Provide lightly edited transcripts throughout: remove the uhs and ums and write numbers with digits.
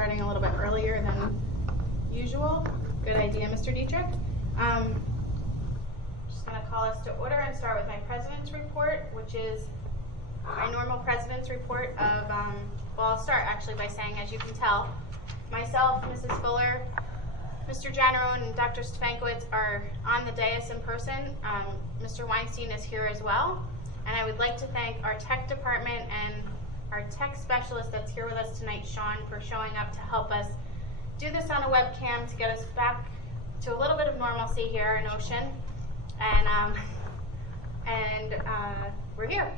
starting a little bit earlier than usual. Good idea, Mr. Dietrich. Just going to call us to order and start with my president's report, which is my normal president's report of, well, I'll start actually by saying, as you can tell, myself, Mrs. Fuller, Mr. Janneron, and Dr. Stefankowitz are on the dais in person. Mr. Weinstein is here as well. And I would like to thank our tech department and our tech specialist that's here with us tonight, Sean, for showing up to help us do this on a webcam to get us back to a little bit of normalcy here in Ocean. And we're here.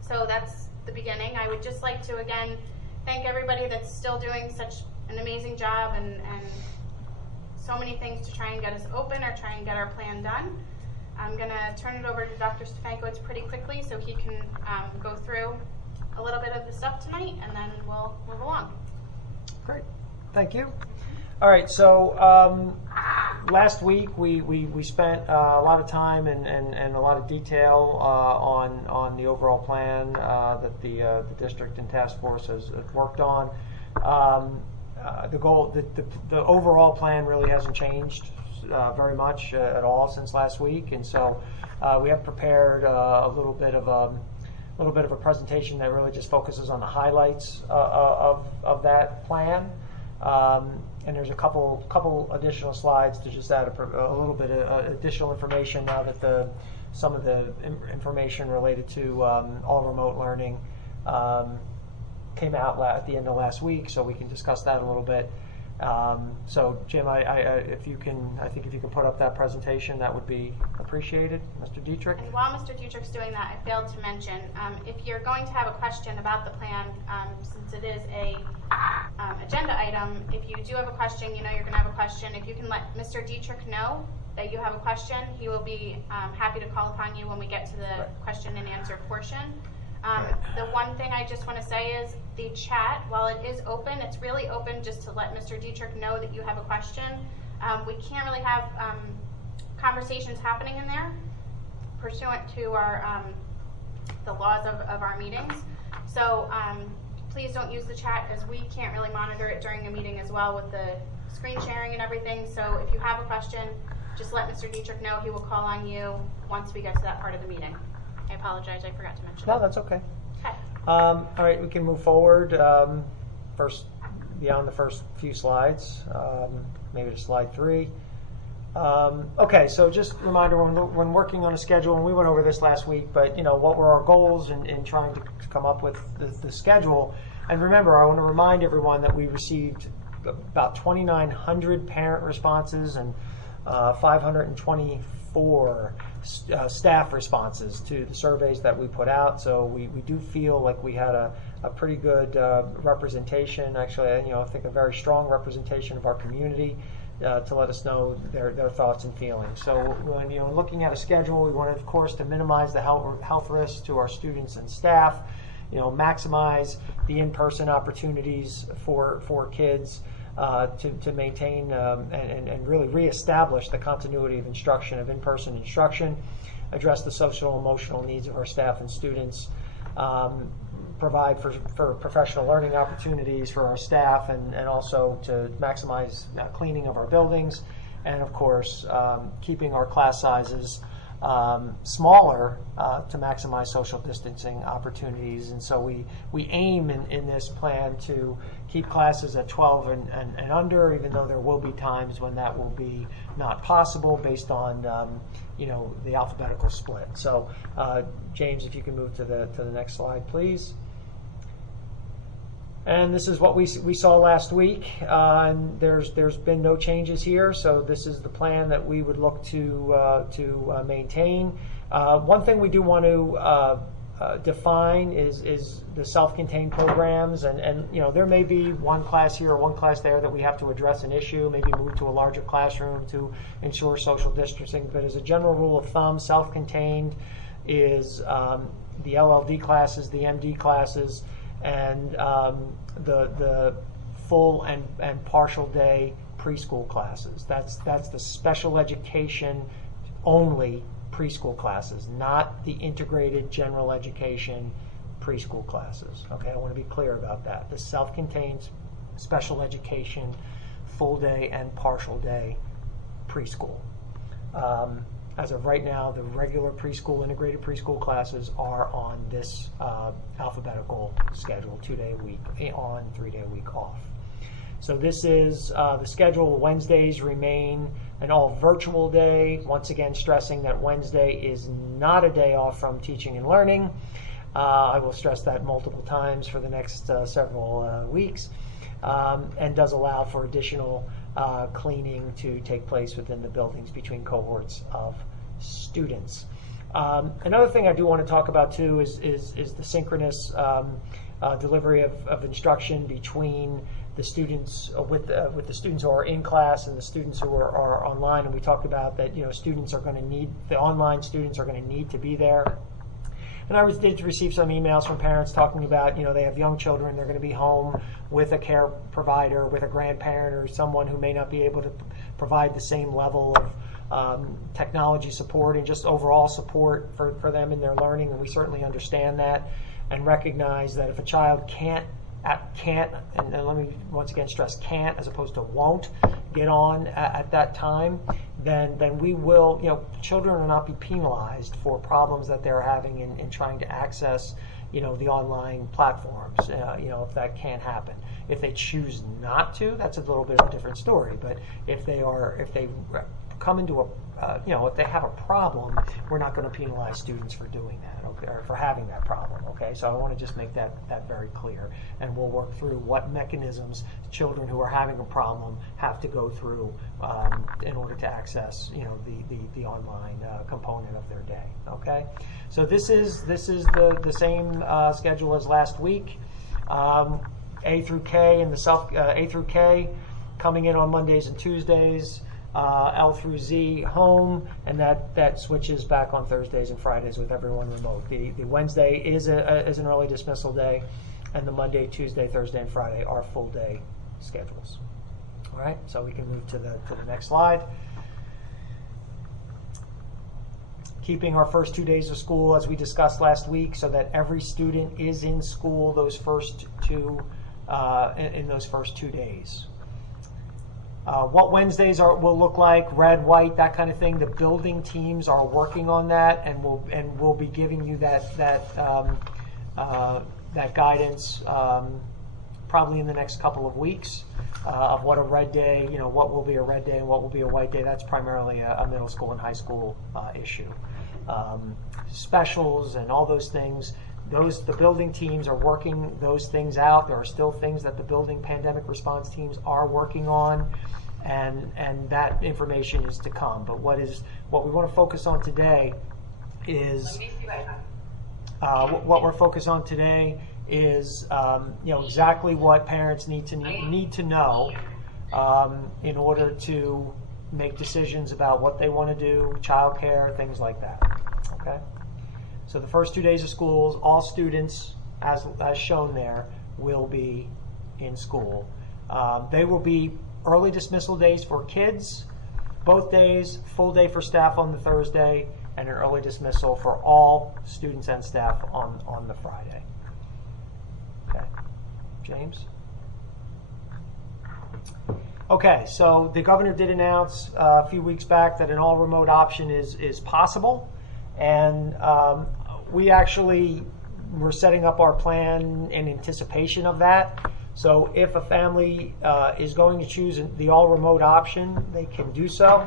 So that's the beginning. I would just like to, again, thank everybody that's still doing such an amazing job and so many things to try and get us open or try and get our plan done. I'm going to turn it over to Dr. Stefankowitz pretty quickly so he can go through a little bit of the stuff tonight, and then we'll move along. Great. Thank you. All right, so last week we spent a lot of time and a lot of detail on the overall plan that the district and task force has worked on. The goal, the overall plan really hasn't changed very much at all since last week, and so we have prepared a little bit of a presentation that really just focuses on the highlights of that plan. And there's a couple additional slides to just add a little bit of additional information now that some of the information related to all remote learning came out at the end of last week, so we can discuss that a little bit. So Jim, if you can put up that presentation, that would be appreciated. Mr. Dietrich? And while Mr. Dietrich's doing that, I failed to mention, if you're going to have a question about the plan, since it is a agenda item, if you do have a question, you know you're going to have a question. If you can let Mr. Dietrich know that you have a question, he will be happy to call upon you when we get to the question and answer portion. The one thing I just want to say is the chat, while it is open, it's really open just to let Mr. Dietrich know that you have a question. We can't really have conversations happening in there pursuant to our the laws of our meetings. So please don't use the chat, as we can't really monitor it during a meeting as well with the screen sharing and everything. So if you have a question, just let Mr. Dietrich know. He will call on you once we get to that part of the meeting. I apologize, I forgot to mention No, that. that's okay. Okay. All right, we can move forward. First, beyond the first few slides, maybe to slide 3. Okay, so just a reminder, when working on a schedule, and we went over this last week, but what were our goals in trying to come up with the schedule? And remember, I want to remind everyone that we received about 2,900 parent responses and 524 staff responses to the surveys that we put out. So we do feel like we had a pretty good representation, actually, I think a very strong representation of our community to let us know their thoughts and feelings. So when looking at a schedule, we wanted, of course, to minimize the health risks to our students and staff, maximize the in-person opportunities for kids, to maintain and really reestablish the continuity of instruction, of in-person instruction, address the social and emotional needs of our staff and students, provide for professional learning opportunities for our staff, and also to maximize cleaning of our buildings, and of course keeping our class sizes smaller to maximize social distancing opportunities. And so we aim in this plan to keep classes at 12 and under, even though there will be times when that will be not possible based on the alphabetical split. So James, if you can move to the next slide, please. And this is what we saw last week. And there's been no changes here, so this is the plan that we would look to maintain. One thing we do want to define is the self-contained programs, and there may be one class here or one class there that we have to address an issue, maybe move to a larger classroom to ensure social distancing. But as a general rule of thumb, self-contained is the LLD classes, the MD classes, and the full and partial day preschool classes. That's the special education only preschool classes, not the integrated general education preschool classes. Okay, I want to be clear about that. The self-contained special education, full day and partial day preschool. As of right now, the regular preschool, integrated preschool classes are on this alphabetical schedule, 2-day a week on, 3-day a week off. So this is the schedule. Wednesdays remain an all virtual day, once again stressing that Wednesday is not a day off from teaching and learning. I will stress that multiple times for the next several weeks, and does allow for additional cleaning to take place within the buildings between cohorts of students. Another thing I do want to talk about too is the synchronous delivery of instruction between the students with the students who are in class and the students who are online. And we talked about that, students are going to need, the online students are going to need to be there. And I did receive some emails from parents talking about, they have young children, they're going to be home with a care provider, with a grandparent, or someone who may not be able to provide the same level of technology support and just overall support for them in their learning. And we certainly understand that and recognize that if a child can't, and let me once again stress can't as opposed to won't get on at that time, then we will, children will not be penalized for problems that they're having in trying to access, the online platforms, if that can't happen. If they choose not to, that's a little bit of a different story. But if they come into if they have a problem, we're not going to penalize students for doing that, okay, or for having that problem, okay? So I want to just make that very clear, and we'll work through what mechanisms children who are having a problem have to go through in order to access, the online component of their day, okay? So this is the same schedule as last week. A through K and A through K coming in on Mondays and Tuesdays. L through Z home, and that switches back on Thursdays and Fridays with everyone remote. The Wednesday is an early dismissal day, and the Monday, Tuesday, Thursday, and Friday are full day schedules. All right, so we can move to the next slide. Keeping our first 2 days of school as we discussed last week, so that every student is in school those first two in those first 2 days. What Wednesdays will look like, red, white, that kind of thing. The building teams are working on that, and we'll be giving you that guidance probably in the next couple of weeks of what a red day, what will be a red day and what will be a white day. That's primarily a middle school and high school issue. Specials and all those things. The building teams are working those things out. There are still things that the building pandemic response teams are working on, and that information is to come. But what we want to focus on today is what we're focused on today is exactly what parents need to know in order to make decisions about what they want to do, childcare, things like that. Okay. So the first 2 days of schools, all students, as shown there, will be in school. They will be early dismissal days for kids, both days, full day for staff on the Thursday, and an early dismissal for all students and staff on the Friday. Okay, James? Okay, so the governor did announce a few weeks back that an all remote option is possible. And we actually were setting up our plan in anticipation of that. So if a family is going to choose the all remote option, they can do so.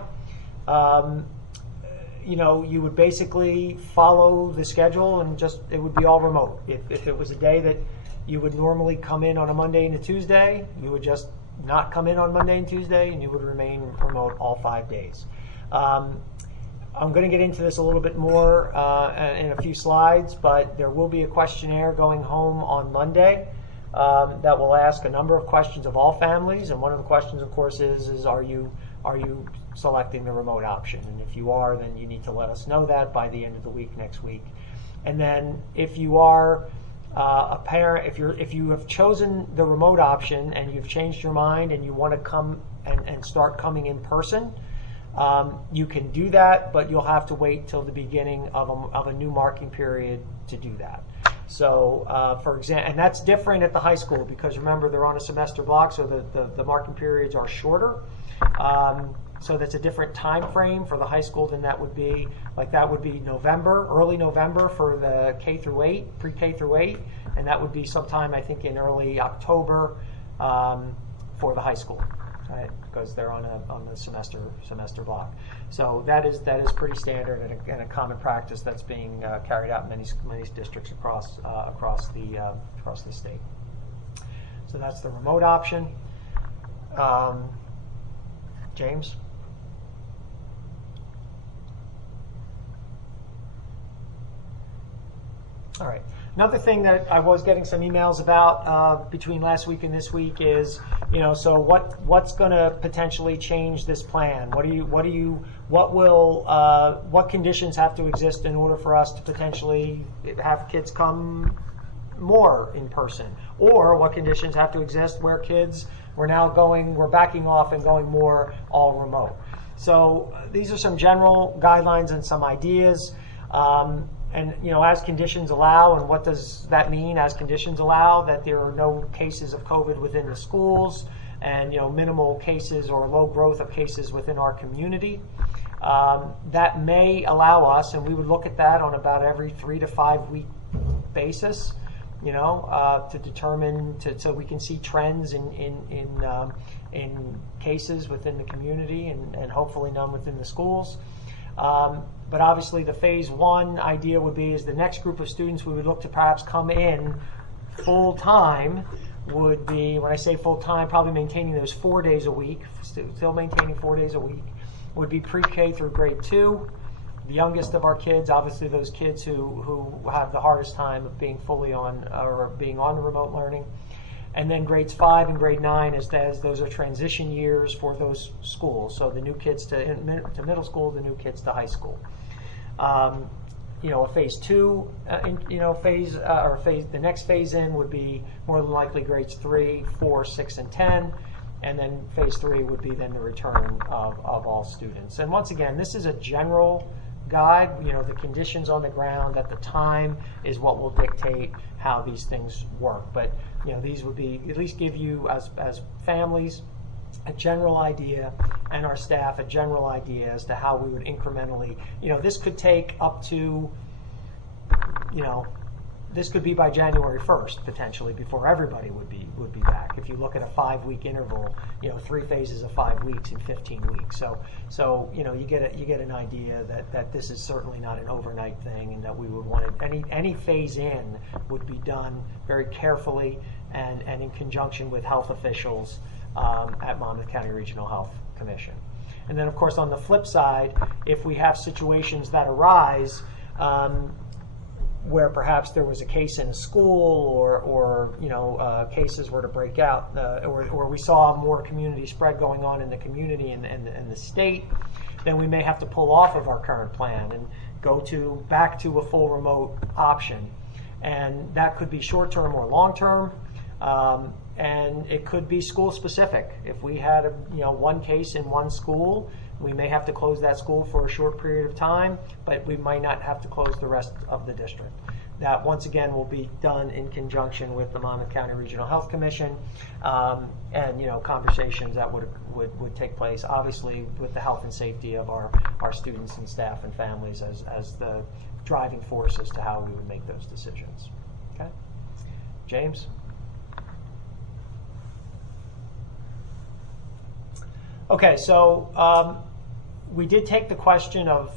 You would basically follow the schedule and it would be all remote. If it was a day that you would normally come in on a Monday and a Tuesday, you would just not come in on Monday and Tuesday, and you would remain remote all 5 days. I'm going to get into this a little bit more in a few slides, but there will be a questionnaire going home on Monday that will ask a number of questions of all families, and one of the questions, of course, is are you selecting the remote option? And if you are, then you need to let us know that by the end of the week next week. And then if you are a parent, if you have chosen the remote option and you've changed your mind and you want to come and start coming in person, you can do that, but you'll have to wait till the beginning of a new marking period to do that. So, for example, and that's different at the high school because remember they're on a semester block, so the marking periods are shorter. So that's a different time frame for the high school than that would be. Like that would be November, early November for the K through 8, pre-K through 8, and that would be sometime I think in early October for the high school, right? Because they're on the semester block. So that is pretty standard and a common practice that's being carried out in many districts across the state. So that's the remote option. James? All right. Another thing that I was getting some emails about between last week and this week is, so what's going to potentially change this plan? What conditions have to exist in order for us to potentially have kids come more in person? Or what conditions have to exist where we're backing off and going more all remote? So these are some general guidelines and some ideas. And as conditions allow, and what does that mean? As conditions allow, that there are no cases of COVID within the schools, and minimal cases or low growth of cases within our community. That may allow us, and we would look at that on about every 3 to 5 week basis, to determine so we can see trends in cases within the community and hopefully none within the schools. But obviously the phase 1 idea would be is the next group of students we would look to perhaps come in full time would be, when I say full time, probably maintaining those 4 days a week, still maintaining 4 days a week, would be pre-K through grade 2. The youngest of our kids, obviously those kids who have the hardest time of being fully on or being on remote learning. And then grades 5 and grade 9 as those are transition years for those schools. So the new kids to middle school, the new kids to high school. A phase 2, the next phase in would be more than likely grades 3, 4, 6, and 10. And then phase 3 would be then the return of all students. And once again, this is a general guide. The conditions on the ground at the time is what will dictate how these things work. But these would be at least give you as families a general idea, and our staff a general idea as to how we would incrementally. This could take up to, this could be by January 1st potentially before everybody would be back. If you look at a 5-week interval, 3 phases of 5 weeks in 15 weeks. So you get an idea that this is certainly not an overnight thing, and that we would want it, any phase in would be done very carefully and in conjunction with health officials at Monmouth County Regional Health Commission. And then of course on the flip side, if we have situations that arise where perhaps there was a case in a school or cases were to break out or we saw more community spread going on in the community and the state, then we may have to pull off of our current plan and go back to a full remote option. And that could be short-term or long-term. And it could be school specific. If we had one case in one school, we may have to close that school for a short period of time, but we might not have to close the rest of the district. That once again will be done in conjunction with the Monmouth County Regional Health Commission, and conversations that would take place, obviously with the health and safety of our students and staff and families as the driving force as to how we would make those decisions. Okay, James. Okay, so we did take the question of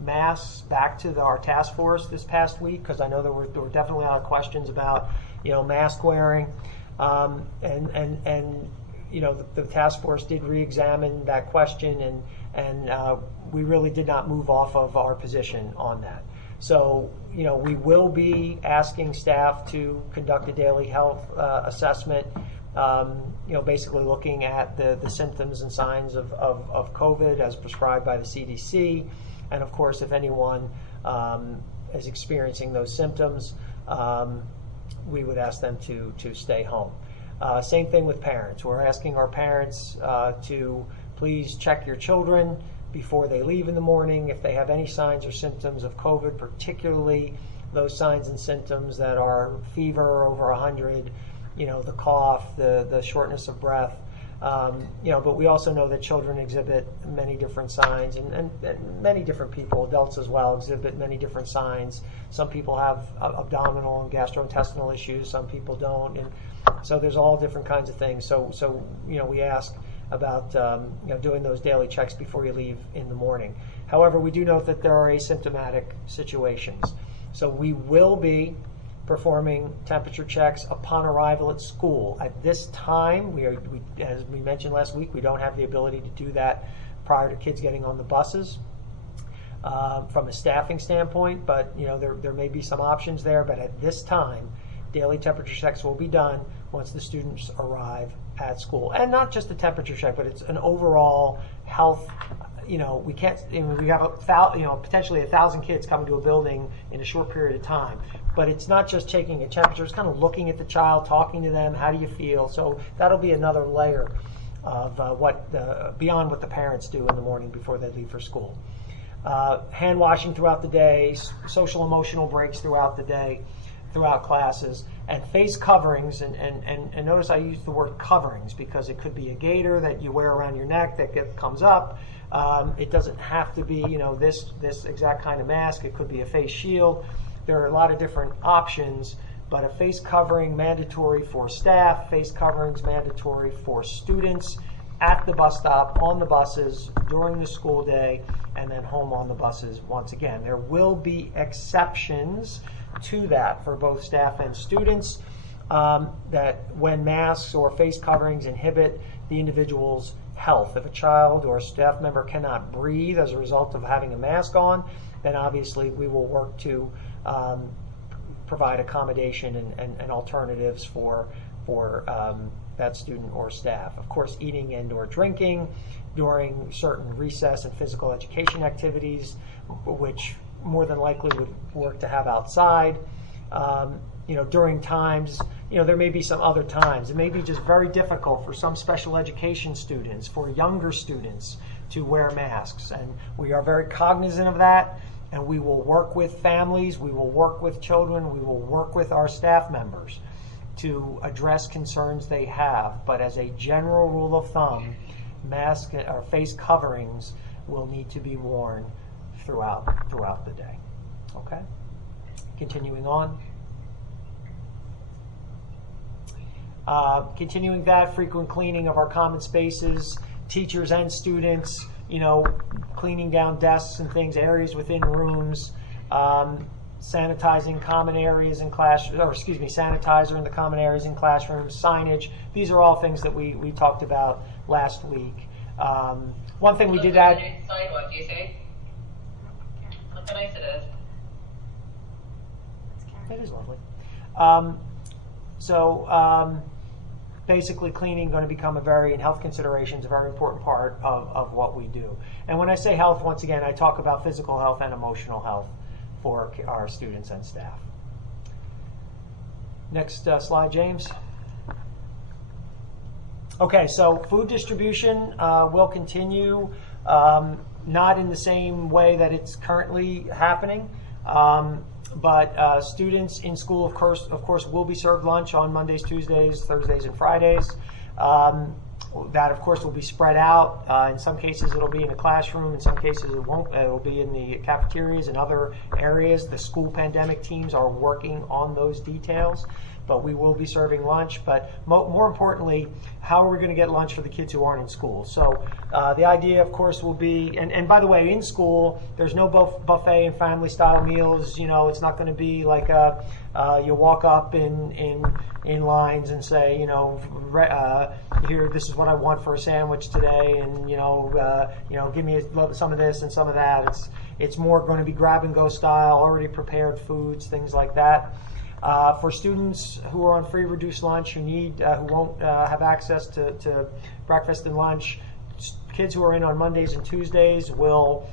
masks back to our task force this past week, because I know there were definitely a lot of questions about mask wearing, and the task force did re-examine that question, and we really did not move off of our position on that. So we will be asking staff to conduct a daily health assessment. Basically looking at the symptoms and signs of COVID as prescribed by the CDC. And of course, if anyone is experiencing those symptoms, we would ask them to stay home. Same thing with parents. We're asking our parents to please check your children before they leave in the morning if they have any signs or symptoms of COVID, particularly those signs and symptoms that are fever over 100, the cough, the shortness of breath. But we also know that children exhibit many different signs, and many different people, adults as well, exhibit many different signs. Some people have abdominal and gastrointestinal issues, some people don't, and so there's all different kinds of things. So we ask about doing those daily checks before you leave in the morning. However, we do note that there are asymptomatic situations. So we will be performing temperature checks upon arrival at school. At this time, as we mentioned last week, we don't have the ability to do that prior to kids getting on the buses from a staffing standpoint, but there may be some options there. But at this time, daily temperature checks will be done once the students arrive at school, and not just a temperature check, but it's an overall health. We can't. We have potentially 1,000 kids coming to a building in a short period of time. But it's not just taking a temperature; it's kind of looking at the child, talking to them. How do you feel? So that'll be another layer of beyond what the parents do in the morning before they leave for school. Hand washing throughout the day, social emotional breaks throughout the day, throughout classes, and face coverings. And notice I use the word coverings because it could be a gaiter that you wear around your neck that comes up. It doesn't have to be this exact kind of mask. It could be a face shield. There are a lot of different options, but a face covering mandatory for staff, face coverings mandatory for students at the bus stop, on the buses, during the school day, and then home on the buses once again. There will be exceptions to that for both staff and students, that when masks or face coverings inhibit the individual's health. If a child or a staff member cannot breathe as a result of having a mask on, then obviously we will work to provide accommodation and alternatives for that student or staff. Of course, eating and/or drinking during certain recess and physical education activities, which more than likely would work to have outside. During times, there may be some other times. It may be just very difficult for some special education students, for younger students, to wear masks. And we are very cognizant of that. And we will work with families, we will work with children, we will work with our staff members to address concerns they have. But as a general rule of thumb, mask or face coverings will need to be worn throughout the day. Okay? Continuing on. Continuing that, frequent cleaning of our common spaces, teachers and students, cleaning down desks and things, areas within rooms, sanitizing common areas in sanitizer in the common areas in classrooms, signage. These are all things that we talked about last week. One thing we did add. Sidewalk, you say? Look how nice it is. It is lovely. Basically, cleaning going to become and health considerations a very important part of what we do. And when I say health, once again, I talk about physical health and emotional health for our students and staff. Next slide, James. Okay, so food distribution will continue, not in the same way that it's currently happening. But students in school, of course, will be served lunch on Mondays, Tuesdays, Thursdays, and Fridays. That, of course, will be spread out. In some cases, it'll be in a classroom. In some cases, it won't. It'll be in the cafeterias and other areas. The school pandemic teams are working on those details. But we will be serving lunch. But more importantly, how are we going to get lunch for the kids who aren't in school? So the idea, of course, will be, and by the way, in school, there's no buffet and family-style meals. It's not going to be like you walk up in lines and say, here, this is what I want for a sandwich today, and give me some of this and some of that. It's more going to be grab-and-go style, already prepared foods, things like that. For students who are on free reduced lunch, who won't have access to breakfast and lunch, kids who are in on Mondays and Tuesdays will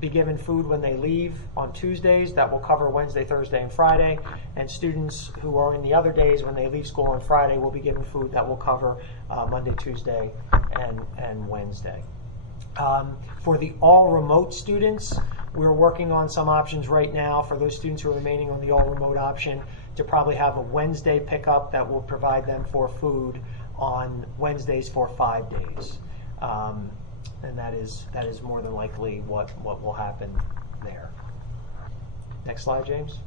be given food when they leave on Tuesdays. That will cover Wednesday, Thursday, and Friday. And students who are in the other days when they leave school on Friday will be given food that will cover Monday, Tuesday, and Wednesday. For the all remote students, We're working on some options right now for those students who are remaining on the all remote option to probably have a Wednesday pickup that will provide them for food on Wednesdays for 5 days. And that is more than likely what will happen there. Next slide, James.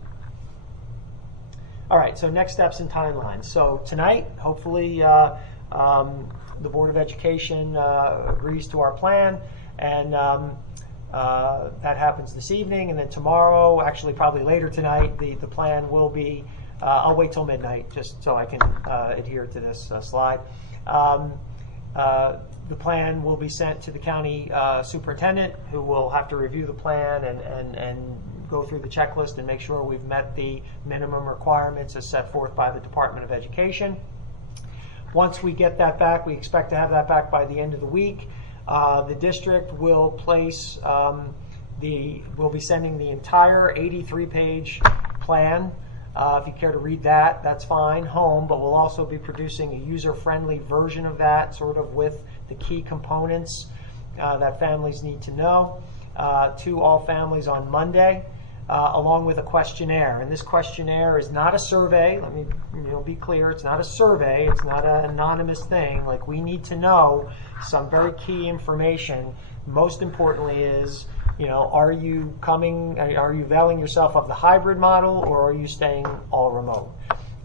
All right, so next steps and timelines. So tonight, hopefully, the Board of Education agrees to our plan, and that happens this evening. And then tomorrow, actually probably later tonight, the plan will be, I'll wait till midnight just so I can adhere to this slide. The plan will be sent to the county superintendent, who will have to review the plan and go through the checklist and make sure we've met the minimum requirements as set forth by the Department of Education. Once we get that back, we expect to have that back by the end of the week. The district will place we'll be sending the entire 83-page plan. If you care to read that, that's fine, home, but we'll also be producing a user-friendly version of that, sort of with the key components that families need to know, to all families on Monday, along with a questionnaire. And this questionnaire is not a survey. Let me be clear. It's not a survey. It's not an anonymous thing. Like, we need to know some very key information. Most importantly is, are you availing yourself of the hybrid model, or are you staying all remote?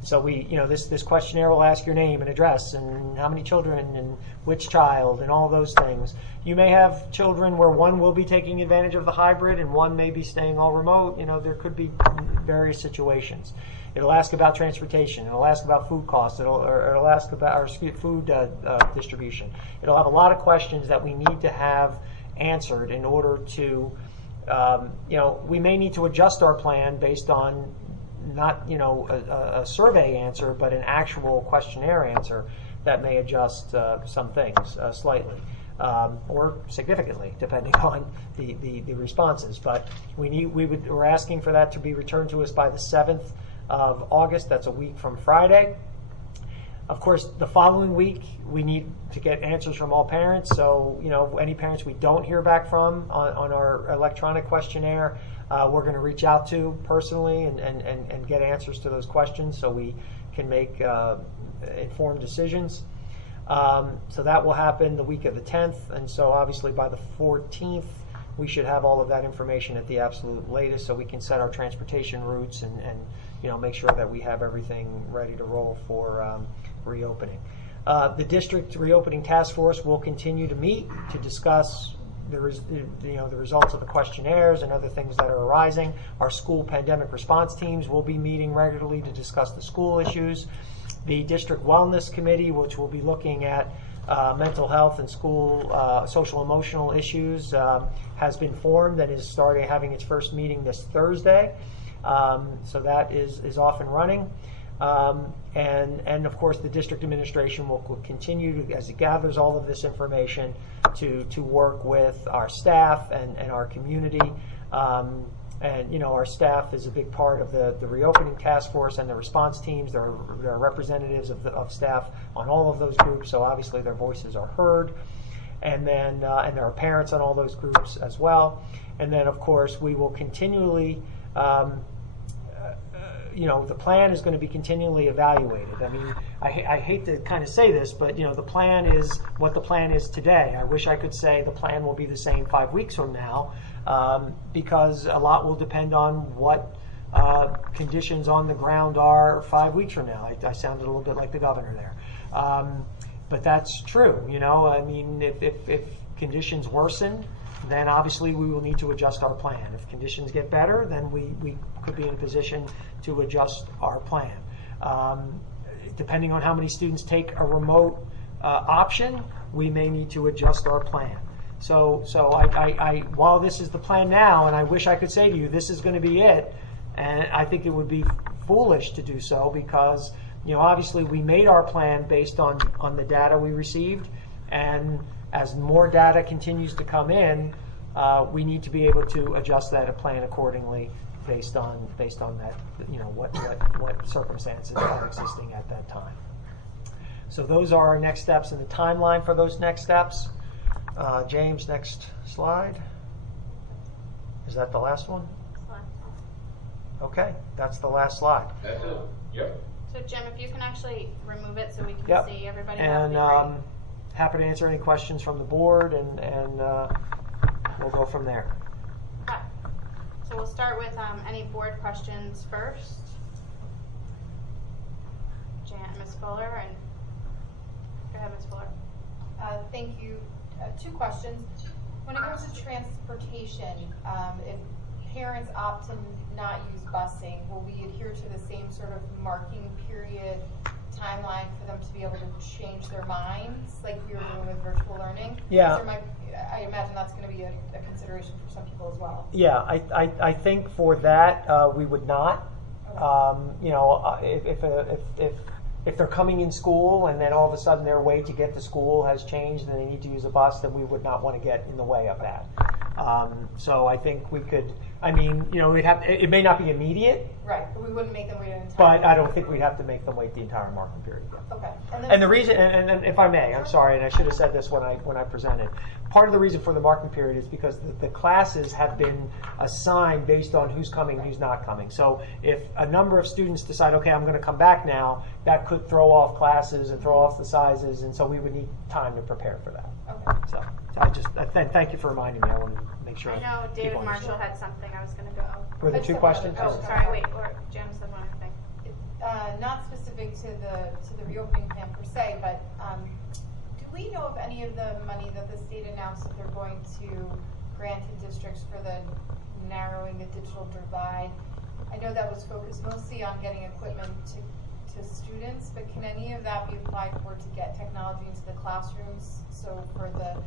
So this questionnaire will ask your name and address and how many children and which child and all those things. You may have children where one will be taking advantage of the hybrid and one may be staying all remote. There could be various situations. It'll ask about transportation. It'll ask about food costs. It'll ask about food distribution. It'll have a lot of questions that we need to have answered in order to, we may need to adjust our plan based on not a survey answer, but an actual questionnaire answer that may adjust some things slightly or significantly, depending on the responses. But we're asking for that to be returned to us by the 7th of August. That's a week from Friday. Of course, the following week, we need to get answers from all parents. So, any parents we don't hear back from on our electronic questionnaire, we're going to reach out to personally and get answers to those questions so we can make informed decisions. So that will happen the week of the 10th. And so obviously by the 14th, we should have all of that information at the absolute latest so we can set our transportation routes and make sure that we have everything ready to roll for reopening. The district reopening task force will continue to meet to discuss the results of the questionnaires and other things that are arising. Our school pandemic response teams will be meeting regularly to discuss the school issues. The district wellness committee, which will be looking at mental health and school social emotional issues, has been formed and is starting having its first meeting this Thursday. So that is off and running. And of course, the district administration will continue to, as it gathers all of this information, to work with our staff and our community. And our staff is a big part of the reopening task force and the response teams. There are representatives of staff on all of those groups, so obviously their voices are heard. And then and there are parents on all those groups as well. And then, of course, we will continually. The plan is going to be continually evaluated. I mean, I hate to kind of say this, but, the plan is what the plan is today. I wish I could say the plan will be the same 5 weeks from now, because a lot will depend on what conditions on the ground are 5 weeks from now. I sounded a little bit like the governor there. But that's true. I mean, if conditions worsen, then obviously we will need to adjust our plan. If conditions get better, then we could be in a position to adjust our plan. Depending on how many students take a remote option, we may need to adjust our plan. So I while this is the plan now, and I wish I could say to you, this is going to be it, and I think it would be foolish to do so because, obviously we made our plan based on the data we received, and as more data continues to come in, we need to be able to adjust that plan accordingly based on that, what circumstances are existing at that time. So those are our next steps and the timeline for those next steps. James, next slide. Is that the last one? Select. Okay, that's the last slide. That's it. Yep. So Jim, if you can actually remove it so we can Yep. see everybody, And that would be happy to answer any questions from the board, and we'll go from there. great. Okay. So we'll start with any board questions first. Janet and Ms. Fuller, and go ahead, Ms. Fuller. Thank you. Two questions. When it comes to transportation, if parents opt to not use busing, will we adhere to the same sort of marking period timeline for them to be able to change their minds, like we were doing with virtual learning? Yeah. I imagine that's going to be a consideration for some people as well. Yeah, I think for that we would not. You know, if they're coming in school and then all of a sudden their way to get to school has changed and they need to use a bus, then we would not want to get in the way of that. So I think we could. I mean, you know, it may not be immediate, Right, but we wouldn't make them wait an entire. but I don't think we'd have to make them wait the entire marking period again. Okay. And the reason, and if I may, I'm sorry, and I should have said this when I presented. Part of the reason for the marking period is because the classes have been assigned based on who's coming and who's not coming. So if a number of students decide, okay, I'm going to come back now, that could throw off classes and throw off the sizes, and so we would need time to prepare for that. Okay. So thank you for reminding me. I wanted to make sure. I know David people Marshall understood. had something I was going to go. Were there two questions? Oh, sorry, wait, or Janice said one other thing. Not specific to the reopening plan per se, but do we know if any of the money that the state announced that they're going to grant to districts for the narrowing the digital divide? I know that was focused mostly on getting equipment to students, but can any of that be applied for to get technology into the classrooms? So for the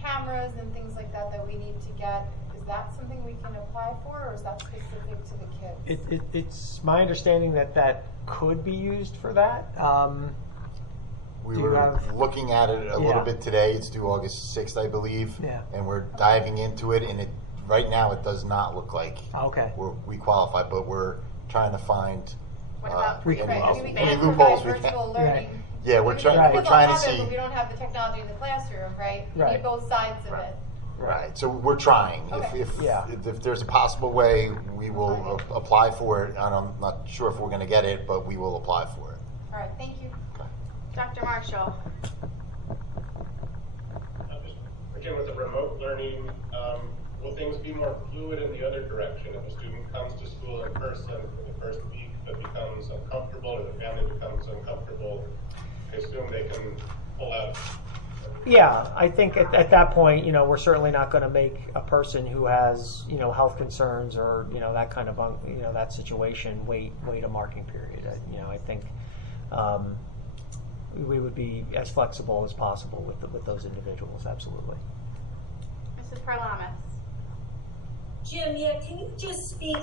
cameras and things like that we need to get, is that something we can apply for, or is that specific to the kids? It's my understanding that could be used for that. We Do you were have- looking at it a Yeah. little bit today. It's due August 6th, I believe. Yeah. And we're diving into it, and right now it does not look like Okay. we qualify, but we're trying to find What about we- any, Right, I mean, we any can't loopholes provide we virtual can. learning. Yeah, we're I mean, trying. Right. We're people trying to have it, see. but we don't have the technology in the classroom, right? We Right. need both sides of Right. it. Right. So we're trying. Okay. If there's a possible way, we will apply for it. And I'm not sure if we're going to get it, but we will apply for it. All right, thank you. Dr. Marshall. Again, with the remote learning, will things be more fluid in the other direction? If a student comes to school in person for the first week but becomes uncomfortable, or the family becomes uncomfortable, I assume they can pull out. Yeah, I think at that point, you know, we're certainly not going to make a person who has, you know, health concerns or, you know, that kind of, you know, that situation wait a marking period. You know, I think we would be as flexible as possible with those individuals. Absolutely. Mrs. Perlamis. Jim, yeah, can you just speak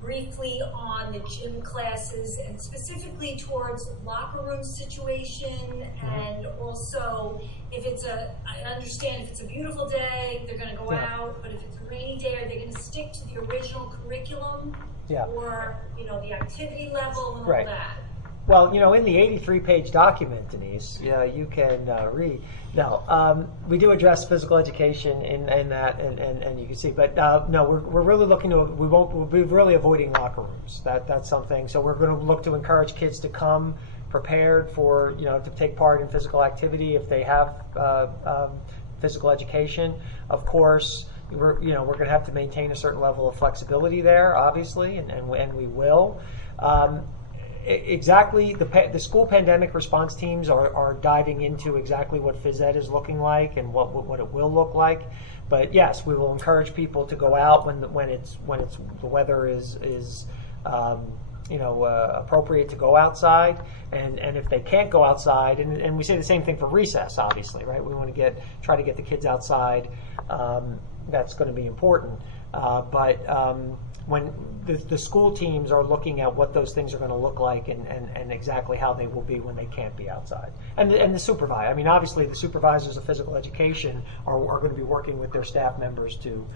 briefly on the gym classes and specifically towards locker room situation, and also if it's I understand if it's a beautiful day, they're going to go out, but if it's a rainy day, are they going to stick to the original curriculum? Yeah. Or, you know, the activity level and Right. all that? Well, you know, in the 83-page document, Denise, you can read. No, we do address physical education in that, and you can see. But no, we're really looking to. We'll be really avoiding locker rooms. That's something. So we're going to look to encourage kids to come prepared for, you know, to take part in physical activity if they have physical education. Of course, we're going to have to maintain a certain level of flexibility there, obviously, and we will. Exactly, the school pandemic response teams are diving into exactly what phys ed is looking like and what it will look like. But yes, we will encourage people to go out when the weather is appropriate to go outside, and if they can't go outside, and we say the same thing for recess, obviously, right? We want to try to get the kids outside. That's going to be important, but when the school teams are looking at what those things are going to look like and exactly how they will be when they can't be outside. And the supervisor, I mean, obviously the supervisors of physical education are going to be working with their staff members to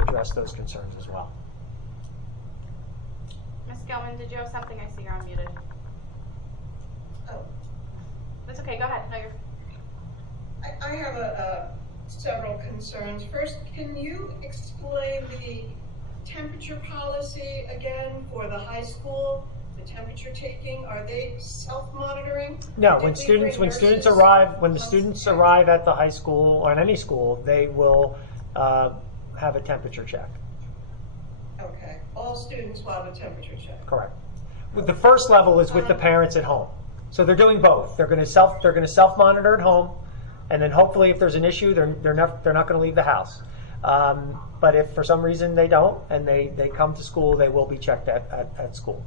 address those concerns as well. Ms. Gilman, did you have something? I see you're unmuted. Oh, That's okay, go ahead. No, you're... I have a several concerns. First, can you explain the temperature policy again for the high school? The temperature taking, are they self-monitoring? No, Did when we students bring nurses? when the students arrive at the high school or in any school, they will have a temperature check. Okay, all students will have a temperature check. Correct. The first level is with the parents at home, so they're doing both. They're going to self monitor at home, and then hopefully, if there's an issue, they're not going to leave the house. But if for some reason they don't and they come to school, they will be checked at school.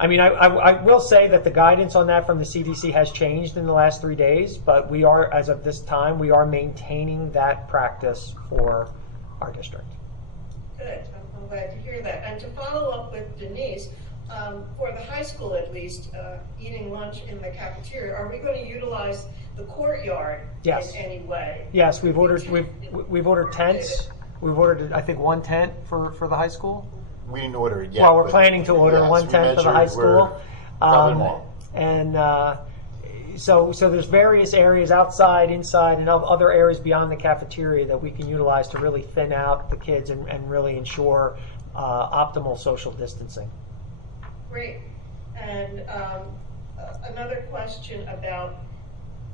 I mean, I will say that the guidance on that from the CDC has changed in the last 3 days, but we are, as of this time, we are maintaining that practice for our district. Good, I'm glad to hear that. And to follow up with Denise, for the high school at least, eating lunch in the cafeteria, are we going to utilize the courtyard Yes. in any way? Yes, we've ordered tents. We've ordered, I think, one tent for the high school. We didn't order it yet. Well, we're but planning to order yes, one we tent for the measured, high we're school. probably more. And so there's various areas outside, inside, and other areas beyond the cafeteria that we can utilize to really thin out the kids and really ensure optimal social distancing. Great. And another question about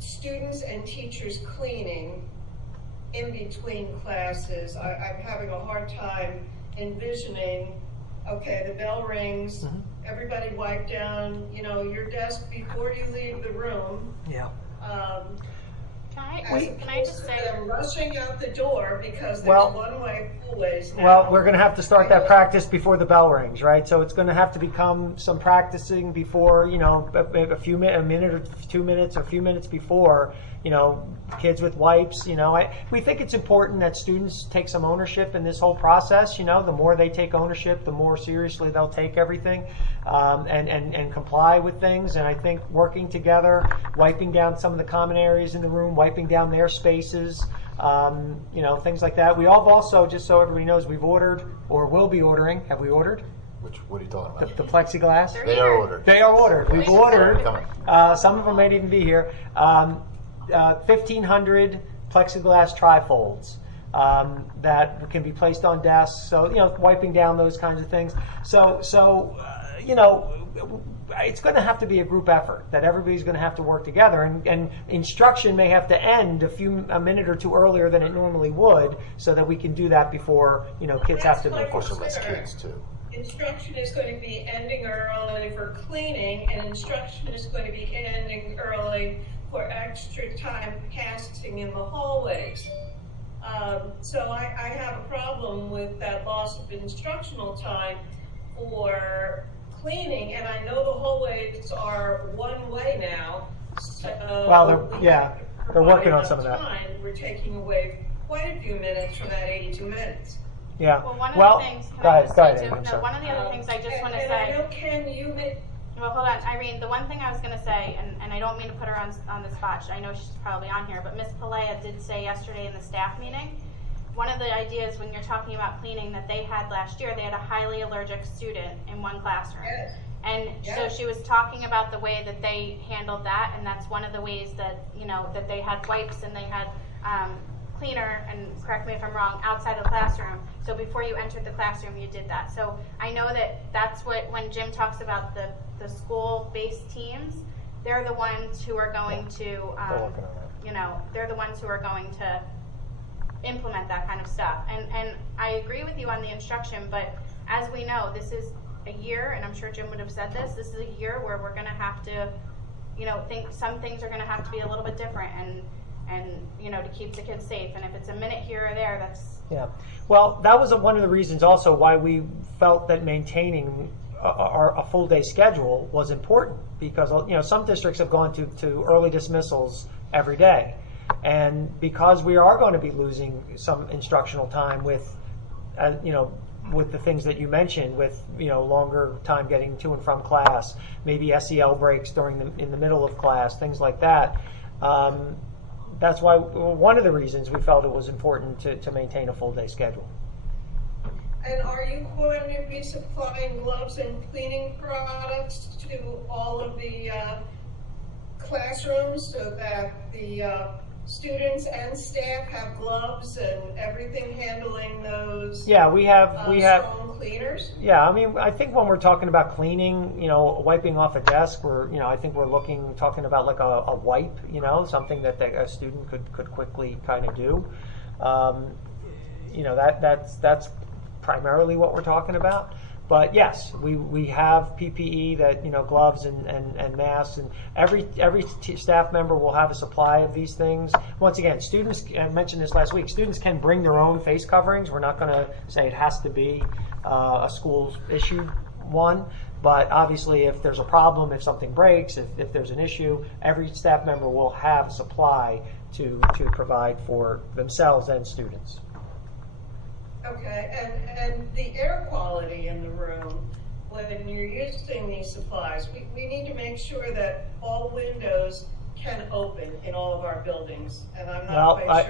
students and teachers cleaning in between classes. I'm having a hard time envisioning, okay, the bell rings, everybody wipe down, your desk before you leave the room. Yeah. Can I just say, them rushing out the door because there's Well- one-way hallways now. Well, we're going to have to start that practice before the bell rings, right? So it's going to have to become some practicing before, a minute or 2 minutes or a few minutes before, kids with wipes. We think it's important that students take some ownership in this whole process. The more they take ownership, the more seriously they'll take everything and comply with things. And I think working together, wiping down some of the common areas in the room, wiping down their spaces, things like that. We have also, just so everybody knows, we've ordered or will be ordering. Have we ordered? What are you talking about? The plexiglass? They are ordered. They are ordered. We've ordered. Coming. Some of them may even be here. 1,500 plexiglass trifolds that can be placed on desks. So, wiping down those kinds of things. So it's going to have to be a group effort that everybody's going to have to work together, and instruction may have to end a minute or two earlier than it normally would, so that we can do that before kids have to. Of course, less kids too. Instruction is going to be ending early for cleaning, and instruction is going to be ending early for extra time passing in the hallways. So I have a problem with that loss of instructional time for cleaning, and I know the hallways are one way now. So Well, they're we working on have some of that. time. We're taking away quite a few minutes from that 82 minutes. Yeah. well, one of Well, the things, can go I ahead. just Go say ahead, too, Amy, I'm no, sorry. one of the other things I just want to and say. I know, Ken, you may. Well, hold on, Irene, the one thing I was going to say, and I don't mean to put her on the spot, I know she's probably on here, but Ms. Palea did say yesterday in the staff meeting, one of the ideas when you're talking about cleaning that they had last year, they had a highly allergic student in one classroom. Yes. And so she was talking about the way that they handled that, and that's one of the ways that, that they had wipes and they had cleaner, and correct me if I'm wrong, outside of the classroom. So before you entered the classroom, you did that. So I know that that's what, when Jim talks about the school-based teams, they're the ones who are going to, They're working on that. they're the ones who are going to implement that kind of stuff. And I agree with you on the instruction, but as we know, this is a year, and I'm sure Jim would have said this is a year where we're going to have to, think some things are going to have to be a little bit different and to keep the kids safe. And if it's a minute here or there, that's... Yeah. Well, that was one of the reasons also why we felt that maintaining a full day schedule was important, because some districts have gone to early dismissals every day, and because we are going to be losing some instructional time with with the things that you mentioned, with longer time getting to and from class, maybe SEL breaks in the middle of class, things like that. That's why one of the reasons we felt it was important to maintain a full day schedule. And are you going to be supplying gloves and cleaning products to all of the classrooms so that the students and staff have gloves and everything handling those? Yeah, we have. Stone cleaners? Yeah, I mean, I think when we're talking about cleaning, wiping off a desk, I think we're talking about like a wipe, something that a student could quickly kind of do. That's primarily what we're talking about. But yes, we have PPE that, gloves and masks, and every staff member will have a supply of these things. Once again, students, I mentioned this last week, students can bring their own face coverings. We're not going to say it has to be a school's issued one. But obviously, if there's a problem, if something breaks, if there's an issue, every staff member will have a supply to provide for themselves and students. Okay, and the air quality in the room, when you're using these supplies, we need to make sure that all windows can open in all of our buildings. And I'm not quite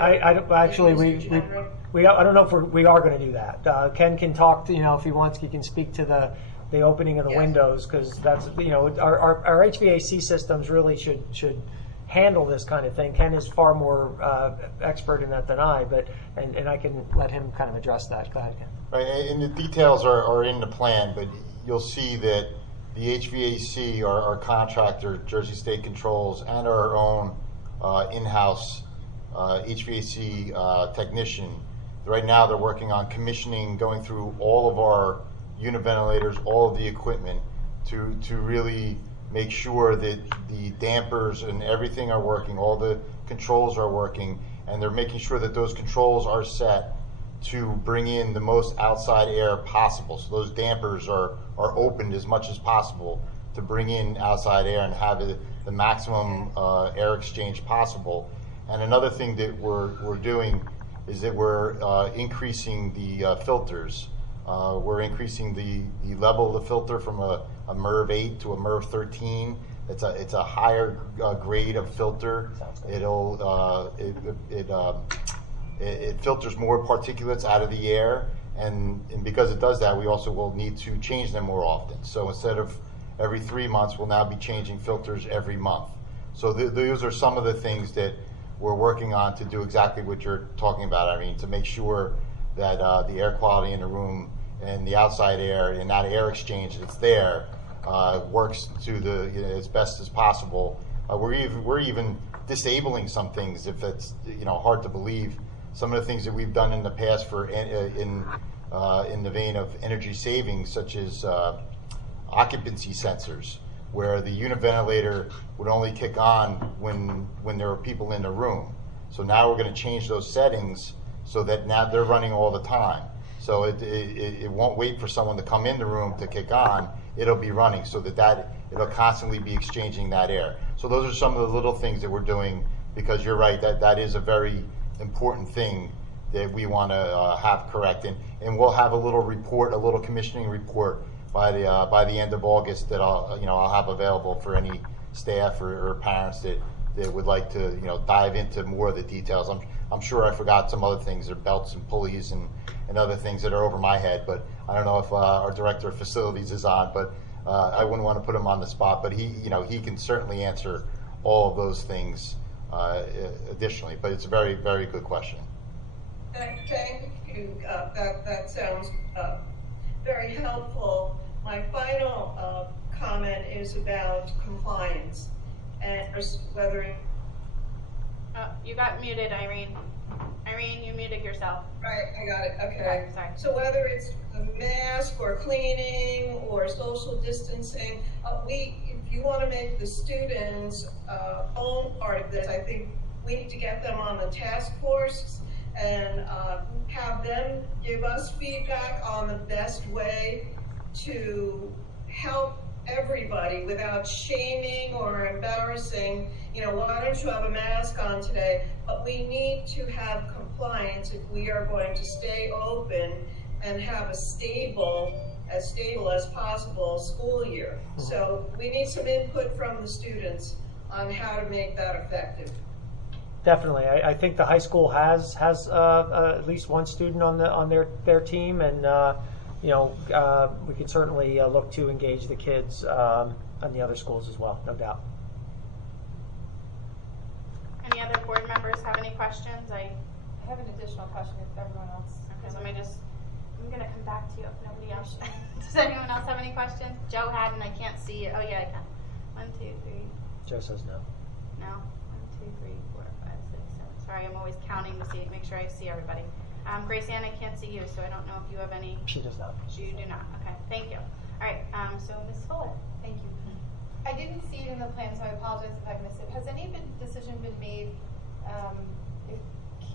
sure. I don't know if we are going to do that. Ken can talk to, if he wants, he can speak to the opening of the windows, because that's, our HVAC systems really should handle this kind of thing. Ken is far more expert in that than I, and I can let him kind of address that. Go ahead, Ken. Right, and the details are in the plan, but you'll see that the HVAC, our contractor, Jersey State Controls, and our own in-house HVAC technician, right now they're working on commissioning, going through all of our unit ventilators, all of the equipment to really make sure that the dampers and everything are working, all the controls are working, and they're making sure that those controls are set to bring in the most outside air possible. So those dampers are opened as much as possible to bring in outside air and have the maximum air exchange possible. And another thing that we're doing is that we're increasing the filters. We're increasing the level of the filter from a MERV 8 to a MERV 13. It's a higher grade of filter. It filters more particulates out of the air, and because it does that, we also will need to change them more often. So instead of every 3 months, we'll now be changing filters every month. So those are some of the things that we're working on to do exactly what you're talking about, Irene, to make sure that the air quality in the room and the outside air and that air exchange that's there works to as best as possible. We're even disabling some things, if that's hard to believe. Some of the things that we've done in the past for in the vein of energy savings, such as occupancy sensors, where the unit ventilator would only kick on when there are people in the room. So now we're going to change those settings so that now they're running all the time. So it won't wait for someone to come in the room to kick on. It'll be running so that it'll constantly be exchanging that air. So those are some of the little things that we're doing, because you're right, that is a very important thing that we want to have correct. And we'll have a little commissioning report by the end of August that I'll have available for any staff or parents that would like to dive into more of the details. I'm sure I forgot some other things, or belts and pulleys and other things that are over my head, but I don't know if our director of facilities is on, but I wouldn't want to put him on the spot, but he can certainly answer all of those things additionally. But it's a very, very good question. Thank you. That sounds very helpful. My final comment is about compliance, and whether you got muted, Irene. Irene, you muted yourself. Right, I got it. Okay. Sorry. So whether it's a mask or cleaning or social distancing, if you want to make the students own part of this, I think we need to get them on the task force and have them give us feedback on the best way to help everybody without shaming or embarrassing. Why don't you have a mask on today? But we need to have compliance if we are going to stay open and have a stable as possible school year. So we need some input from the students on how to make that effective. Definitely, I think the high school has at least one student on their team, and we can certainly look to engage the kids on the other schools as well, no doubt. Any other board members members have any questions? I have an additional question if everyone else. Okay, so I'm gonna come back to you if nobody else. Does anyone else have any questions? Joe had, and I can't see it. Oh yeah, I can. 1, 2, 3. Joe says no. No. 1, 2, 3, 4, 5, 6, 7. Sorry, I'm always counting to see, make sure I see everybody. Grace Ann, I can't see you, so I don't know if you have any. She does not. You do not. Okay, thank you. All right. So Ms. Fuller. Thank you. I didn't see it in the plan, so I apologize if I missed it. Has any decision been made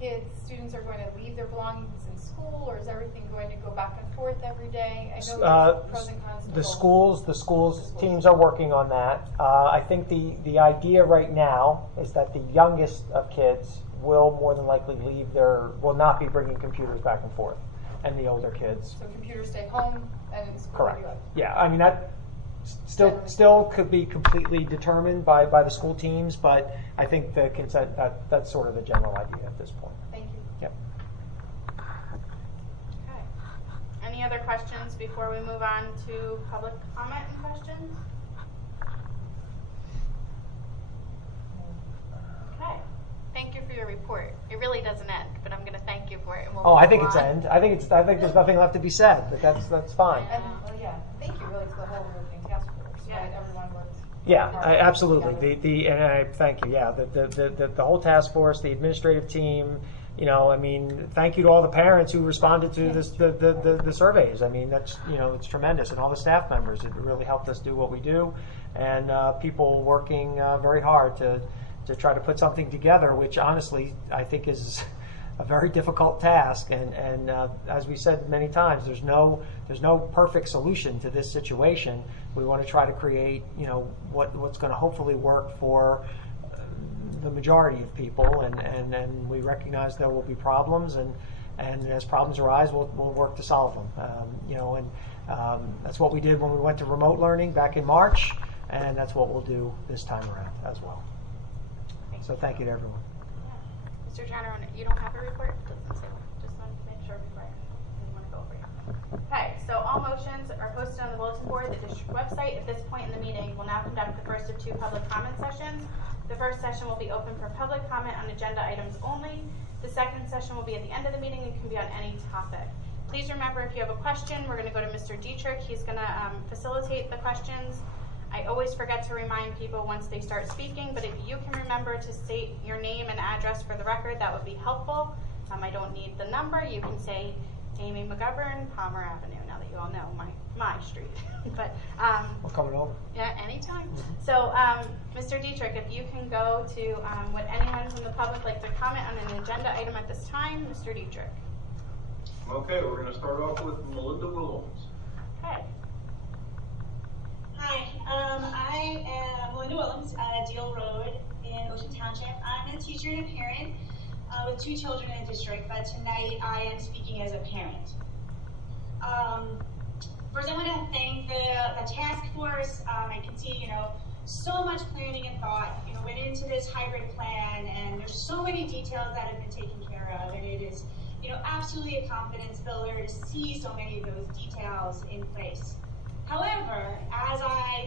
if students are going to leave their belongings in school, or is everything going to go back and forth every day? I know there's pros and cons to both. The schools teams are working on that. I think the idea right now is that the youngest of kids will more than likely will not be bringing computers back and forth, and the older kids. So computers stay home and in school. Correct. Yeah, I mean that still could be completely determined by the school teams, but I think the consent that's sort of the general idea at this point. Thank you. Yep. Okay. Any other questions before we move on to public comment and questions? Okay. Thank you for your report. It really doesn't end, but I'm going to thank you for it. And we'll I think move it's on. end. I think there's nothing left to be said, but that's fine. And thank you really to the whole working task force. Yeah. Right? Everyone worked. Yeah, hard absolutely. together. And I thank you. Yeah, the whole task force, the administrative team. You know, I mean, thank you to all the parents who responded to the surveys. I mean, that's it's tremendous, and all the staff members. It really helped us do what we do, and people working very hard to try to put something together, which honestly I think is a very difficult task. And as we said many times, there's no perfect solution to this situation. We want to try to create what's going to hopefully work for the majority of people, and we recognize there will be problems, and as problems arise, we'll work to solve them. That's what we did when we went to remote learning back in March, and that's what we'll do this time around as well. So thank you to everyone. Mr. Turner, you don't have a report? Doesn't say one. Just wanted to make sure before I didn't want to go over you. Okay, so all motions are posted on the bulletin board, the district website. At this point in the meeting, we'll now conduct the first of 2 public comment sessions. The first session will be open for public comment on agenda items only. The second session will be at the end of the meeting and can be on any topic. Please remember, if you have a question, we're going to go to Mr. Dietrich. He's going to facilitate the questions. I always forget to remind people once they start speaking, but if you can remember to state your name and address for the record, that would be helpful. I don't need the number. You can say Amy McGovern, Palmer Avenue, now that you all know my street. But We're coming over. yeah, anytime. So Mr. Dietrich, if you can go to would anyone from the public like to comment on an agenda item at this time? Mr. Dietrich. Okay, we're going to start off with Melinda Williams. Okay. Hi, I am Melinda Willems at Deal Road in Ocean Township. I'm a teacher and a parent with 2 children in the district, but tonight I am speaking as a parent. First, I want to thank the task force. I can see, so much planning and thought, went into this hybrid plan, and there's so many details that have been taken care of, and it is, absolutely a confidence builder to see so many of those details in place. However,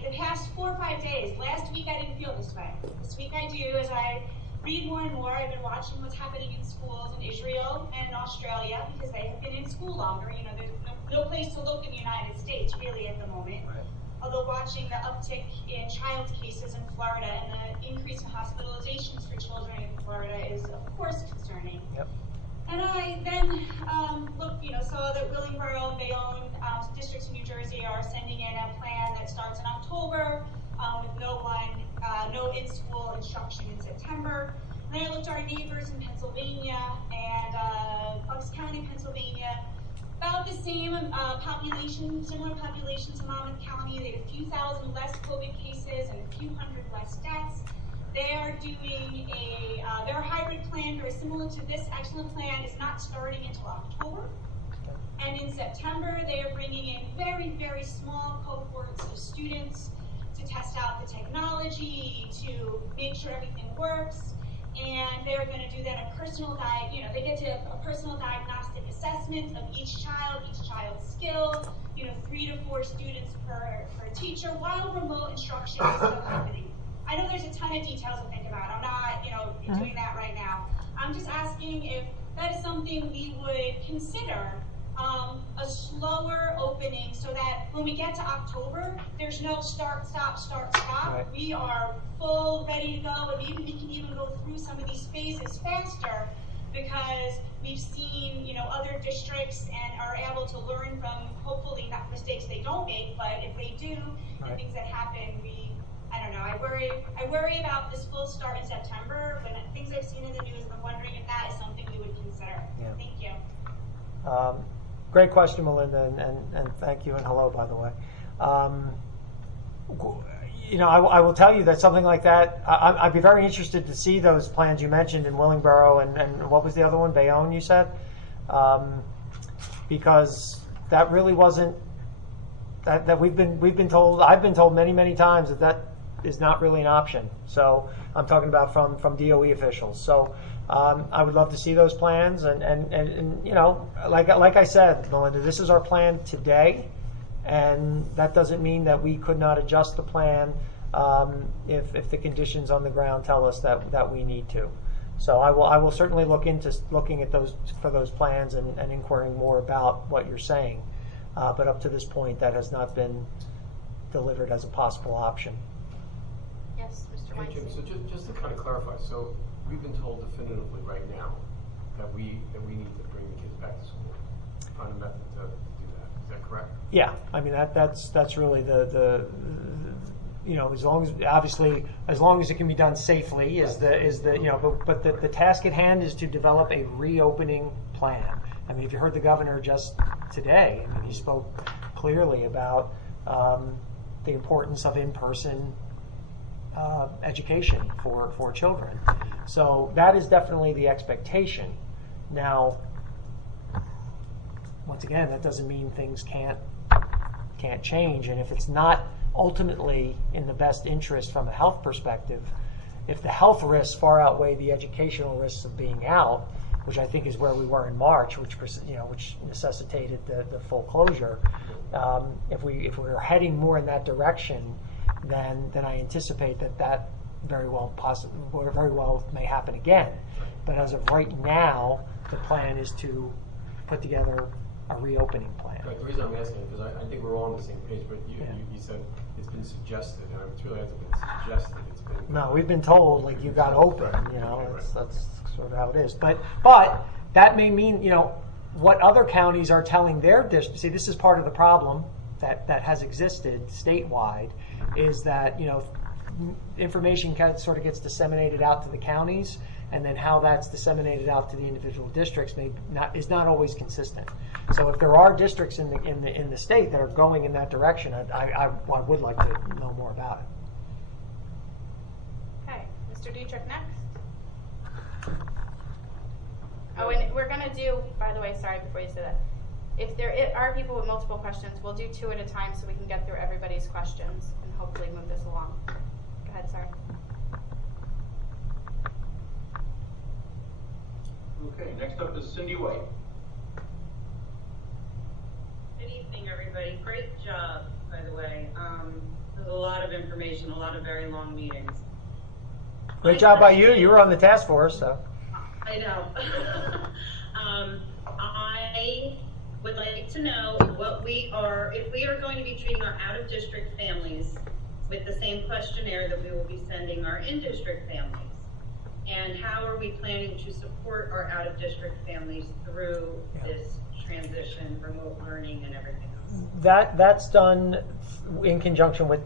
the past 4 or 5 days, last week I didn't feel this way. This week I do, as I read more and more. I've been watching what's happening in schools in Israel and in Australia, because they have been in school longer. There's no place to look in the United States, really, at the moment. Right. Although watching the uptick in child cases in Florida and the increase in hospitalizations for children in Florida is, of course, concerning. Yep. And I then saw that Willingboro and Bayonne districts in New Jersey are sending in a plan that starts in October with no in-school instruction in September. And then I looked at our neighbors in Pennsylvania and Bucks County, Pennsylvania, about the same population, similar population to Monmouth County. They had a few thousand less COVID cases and a few hundred less deaths. They are doing their hybrid plan, very similar to this excellent plan, is not starting until October. And in September, they are bringing in very, very small cohorts of students to test out the technology, to make sure everything works. And they're going to do then a personal they get to a personal diagnostic assessment of each child's skill, 3 to 4 students per teacher, while remote instruction is still happening. I know there's a ton of details to think about. I'm not, doing that right now. I'm just asking if that is something we would consider, a slower opening so that when we get to October, there's no start, stop, start, stop. Right. We are full, ready to go, and maybe we can even go through some of these phases faster because we've seen, other districts and are able to learn from, hopefully not mistakes they don't make, but if they do, Right. and things that happen, I don't know, I worry about this full start in September when things I've seen in the news, and I'm wondering if that is something we would consider. Yeah. Thank you. Great question, Melinda, and thank you, and hello, by the way. I will tell you that something like that, I'd be very interested to see those plans you mentioned in Willingboro, and what was the other one, Bayonne, you said? Because that really wasn't, that we've been told, I've been told many times that is not really an option. So I'm talking about from DOE officials. So I would love to see those plans, and like I said, Melinda, this is our plan today, and that doesn't mean that we could not adjust the plan if the conditions on the ground tell us that we need to. So I will certainly look into looking at those plans and inquiring more about what you're saying. But up to this point, that has not been delivered as a possible option. Yes, Mr. Hey, Jim, Weinstein. so just to kind of clarify, so we've been told definitively right now that we need to bring the kids back to school, find a method to do that. Is that correct? Yeah, I mean that's really the as long as it can be done safely but the task at hand is to develop a reopening plan. I mean, if you heard the governor just today, I mean, he spoke clearly about the importance of in-person education for children. So that is definitely the expectation. Now, once again, that doesn't mean things can't change, and if it's not ultimately in the best interest from a health perspective, if the health risks far outweigh the educational risks of being out, which I think is where we were in March, which necessitated the full closure. If we're heading more in that direction, then I anticipate that very well may happen again. But as of right now, the plan is to put together a reopening plan. Right. The reason I'm asking is because I think we're all on the same page. But you said it's been suggested, and it really hasn't been suggested. It's been no. We've been told like you got open. That's sort of how it is. But that may mean what other counties are telling their districts. See, this is part of the problem that has existed statewide, is that information sort of gets disseminated out to the counties, and then how that's disseminated out to the individual districts is not always consistent. So if there are districts in the state that are going in that direction, I would like to know more about it. Okay, Mr. Dietrich next. Oh, and we're going to do, by the way, sorry, before you say that, if there are people with multiple questions, we'll do 2 at a time so we can get through everybody's questions and hopefully move this along. Go ahead, sorry. Okay, next up is Cindy White. Good evening, everybody. Great job, by the way. There's a lot of information, a lot of very long meetings. Great job by you. You were on the task force, so. I know. I would like to know if we are going to be treating our out-of-district families with the same questionnaire that we will be sending our in-district families. And how are we planning to support our out-of-district families through this transition, remote learning, and everything else? That's done in conjunction with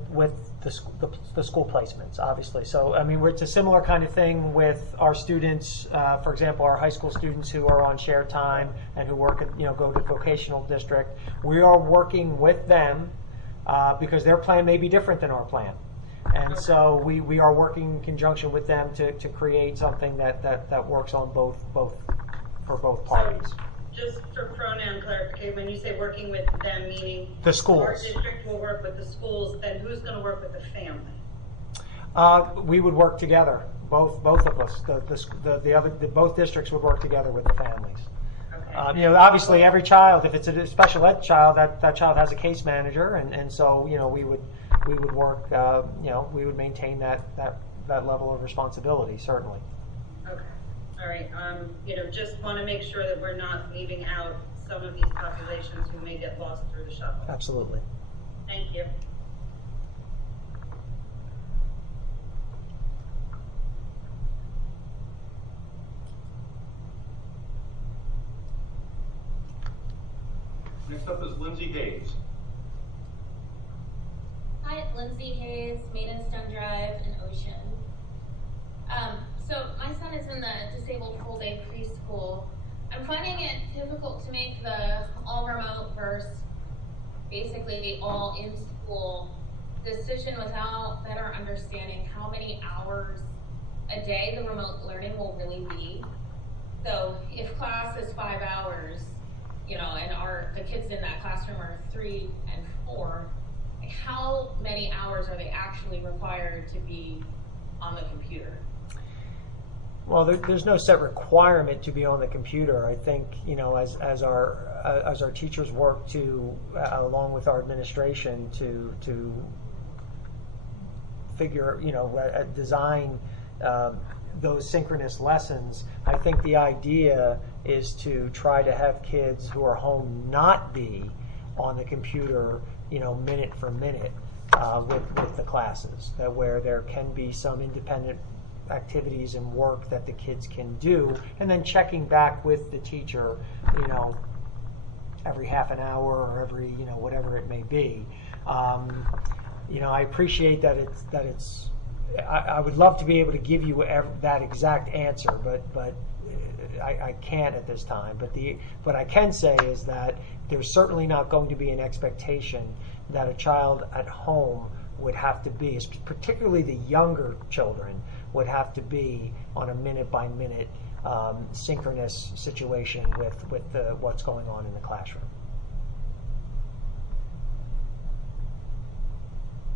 the school placements, obviously. So, I mean, it's a similar kind of thing with our students. For example, our high school students who are on shared time and who work at, go to vocational district. We are working with them because their plan may be different than our plan. And so we are working in conjunction with them to create something that works on for both parties. So just for pronoun clarification, when you say working with them, meaning the schools. Our district will work with the schools, then who's going to work with the family? We would work together, both of us. Both districts would work together with the families. Okay. Obviously, every child, if it's a special ed child, that child has a case manager, and so we would work. We would maintain that level of responsibility, certainly. Okay. All sorry, just want to make sure that we're not leaving out some of these populations who may get lost through the shuffle. Absolutely. Thank you. Next up is Lindsay Hayes. Hi, Lindsay Hayes, Maidenstone Drive in Ocean. So my son is in the disabled full day preschool. I'm finding it difficult to make the all remote versus basically all in school decision without better understanding how many hours a day the remote learning will really be. So if class is 5 hours, and the kids in that classroom are 3 and 4, how many hours are they actually required to be on the computer? Well, there's no set requirement to be on the computer. I think, as our teachers work to, along with our administration, to figure, design those synchronous lessons. I think the idea is to try to have kids who are home not be on the computer, minute for minute with the classes, that where there can be some independent activities and work that the kids can do, and then checking back with the teacher, every half an hour or every, whatever it may be. I appreciate that it's I would love to be able to give you that exact answer, but I can't at this time. But what I can say is that there's certainly not going to be an expectation that a child at home would have to be, particularly the younger children, would have to be on a minute-by-minute synchronous situation with what's going on in the classroom.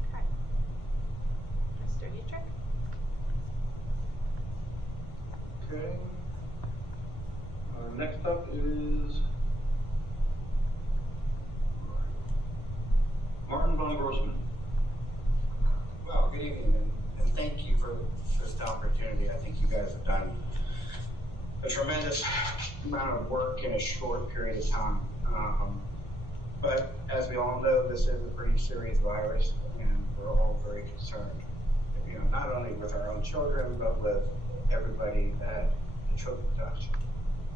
Okay. Mr. Dietrich? Okay. Next up is Martin von Grossman. Well, good evening, and thank you for this opportunity. I think you guys have done a tremendous amount of work in a short period of time. But as we all know, this is a pretty serious virus, and we're all very concerned, not only with our own children, but with everybody that the children touch.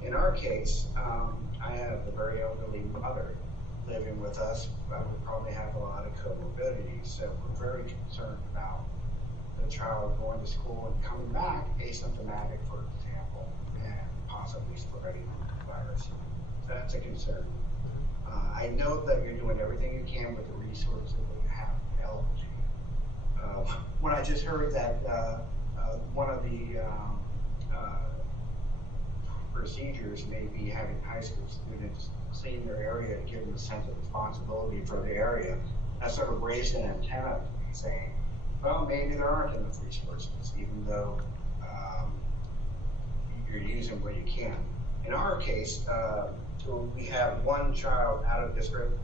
In our case, I have a very elderly mother living with us, but we probably have a lot of comorbidities, so we're very concerned about the child going to school and coming back asymptomatic, for example, and possibly spreading the virus. So that's a concern. I know that you're doing everything you can with the resources that you have available to you. When I just heard that one of the procedures may be having high school students seeing their area and give them a sense of responsibility for the area, that sort of raised an antenna to me saying, well, maybe there aren't enough resources, even though you're using what you can. In our case, we have one child out of district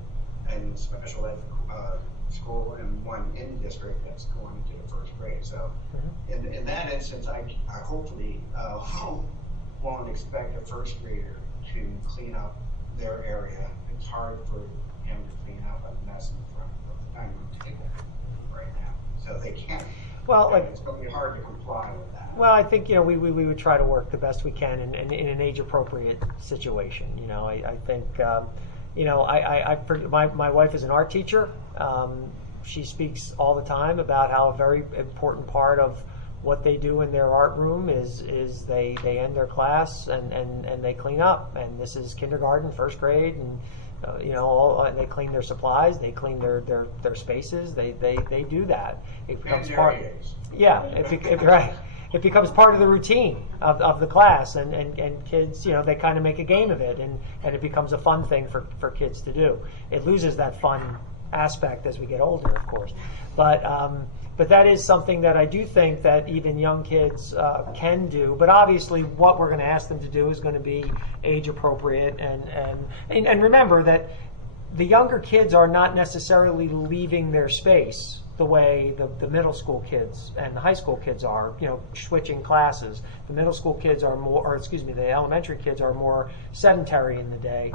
and special ed school and one in district that's going into the first grade. So in that instance, I hopefully won't expect a first grader to clean up their area. It's hard for him to clean up a mess in front of the dining room table right now. So they can't. Well, it's going to be hard to comply with that. Well, I think we would try to work the best we can in an age-appropriate situation. I think my wife is an art teacher. She speaks all the time about how a very important part of what they do in their art room is they end their class and they clean up. And this is kindergarten, first grade, and they clean their supplies, they clean their spaces, they do that. It becomes part. Yeah, it becomes part of the routine of the class, and kids, they kind of make a game of it, and it becomes a fun thing for kids to do. It loses that fun aspect as we get older, of course, but that is something that I do think that even young kids can do. But obviously, what we're going to ask them to do is going to be age appropriate, and remember that the younger kids are not necessarily leaving their space the way the middle school kids and the high school kids are, switching classes. The middle school kids are the elementary kids are more sedentary in the day,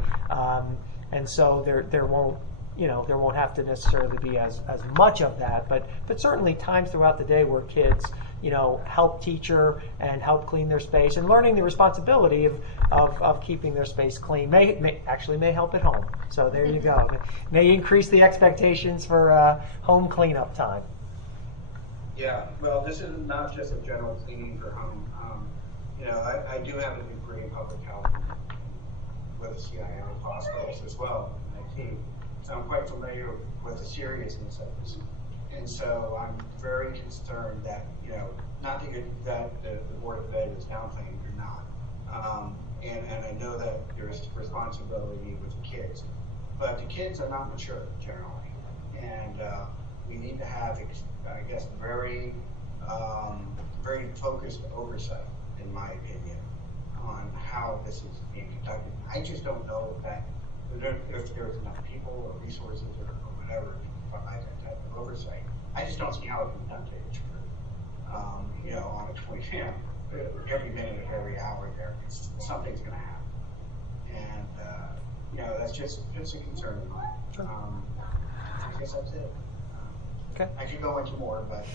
and so there won't have to necessarily be as much of that, but certainly times throughout the day where kids help teacher and help clean their space, and learning the responsibility of keeping their space clean may help at home. So there you go. May increase the expectations for home cleanup time. Yeah, well, this is not just a general cleaning for home. I do have a degree in public health with a CIO of hospitals as well, in my team. So I'm quite familiar with the seriousness of this. And so I'm very concerned that, not that the Board of Ed is downplaying or not. And I know that there's responsibility with the kids. But the kids are not mature, generally. And we need to have, I guess, very focused oversight, in my opinion, on how this is being conducted. I just don't know if there's enough people or resources or whatever to provide that type of oversight. I just don't see how it can be done to each group. On a 20, every minute of every hour there, something's going to happen. And, that's just a concern of mine. Sure. I guess that's it. Okay. I could go into more, but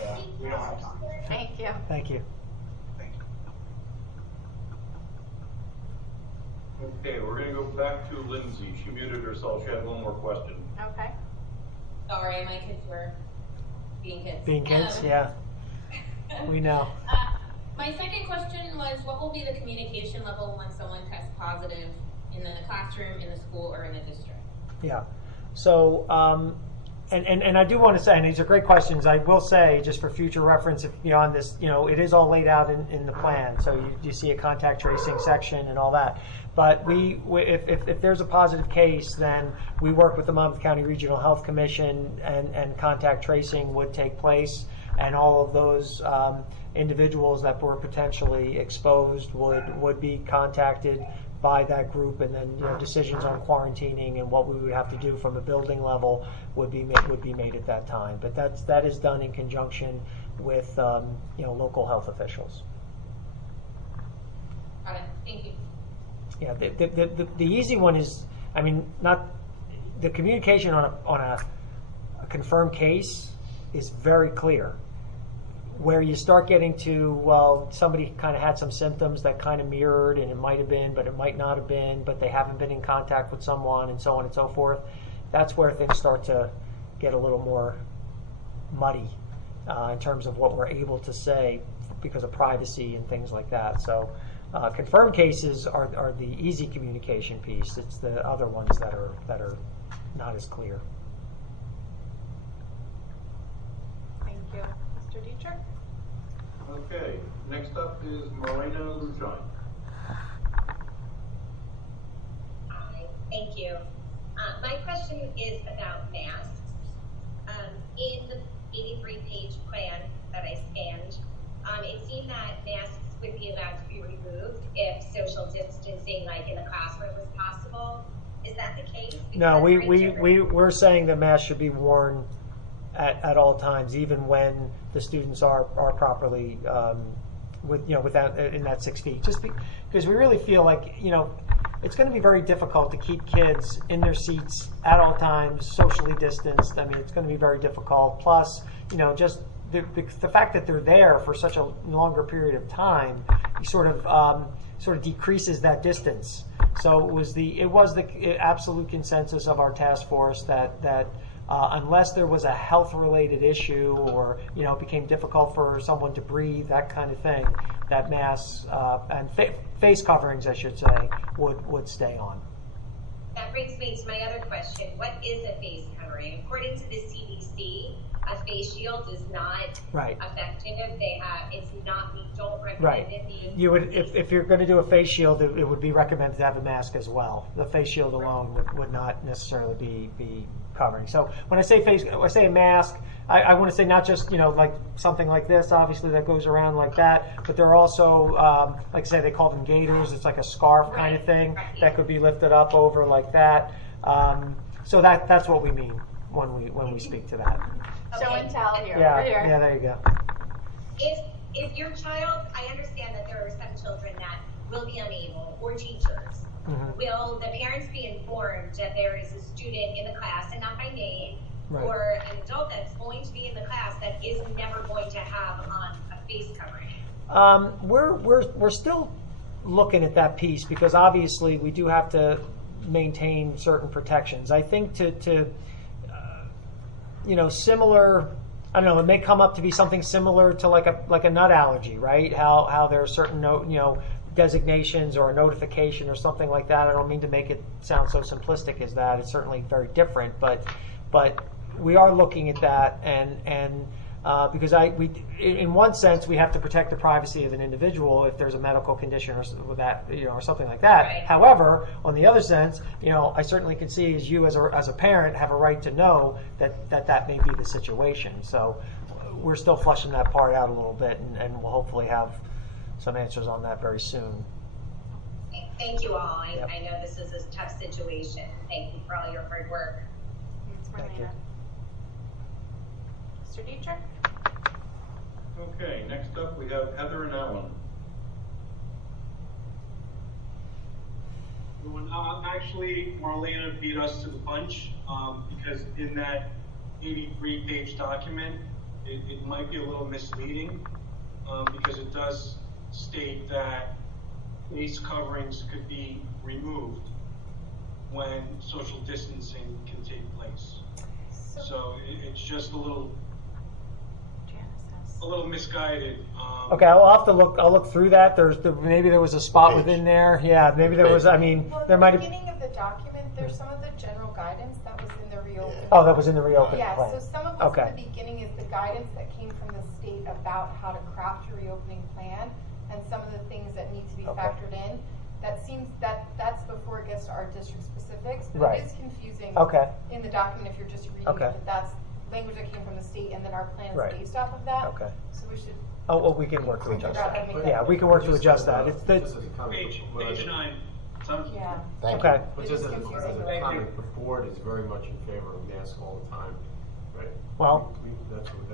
we don't have time. Thank you. Thank you. Thank you. Okay, we're gonna go back to Lindsay. She muted herself. She had one more question. Okay. Sorry, my kids were being kids. Being kids, yeah. We know. My second question was, what will be the communication level when someone tests positive in the classroom, in the school, or in the district? Yeah. So, and I do want to say, and these are great questions. I will say, just for future reference, if on this, it is all laid out in the plan. So you see a contact tracing section and all that. But if there's a positive case, then we work with the Monmouth County Regional Health Commission, and contact tracing would take place, and all of those individuals that were potentially exposed would be contacted by that group, and then decisions on quarantining and what we would have to do from a building level would be made at that time. But that is done in conjunction with local health officials. Got it. Thank you. Yeah, the easy one is, not the communication on a confirmed case is very clear. Where you start getting to, well, somebody kind of had some symptoms that kind of mirrored, and it might have been, but it might not have been, but they haven't been in contact with someone, and so on and so forth. That's where things start to get a little more muddy in terms of what we're able to say because of privacy and things like that. So confirmed cases are the easy communication piece. It's the other ones that are not as clear. Thank you. Mr. Dietrich? Okay, next up is Marlena Lujan. Hi, thank you. My question is about masks. In the 83-page plan that I scanned, it seemed that masks would be allowed to be removed if social distancing, like in the classroom, was possible. Is that the case? No, we're saying that masks should be worn at all times, even when the students are properly without in that 6 feet. Just because we really feel like it's going to be very difficult to keep kids in their seats at all times, socially distanced. It's going to be very difficult. Plus, just the fact that they're there for such a longer period of time sort of decreases that distance. So it was the absolute consensus of our task force that unless there was a health-related issue or it became difficult for someone to breathe, that kind of thing, that masks and face coverings, I should say, would stay on. That brings me to my other question: what is a face covering? According to the CDC, a face shield is not effective. It's not. We don't recommend it. You would, if you're going to do a face shield, it would be recommended to have a mask as well. The face shield alone would not necessarily be covering. So when I say a mask, I want to say not just like something like this, obviously, that goes around like that, but there are also like I say, they call them gaiters. It's like a scarf kind of thing that could be lifted up over like that. So that's what we mean when we speak to that. Show and tell here. Yeah, Over here. yeah, there you go. If your child, I understand that there are some children that will be unable, or teachers, will the parents be informed that there is a student in the class, and not by name, Right. or an adult that's going to be in the class that is never going to have on a face covering? We're still looking at that piece because obviously we do have to maintain certain protections. I think to similar. I don't know. It may come up to be something similar to like a nut allergy, right? How there are certain designations or a notification or something like that. I don't mean to make it sound so simplistic as that. It's certainly very different, but we are looking at that and because in one sense we have to protect the privacy of an individual if there's a medical condition or that or something like that. Right. However, on the other sense, I certainly can see as you as a parent have a right to know that may be the situation. So we're still fleshing that part out a little bit, and we'll hopefully have some answers on that very soon. Thank you all. Yep. I know this is a tough situation. Thank you for all your hard work. Thank you. Mr. Dietrich? Okay, next up we have Heather and Alan. Actually, Marlena beat us to the punch because in that 83-page document, it might be a little misleading because it does state that face coverings could be removed when social distancing can take place. So it's just a little misguided. Okay, I'll have to look. I'll look through that. Maybe there was a spot within there. Yeah, maybe there was. I mean, Well, there in might the have. beginning of the document, there's some of the general guidance that was in the reopening. Oh, that was in the reopening Yeah, plan. so some of what's Okay. in the beginning is the guidance that came from the state about how to craft a reopening plan and some of the things that need to be Okay. factored in. That's before it gets to our district specifics, but Right. it is confusing Okay. in the document if you're just reading Okay. it, but that's language that came from the state and then our plan is Right. based off of that. Okay. So we should Oh, well, we can work to adjust figure out how to that. make Yeah, that we can work to Just adjust as that. a- It's just as a comment, Page 9. Yeah. Thank Okay. you. But It just is as a confusing. comment, the board is very much in favor of masks all the time, right? Well,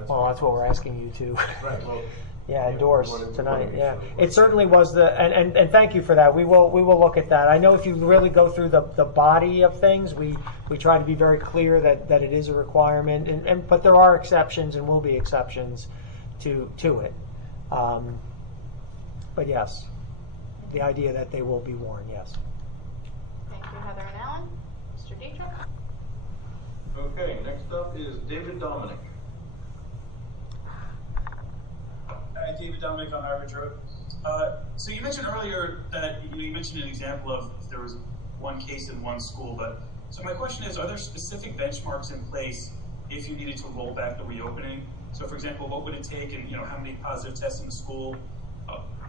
That's what we're asking you to. Right, well. Endorse we wanna tonight. make Yeah, sure it certainly was and thank you for that. We will look at that. I know if you really go through the body of things, we try to be very clear that it is a requirement, but there are exceptions and will be exceptions to it. But yes, the idea that they will be worn. Yes. Thank you, Heather and Alan. Mr. Dietrich? Okay, next up is David Dominic. David Dominic on Harvard Road. So you mentioned earlier that you mentioned an example of if there was one case in one school, but so my question is, are there specific benchmarks in place if you needed to roll back the reopening? So for example, what would it take and how many positive tests in the school,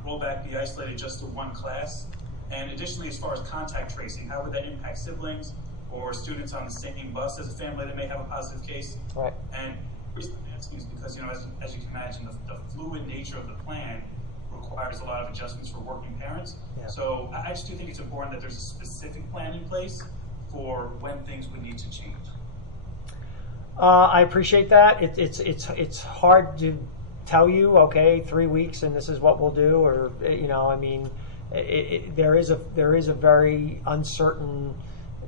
roll back the isolated just to one class? And additionally, as far as contact tracing, how would that impact siblings or students on the same bus as a family that may have a positive case? Right. And the reason I'm asking is because, as you can imagine, the fluid nature of the plan requires a lot of adjustments for working parents. Yeah. So I just do think it's important that there's a specific plan in place for when things would need to change. I appreciate that. It's hard to tell you, okay, 3 weeks and this is what we'll do, or there is a very uncertain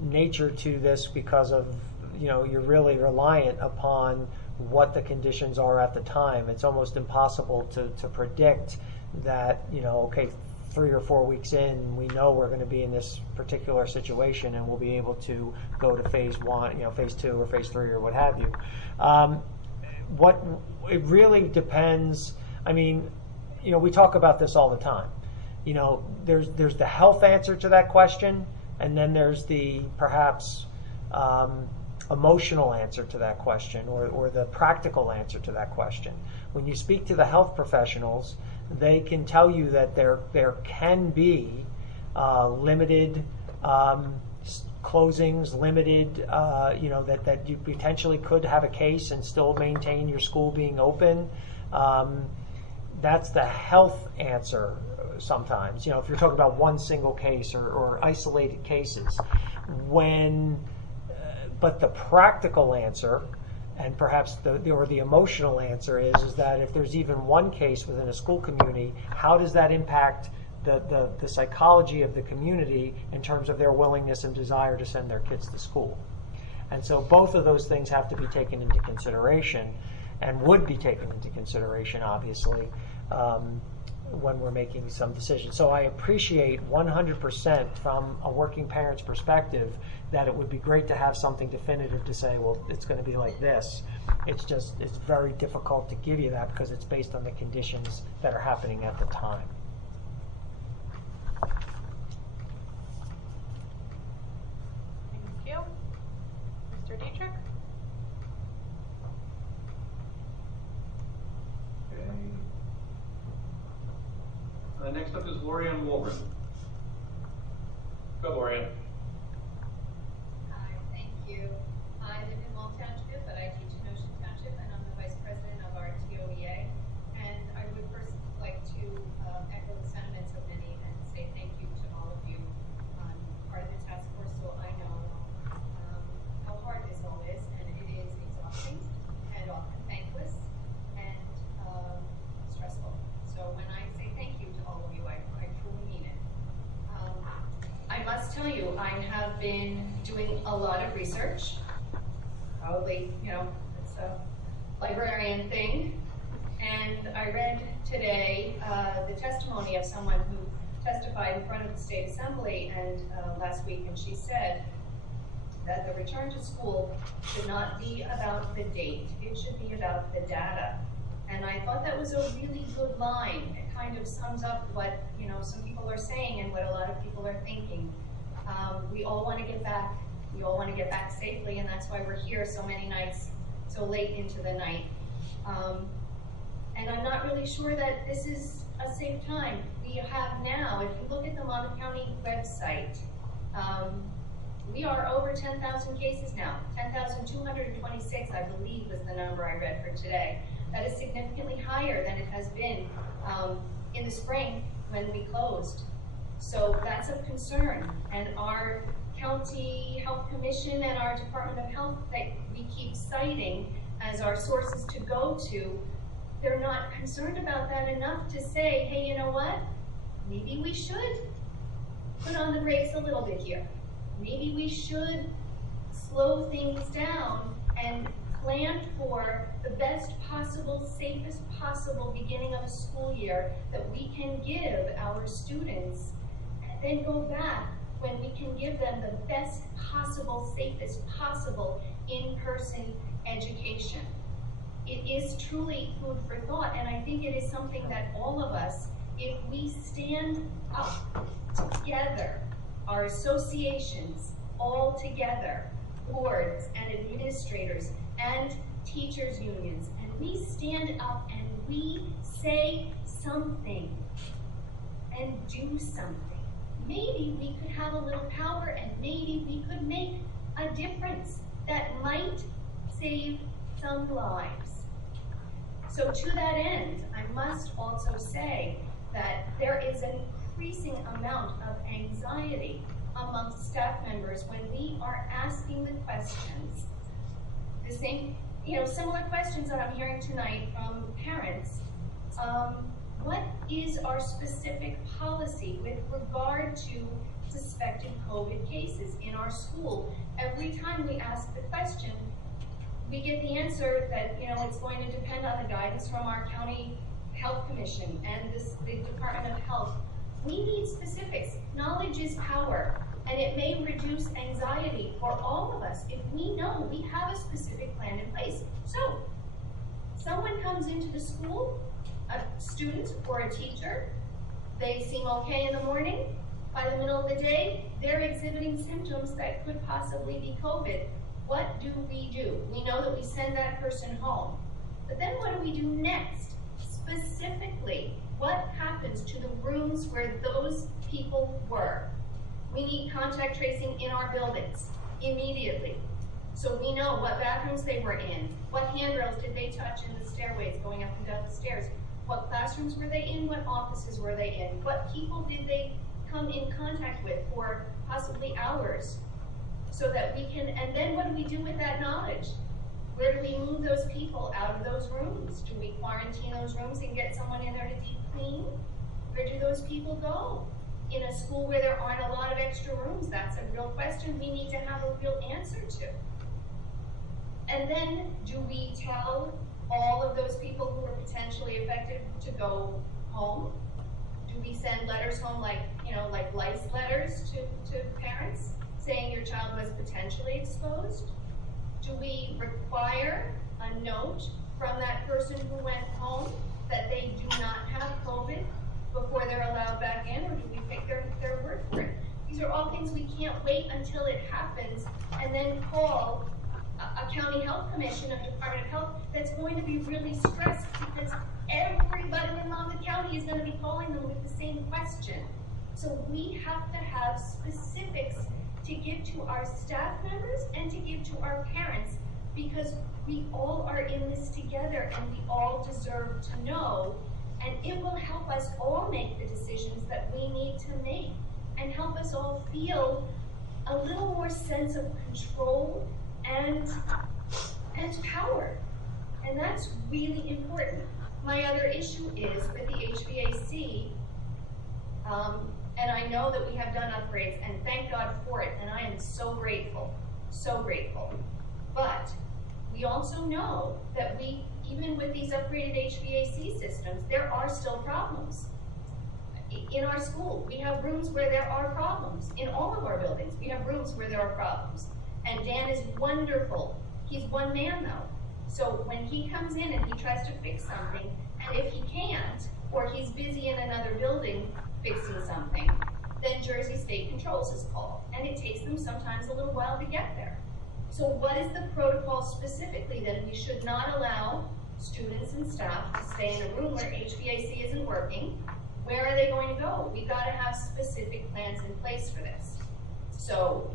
nature to this because of you're really reliant upon what the conditions are at the time. It's almost impossible to predict that, okay, 3 or 4 weeks in, we know we're going to be in this particular situation and we'll be able to go to phase 1, phase 2 or phase 3 or what have you. It really depends. I mean, we talk about this all the time. There's the health answer to that question, and then there's the perhaps emotional answer to that question, or the practical answer to that question. When you speak to the health professionals, they can tell you that there can be limited closings, limited, that you potentially could have a case and still maintain your school being open. That's the health answer sometimes. If you're talking about one single case or isolated cases. When But the practical answer, and perhaps the emotional answer is that if there's even one case within a school community, how does that impact the psychology of the community in terms of their willingness and desire to send their kids to school? And so both of those things have to be taken into consideration, and would be taken into consideration, obviously, when we're making some decisions. So I appreciate 100% from a working parent's perspective that it would be great to have something definitive to say, well, it's going to be like this. It's very difficult to give you that because it's based on the conditions that are happening at the time. Thank you. Mr. Dietrich? Next up is Lorianne Wolbert. Go, Lorianne. Hi, thank you. I live in Wall Township, but I teach in Ocean Township, and I'm the vice president of our TOEA. And I would first like to echo the sentiments of many and say thank you to all of you on part of the task force. So I know how hard this all is, and it is exhausting and often thankless and stressful. So when I say thank you to all of you, I truly mean it. I must tell you, I have been doing a lot of research. Probably, it's a librarian thing. And I read today the testimony of someone who testified in front of the State Assembly and last week, and she said that the return to school should not be about the date. It should be about the data. And I thought that was a really good line. It kind of sums up what some people are saying and what a lot of people are thinking. We all want to get back. We all want to get back safely, and that's why we're here so many nights, so late into the night. And I'm not really sure that this is a safe time. We have now, if you look at the Monmouth County website, we are over 10,000 cases now. 10,226, I believe, was the number I read for today. That is significantly higher than it has been in the spring when we closed. So that's of concern. And our County Health Commission and our Department of Health that we keep citing as our sources to go to, they're not concerned about that enough to say, hey, you know what? Maybe we should put on the brakes a little bit here. Maybe we should slow things down and plan for the best possible, safest possible beginning of a school year that we can give our students, and then go back when we can give them the best possible, safest possible in-person education. It is truly food for thought, and I think it is something that all of us, if we stand up together, our associations all together, boards and administrators and teachers unions, and we stand up and we say something and do something. Maybe we could have a little power, and maybe we could make a difference that might save some lives. So to that end, I must also say that there is an increasing amount of anxiety amongst staff members when we are asking the questions, the same, similar questions that I'm hearing tonight from parents. What is our specific policy with regard to suspected COVID cases in our school? Every time we ask the question, we get the answer that it's going to depend on the guidance from our County Health Commission and the Department of Health. We need specifics. Knowledge is power, and it may reduce anxiety for all of us if we know we have a specific plan in place. So, someone comes into the school, a student or a teacher, they seem okay in the morning. By the middle of the day, they're exhibiting symptoms that could possibly be COVID. What do? We know that we send that person home. But then what do we do next? Specifically, what happens to the rooms where those people were? We need contact tracing in our buildings immediately. So we know what bathrooms they were in, what handrails did they touch in the stairways going up and down the stairs, what classrooms were they in, what offices were they in, what people did they come in contact with for possibly hours. so that we can, and then what do we do with that knowledge? Where do we move those people out of those rooms? Do we quarantine those rooms and get someone in there to deep clean? Where do those people go? In a school where there aren't a lot of extra rooms, that's a real question we need to have a real answer to. And then, do we tell all of those people who are potentially affected to go home? Do we send letters home like lice letters to parents saying your child was potentially exposed? Do we require a note from that person who went home that they do not have COVID before they're allowed back in, or do we take their word for it? These are all things we can't wait until it happens and then call a county health commission, a Department of Health that's going to be really stressed because everybody in Monmouth County is going to be calling them with the same question. So we have to have specifics to give to our staff members and to give to our parents, because we all are in this together and we all deserve to know, and it will help us all make the decisions that we need to make and help us all feel a little more sense of control and power. And that's really important. My other issue is with the HVAC, and I know that we have done upgrades, and thank God for it, and I am so grateful, so grateful. But we also know that even with these upgraded HVAC systems, there are still problems. In our school, we have rooms where there are problems. In all of our buildings, we have rooms where there are problems. And Dan is wonderful. He's one man though. So when he comes in and he tries to fix something, and if he can't, or he's busy in another building fixing something, then Jersey State Controls is called. And it takes them sometimes a little while to get there. So what is the protocol specifically that we should not allow students and staff to stay in a room where HVAC isn't working? Where are they going to go? We've got to have specific plans in place for this. So,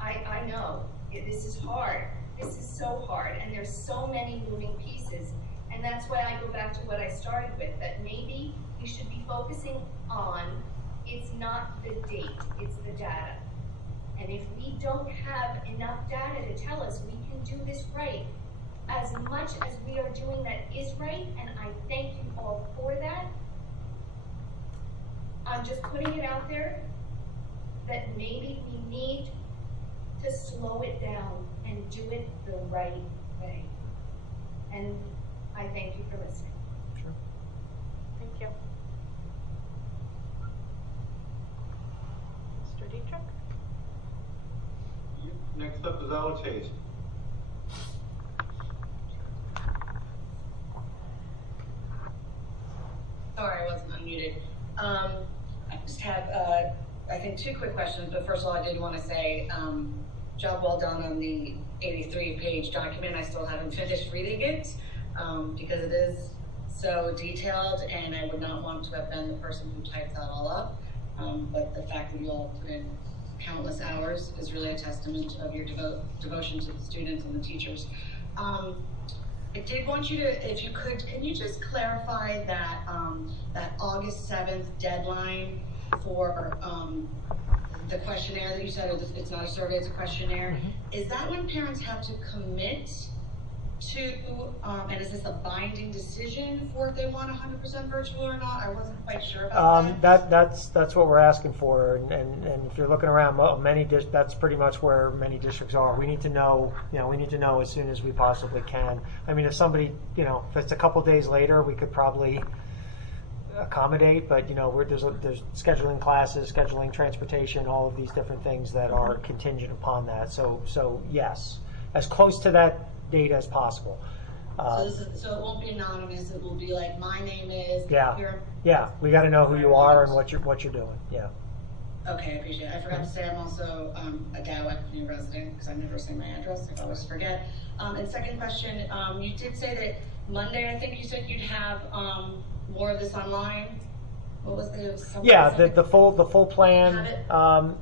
I know this is hard. This is so hard, and there's so many moving pieces. And that's why I go back to what I started with, that maybe we should be focusing on, it's not the date, it's the data. And if we don't have enough data to tell us we can do this right, as much as we are doing that is right, and I thank you all for that, I'm just putting it out there that maybe we need to slow it down and do it the right way. And I thank you for listening. Sure. Thank you. Mr. Dietrich? Next up is Alex Hayes. Sorry, I wasn't unmuted. I just have, I think, two quick questions. But first of all, I did want to say, job well done on the 83-page document. I still haven't finished reading it because it is so detailed, and I would not want to have been the person who typed that all up. But the fact that you all put in countless hours is really a testament of your devotion to the students and the teachers. I did want you to, if you could, can you just clarify that that August 7th deadline for the questionnaire that you said, it's not a survey, it's a questionnaire. Mm-hmm. Is that when parents have to commit to, and is this a binding decision for if they want 100% virtual or not? I wasn't quite sure about that. That's what we're asking for, and if you're looking around, that's pretty much where many districts are. We need to know, we need to know as soon as we possibly can. I mean, if somebody, if it's a couple days later, we could probably accommodate, but there's scheduling classes, scheduling transportation, all of these different things that are contingent upon that. So yes, as close to that date as possible. So it won't be anonymous. It will be like, my name is. Yeah. We got to know who you are and what you're doing. Yeah. Okay, I appreciate it. I forgot to say I'm also a Dow New resident because I never say my address. I always forget. And second question, you did say that Monday, I think you said you'd have more of this online. What was the full plan,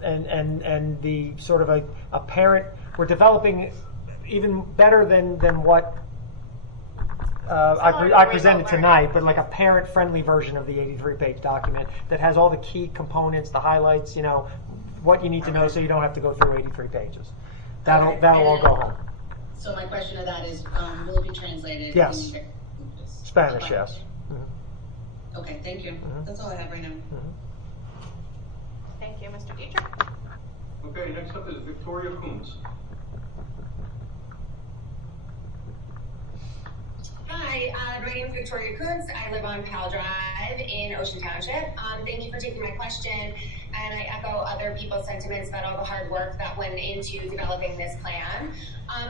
and the sort of a parent. We're developing even better than what I presented tonight, but like a parent-friendly version of the 83-page document that has all the key components, the highlights, what you need to know so you don't have to go through 83 pages. That'll Okay. all go home. So my question to that is, will it be translated? Yes. in Spanish, yes. Okay, thank you. That's all I have right now. Thank you, Mr. Dietrich. Okay, next up is Victoria Coombs. Hi, my name is Victoria Kuntz. I live on Powell Drive in Ocean Township. Thank you for taking my question, and I echo other people's sentiments about all the hard work that went into developing this plan.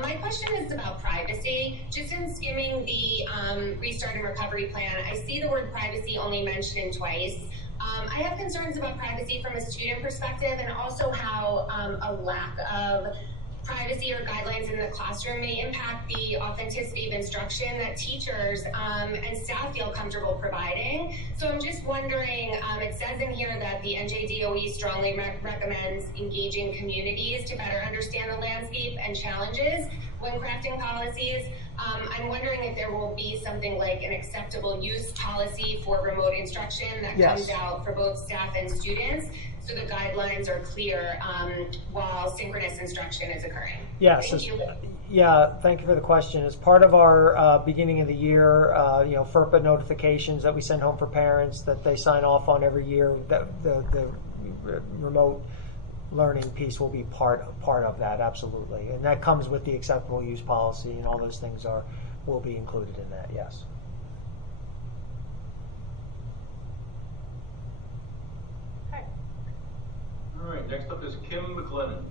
My question is about privacy. Just in skimming the Restart and Recovery Plan, I see the word privacy only mentioned twice. I have concerns about privacy from a student perspective, and also how a lack of privacy or guidelines in the classroom may impact the authenticity of instruction that teachers and staff feel comfortable providing. So I'm just wondering, it says in here that the NJDOE strongly recommends engaging communities to better understand the landscape and challenges when crafting policies. I'm wondering if there will be something like an acceptable use policy for remote instruction that comes out for both staff and students, so the guidelines are clear while synchronous instruction is occurring. Yes. Thank you. Yeah, thank you for the question. As part of our beginning of the year, FERPA notifications that we send home for parents that they sign off on every year, that the remote learning piece will be part of that, absolutely. And that comes with the acceptable use policy, and all those things will be included in that, yes. All right, next up is Kim McLennan.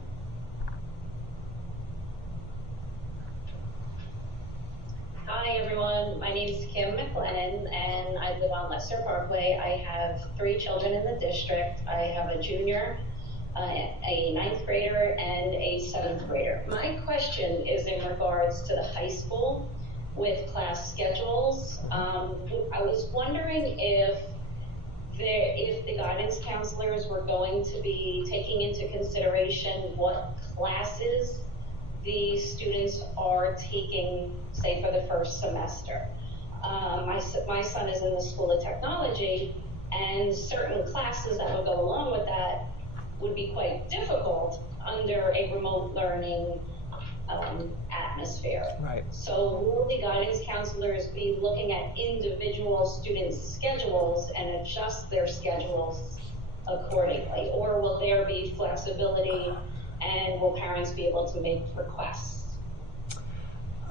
Hi everyone, my name is Kim McLennan and I live on Lester Parkway. I have 3 children in the district. I have a junior, a 9th grader, and a 7th grader. My question is in regards to the high school with class schedules. I was wondering if the guidance counselors were going to be taking into consideration what classes the students are taking, say, for the first semester. My son is in the School of Technology, and certain classes that would go along with that would be quite difficult under a remote learning atmosphere. Right. So will the guidance counselors be looking at individual students' schedules and adjust their schedules accordingly? Or will there be flexibility and will parents be able to make requests?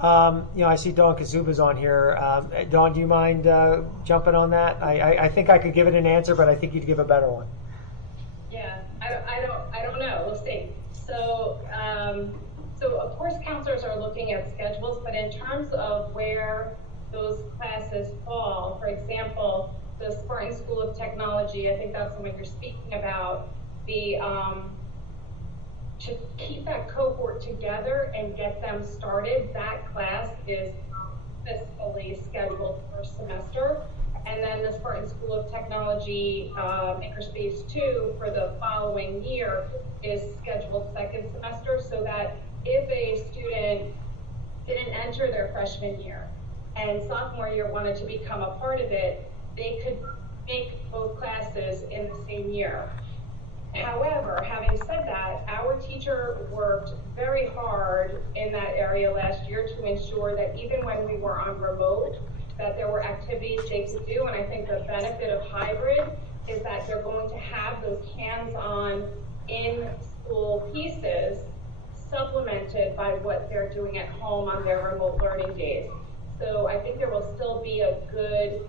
I see Dawn Kazuba's on here. Dawn, do you mind jumping on that? I think I could give it an answer, but I think you'd give a better one. Yeah, I don't know. We'll see. So of course counselors are looking at schedules, but in terms of where those classes fall, for example, the Spartan School of Technology, I think that's what you're speaking about, to keep that cohort together and get them started, that class is fiscally scheduled first semester. And then the Spartan School of Technology Makerspace 2 for the following year is scheduled second semester, so that if a student didn't enter their freshman year and sophomore year wanted to become a part of it, they could make both classes in the same year. However, having said that, our teacher worked very hard in that area last year to ensure that even when we were on remote, that there were activities they could do. And I think the benefit of hybrid is that they're going to have those hands-on in-school pieces supplemented by what they're doing at home on their remote learning days. So I think there will still be a good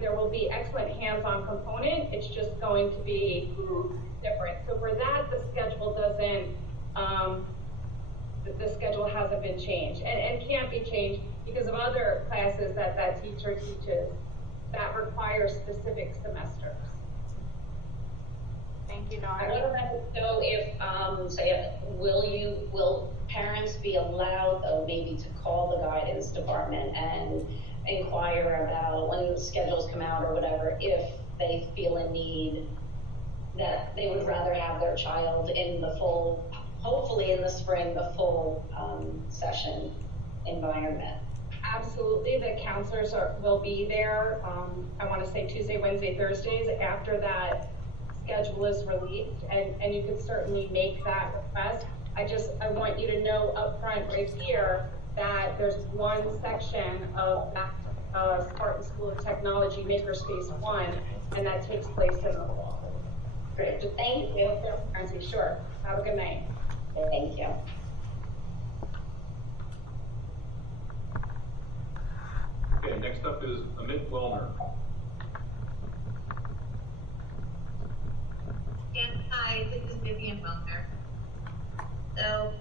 there will be excellent hands-on component. It's just going to be different. So for that, the schedule doesn't, the schedule hasn't been changed and can't be changed because of other classes that that teacher teaches that require specific semesters. Thank you, Dawn. I wanted to know if, will parents be allowed, though, maybe to call the guidance department and inquire about when the schedules come out or whatever, if they feel a need that they would rather have their child in the full, hopefully in the spring, the full session environment? Absolutely, the counselors will be there. I want to say Tuesday, Wednesday, Thursdays after that schedule is released, and you could certainly make that request. I want you to know upfront right here that there's one section of that Spartan School of Technology Makerspace 1, and that takes place in the fall. Great, thank you. Sure. Have a good night. Thank you. Okay, next up is Amit Wellner. Yes, hi, this is Vivian Wellner. So,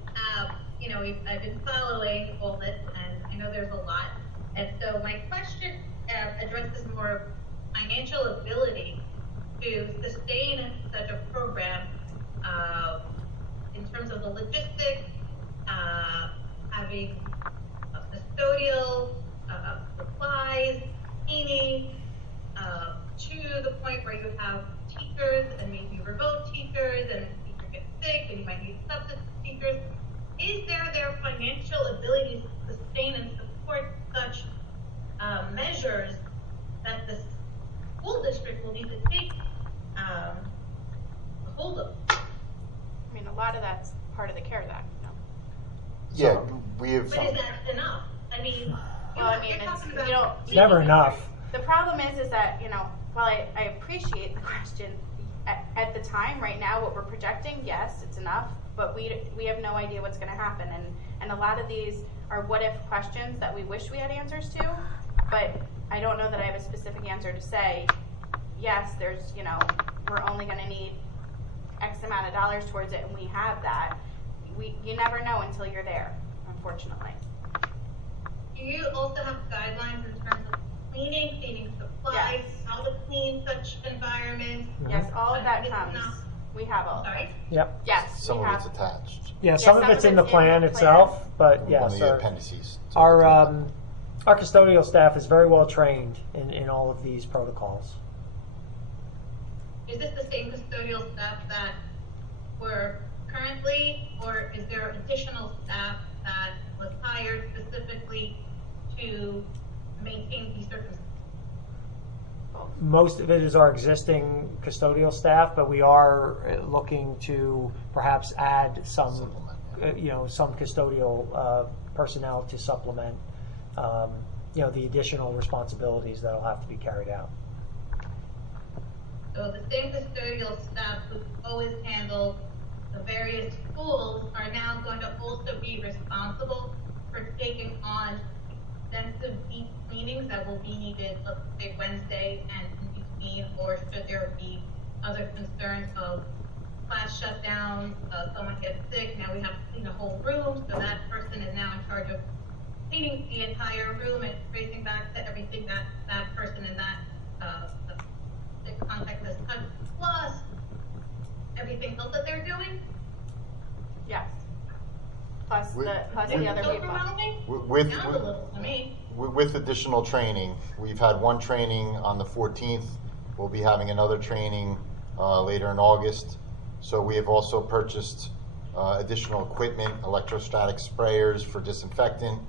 you know, I've been following all this, and I know there's a lot. And so my question addresses more financial ability to sustain such a program in terms of the logistics, having custodial supplies, cleaning, to the point where you have teachers and maybe remote teachers, and the teacher gets sick and you might need substitute teachers. Is there financial ability to sustain and support such measures that the school district will need to take to hold them? I mean, a lot of that's part of the CARES Act, no? Yeah, we have. But is that enough? I mean, well, I mean, it's never enough. The problem is that, you know, while I appreciate the question, at the time, right now, what we're projecting, yes, it's enough, but we have no idea what's going to happen. And a lot of these are what-if questions that we wish we had answers to, but I don't know that I have a specific answer to say, yes, there's, you know, we're only going to need X amount of dollars towards it, and we have that. You never know until you're there, unfortunately. Do you also have guidelines in terms of cleaning supplies, Yes. how to clean such environments? Yes, all of that comes. We have all. Sorry? Yep. Yes, Some we of have. it's attached. Yeah, some of it's in the plan itself, but yes, One of the appendices. our custodial staff is very well trained in all of these protocols. Is this the same custodial staff that were currently, or is there additional staff that was hired specifically to maintain these services? Most of it is our existing custodial staff, but we are looking to perhaps add some, some custodial personnel to supplement, the additional responsibilities that'll have to be carried out. So the same custodial staff who always handled the various schools are now going to also be responsible for taking on extensive deep cleanings that will be needed, let's say Wednesday and in between, or should there be other concerns of class shutdowns, someone gets sick, now we have to clean a whole room, so that person is now in charge of cleaning the entire room and tracing back to everything that person in that the contact has touched, plus everything else that they're doing? Yes. Plus the other people. With additional training, we've had one training on the 14th. We'll be having another training later in August. So we have also purchased additional equipment, electrostatic sprayers for disinfectant,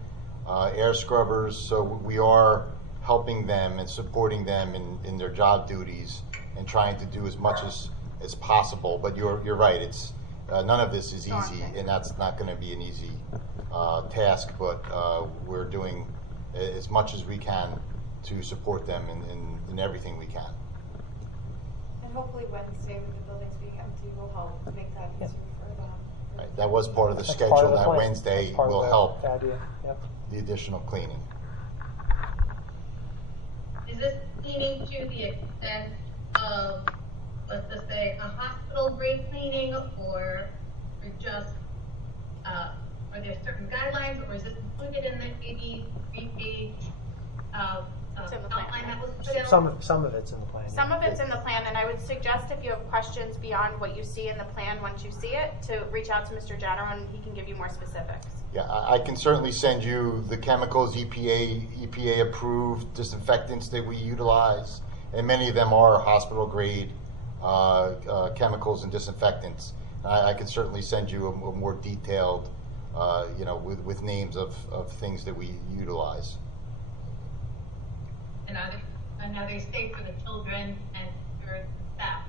air scrubbers. So we are helping them and supporting them in their job duties and trying to do as much as possible. But you're right, it's none of this is easy, and that's not going to be an easy task, but we're doing as much as we can to support them in everything we can. And hopefully Wednesday, with the buildings being empty, will help make that easier for them. Right, that was part of the That's schedule, part of the that plan. Wednesday That's part of will the help idea. Yep. the additional cleaning. Is this cleaning to the extent of, let's just say, a hospital grade cleaning, or just, are there certain guidelines, or is this included in the 83-page outline that was put out? Some of it's in the plan. Some of it's in the plan, and I would suggest if you have questions beyond what you see in the plan once you see it, to reach out to Mr. Jenner and he can give you more specifics. Yeah, I can certainly send you the chemicals, EPA approved disinfectants that we utilize, and many of them are hospital grade chemicals and disinfectants. I can certainly send you a more detailed, with names of things that we utilize. And are they safe for the children and for the staff?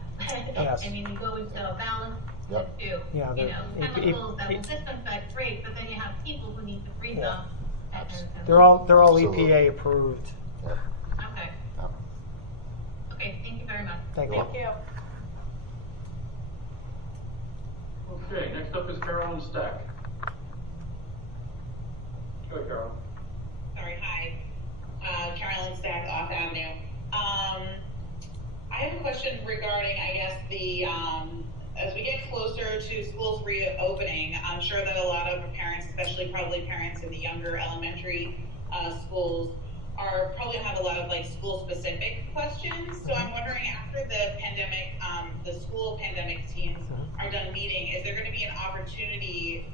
Yes. I mean, you go into a balance Yep. too. Yeah, You the- know, chemicals that will disinfect, great, but then you have people who need to breathe Yeah. them. They're all Absolutely. EPA approved. Okay. Yep. Okay, thank you very much. Thank you. Okay, next up is Carolyn Stack. Go ahead, Carolyn. Sorry, hi. Carolyn Stack, Off Avenue. I have a question regarding, I guess, the, as we get closer to schools reopening, I'm sure that a lot of parents, especially probably parents in the younger elementary schools, are probably have a lot of like school-specific questions. So I'm wondering, after the pandemic, the school pandemic teams are done meeting, is there going to be an opportunity,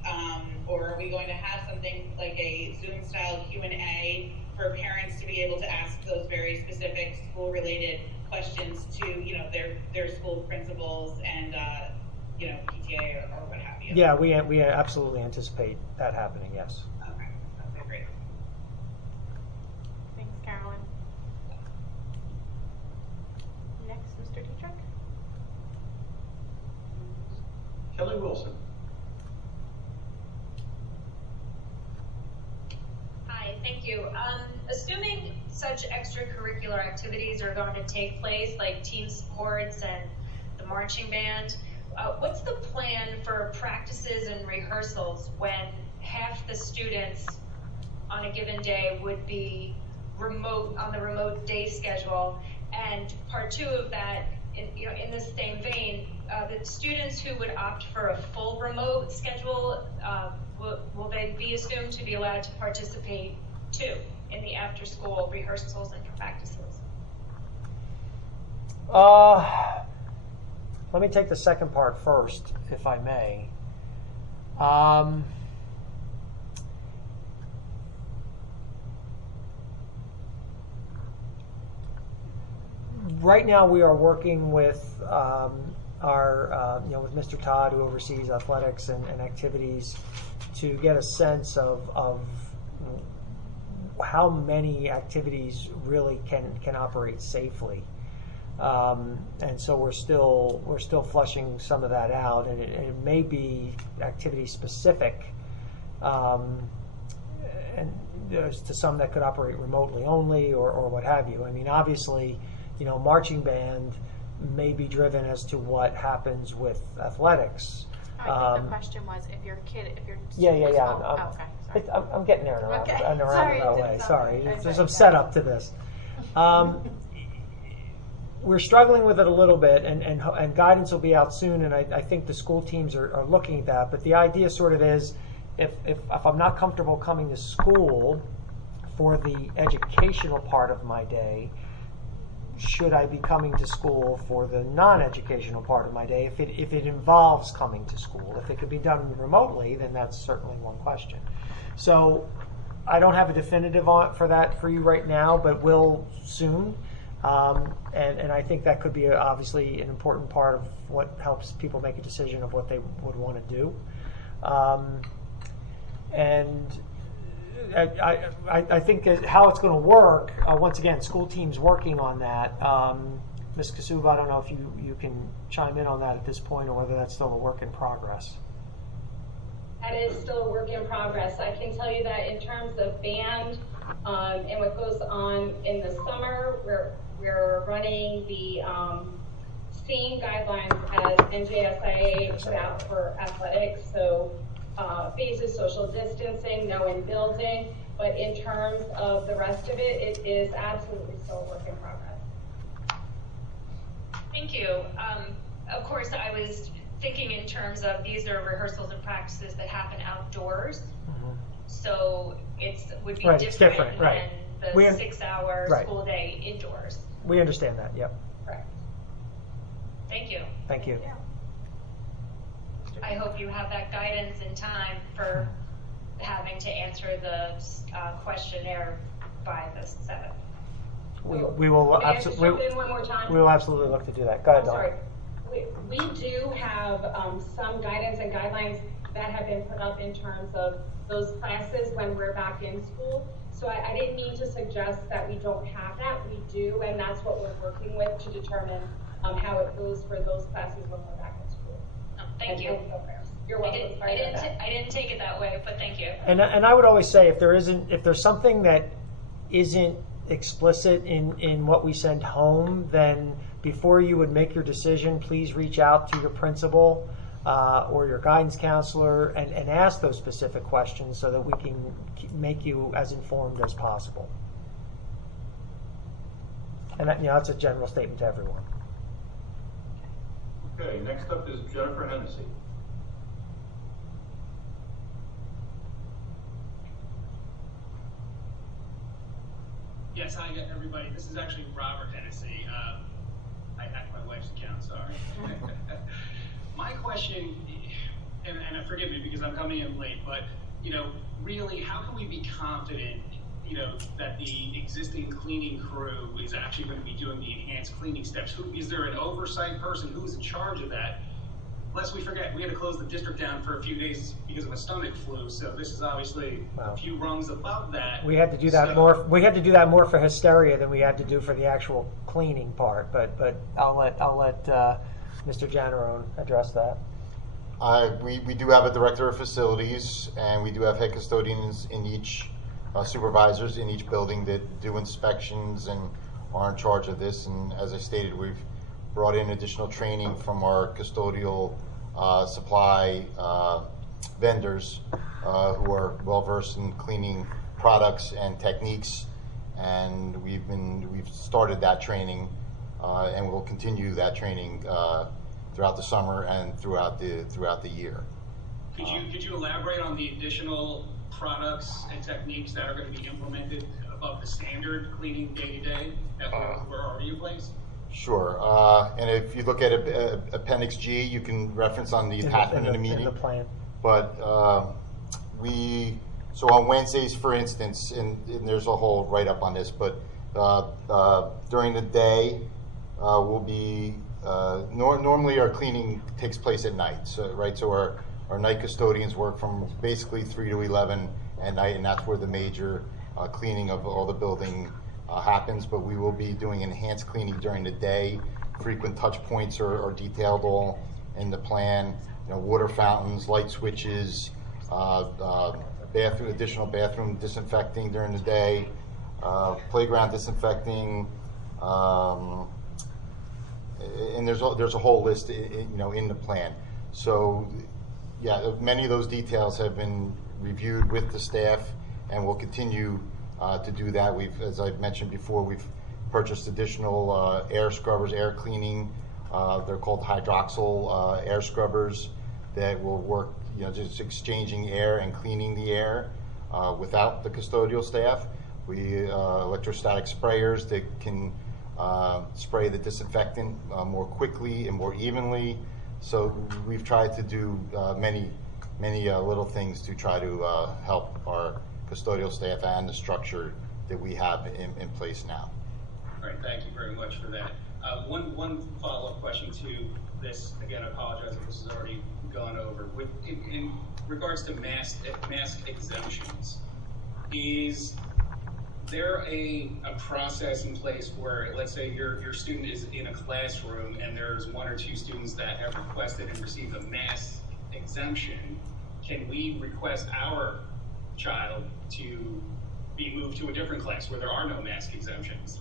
or are we going to have something like a Zoom-style Q&A for parents to be able to ask those very specific school-related questions to, you know, their school principals and, you know, PTA or what have you? Yeah, we absolutely anticipate that happening, yes. Okay, great. Thanks, Carolyn. Next, Mr. Dietrich. Kelly Wilson. Hi, thank you. Assuming such extracurricular activities are going to take place, like team sports and the marching band, what's the plan for practices and rehearsals when half the students on a given day would be remote on the remote day schedule? And part two of that, in the same vein, the students who would opt for a full remote schedule, will they be assumed to be allowed to participate too in the after-school rehearsals and practices? Let me take the second part first, if I may. Right now, we are working with with Mr. Todd, who oversees athletics and activities, to get a sense of how many activities really can operate safely. And so we're still flushing some of that out, and it may be activity specific, and there's to some that could operate remotely only or what have you. I mean, obviously, marching band may be driven as to what happens with athletics. I think the question was if your Yeah. okay. Sorry. I'm getting there in a roundabout way. Sorry, That's there's right. some setup to this. We're struggling with it a little bit, and guidance will be out soon, and I think the school teams are looking at that. But the idea sort of is, if I'm not comfortable coming to school for the educational part of my day, should I be coming to school for the non-educational part of my day? If it involves coming to school, if it could be done remotely, then that's certainly one question. So I don't have a definitive for that for you right now, but will soon. And I think that could be obviously an important part of what helps people make a decision of what they would want to do. And I think that how it's going to work, once again, school teams working on that. Ms. Kasuba, I don't know if you can chime in on that at this point, or whether that's still a work in progress. That is still a work in progress. I can tell you that in terms of band and what goes on in the summer, we're running the same guidelines as NJSIA put out for athletics. So phases, social distancing, no in building. But in terms of the rest of it, it is absolutely still a work in progress. Thank you. Of course, I was thinking in terms of these are rehearsals and practices that happen outdoors. Mm-hmm. So it would be different right. than the 6-hour right. school day indoors. We understand that, yep. Correct. Thank you. Thank you. I hope you have that guidance in time for having to answer the questionnaire by the 7th. We will absolutely. One more time? We will absolutely look to do that. Go ahead, Dawn. Sorry. We do have some guidance and guidelines that have been put up in terms of those classes when we're back in school. So I didn't mean to suggest that we don't have that. We do, and that's what we're working with to determine how it goes for those classes when we're back in school. Thank you. You're welcome. I didn't take it that way, but thank you. And I would always say if there's something that isn't explicit in what we send home, then before you would make your decision, please reach out to your principal or your guidance counselor and ask those specific questions so that we can make you as informed as possible. And that's a general statement to everyone. Okay, next up is Jennifer Hennessy. Yes, hi everybody. This is actually Robert Hennessy. I hacked my wife's account, sorry. My question, and forgive me because I'm coming in late, but really, how can we be confident, that the existing cleaning crew is actually going to be doing the enhanced cleaning steps? Is there an oversight person who's in charge of that? Lest we forget, we had to close the district down for a few days because of a stomach flu. So this is obviously a few rungs above that. We had to do that more. We had to do that more for hysteria than we had to do for the actual cleaning part. But I'll let Mr. Janarone address that. We do have a director of facilities, and we do have head custodians in each supervisors in each building that do inspections and are in charge of this. And as I stated, we've brought in additional training from our custodial supply vendors who are well versed in cleaning products and techniques, and we've started that training and we'll continue that training throughout the summer and throughout the year. Could you elaborate on the additional products and techniques that are going to be implemented above the standard cleaning day-to-day that were already in place? Sure. And if you look at Appendix G, you can reference on the attachment in the meeting. In the plan. But so on Wednesdays, for instance, and there's a whole write-up on this, but during the day, we'll be, normally our cleaning takes place at night, so our night custodians work from basically 3 to 11 at night, and that's where the major cleaning of all the building happens. But we will be doing enhanced cleaning during the day. Frequent touch points are detailed all in the plan. Water fountains, light switches, additional bathroom disinfecting during the day, playground disinfecting, and there's a whole list in the plan. So yeah, many of those details have been reviewed with the staff, and we'll continue to do that. As I mentioned before, we've purchased additional air scrubbers, air cleaning. They're called hydroxyl air scrubbers that will work, just exchanging air and cleaning the air without the custodial staff. We electrostatic sprayers that can spray the disinfectant more quickly and more evenly. So we've tried to do many little things to try to help our custodial staff and the structure that we have in place now. All right, thank you very much for that. One follow-up question to this. Again, I apologize if this has already gone over. In regards to mask exemptions, is there a process in place where, let's say your student is in a classroom and there's 1 or 2 students that have requested and received a mask exemption? Can we request our child to be moved to a different class where there are no mask exemptions?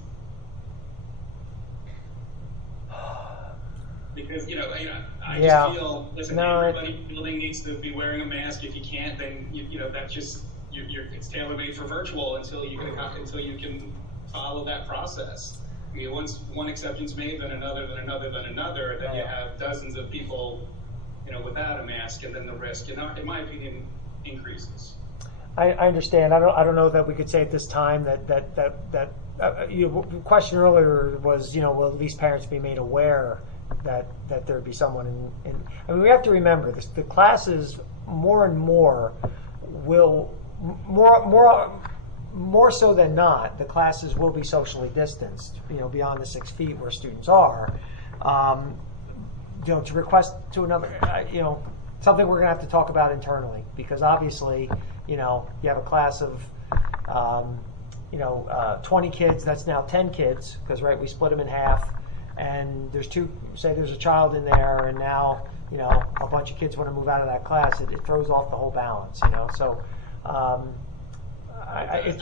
Because I just feel, listen, everybody in the building needs to be wearing a mask. If you can't, then that's just it's tailor-made for virtual until you can follow that process. Once one exception's made, then another, then another, then another, then you have dozens of people, without a mask, and then the risk, in my opinion, increases. I understand. I don't know that we could say at this time that the question earlier was, will these parents be made aware that there'd be someone in I mean, we have to remember this, the classes more and more will more so than not, the classes will be socially distanced, beyond the 6 feet where students are. To request to another, something we're going to have to talk about internally, because obviously, you have a class of, 20 kids, that's now 10 kids, because, we split them in half, and there's there's a child in there, and now, you know, a bunch of kids want to move out of that class, it throws off the whole balance, you know. So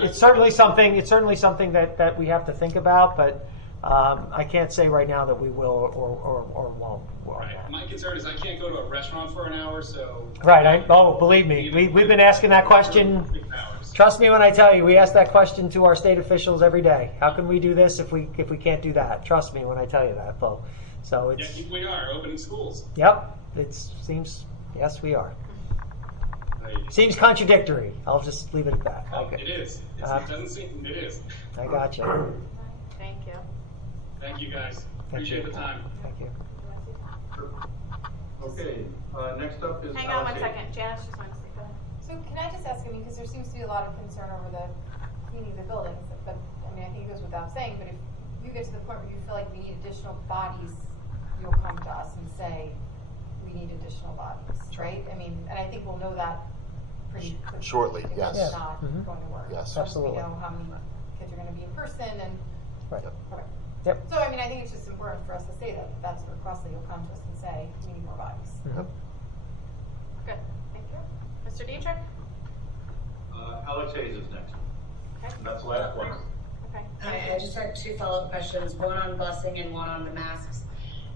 it's certainly something that we have to think about, but I can't say right now that we will or won't. Right. My concern is I can't go to a restaurant for an hour, so. Right. Believe me, we've been asking that question. Trust me when I tell you, we ask that question to our state officials every day. How can we do this if we can't do that? Trust me when I tell you that, Bo. So it's. Yeah, we are opening schools. Yep. It seems. Yes, we are. Seems contradictory. I'll just leave it at that. Oh, okay. It is. It doesn't seem. It is. I got you. Thank you. Thank you, guys. Appreciate the time. Thank you. Okay, next up is. Hang on one second. Janice just wants to say, go ahead. So can I just ask, I mean, because there seems to be a lot of concern over the cleaning of the buildings, but I mean, I think it goes without saying, but if you get to the point where you feel like we need additional bodies, you'll come to us and say, we need additional bodies, right? I mean, and I think we'll know that pretty quickly. Shortly, if yes. It's not going to work. Yes, Once absolutely. we know how many kids are going to be in person and. Right. Okay. Yep. So, I mean, I think it's just important for us to say that that's the request, that you'll come to us and say, we need more bodies. Good. Thank you. Mr. Dietrich? Alex Hayes is next. Okay. That's the last one. Okay. Hi, I just had 2 follow-up questions, one on busing and one on the masks.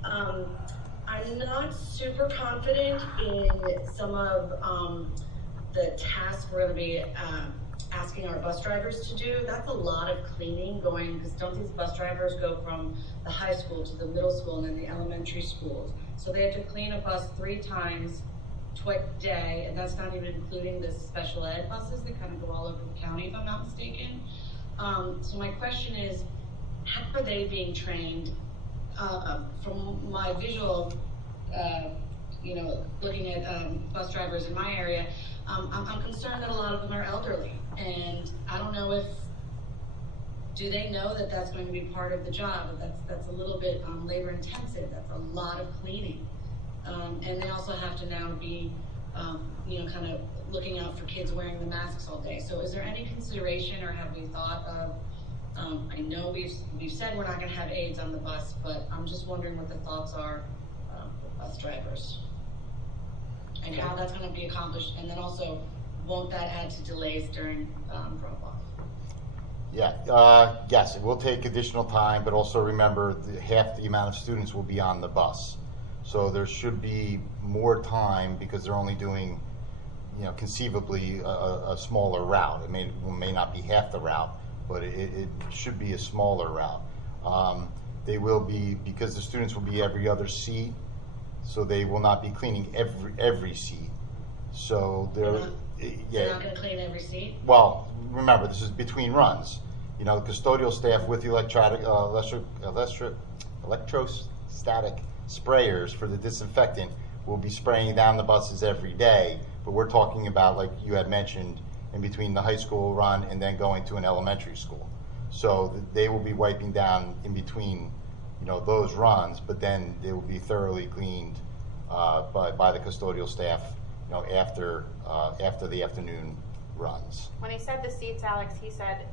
I'm not super confident in some of the tasks we're going to be asking our bus drivers to do. That's a lot of cleaning going, because don't these bus drivers go from the high school to the middle school and then the elementary schools? So they have to clean a bus 3 times twice a day, and that's not even including the special ed buses that kind of go all over the county, if I'm not mistaken. So my question is, how are they being trained? From my visual, you know, looking at bus drivers in my area, I'm concerned that a lot of them are elderly, and I don't know if, do they know that that's going to be part of the job? That's a little bit labor intensive. That's a lot of cleaning, and they also have to now be, you know, kind of looking out for kids wearing the masks all day. So is there any consideration, or have we thought of? I know we've said we're not going to have aides on the bus, but I'm just wondering what the thoughts are for bus drivers and how that's going to be accomplished, and then also, won't that add to delays during drop-off? Yeah, yes, it will take additional time, but also remember half the amount of students will be on the bus. So there should be more time because they're only doing, you know, conceivably a smaller route. It may not be half the route, but it should be a smaller route. They will be, because the students will be every other seat, so they will not be cleaning every seat. So they're not going to clean every seat? Well, remember, this is between runs. You know, the custodial staff with the electrostatic sprayers for the disinfectant will be spraying down the buses every day. But we're talking about, like you had mentioned, in between the high school run and then going to an elementary school. So they will be wiping down in between, you know, those runs, but then they will be thoroughly cleaned by the custodial staff, you know, after the afternoon runs. When he said the seats, Alex, he said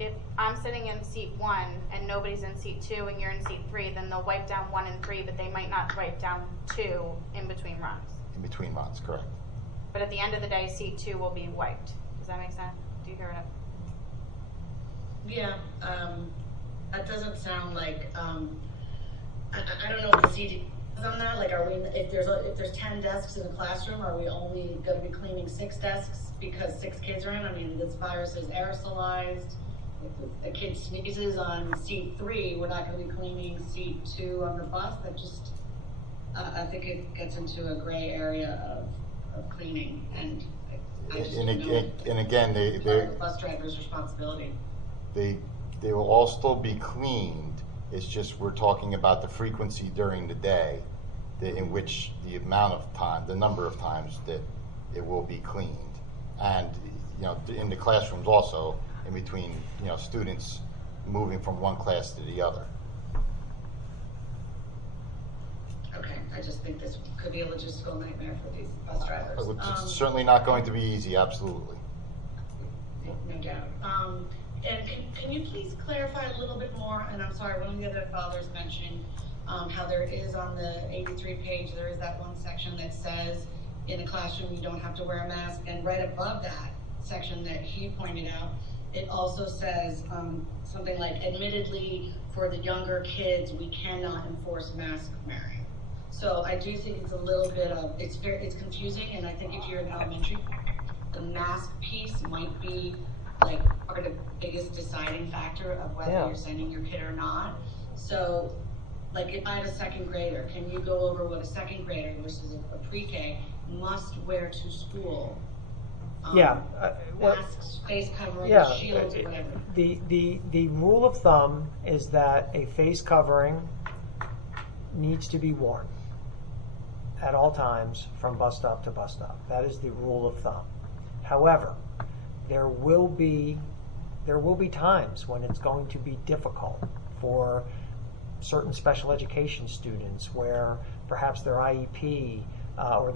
if I'm sitting in seat 1 and nobody's in seat 2 and you're in seat 3, then they'll wipe down 1 and 3, but they might not wipe down 2 in between runs. In between runs, correct. But at the end of the day, seat 2 will be wiped. Does that make sense? Do you hear it? Yeah, that doesn't sound like, I don't know what the CD is on that. Like, are we, if there's 10 desks in a classroom, are we only going to be cleaning 6 desks because 6 kids are in? I mean, this virus is aerosolized. If a kid sneezes on seat 3, we're not going to be cleaning seat 2 on the bus. That just, I think it gets into a gray area of cleaning, and I just don't know and again, the bus driver's responsibility. They will all still be cleaned. It's just we're talking about the frequency during the day, in which the amount of time, the number of times that it will be cleaned, and you know, in the classrooms also, in between, you know, students moving from one class to the other. Okay, I just think this could be a logistical nightmare for these bus drivers. It's certainly not going to be easy, absolutely. No doubt. And can you please clarify a little bit more? And I'm sorry, one of the other fathers mentioned how there is on the 83 page, there is that one section that says in a classroom you don't have to wear a mask. And right above that section that he pointed out, it also says something like, admittedly, for the younger kids, we cannot enforce mask wearing. So I do think it's a little bit of, it's confusing, and I think if you're in elementary, the mask piece might be like part of the biggest deciding factor of whether you're sending your kid or not. So, like if I had a second grader, can you go over what a second grader versus a pre-K must wear to school? Masks, face coverings, shields, whatever. The rule of thumb is that a face covering needs to be worn at all times from bus stop to bus stop. That is the rule of thumb. However, there will be times when it's going to be difficult for certain special education students where perhaps their IEP or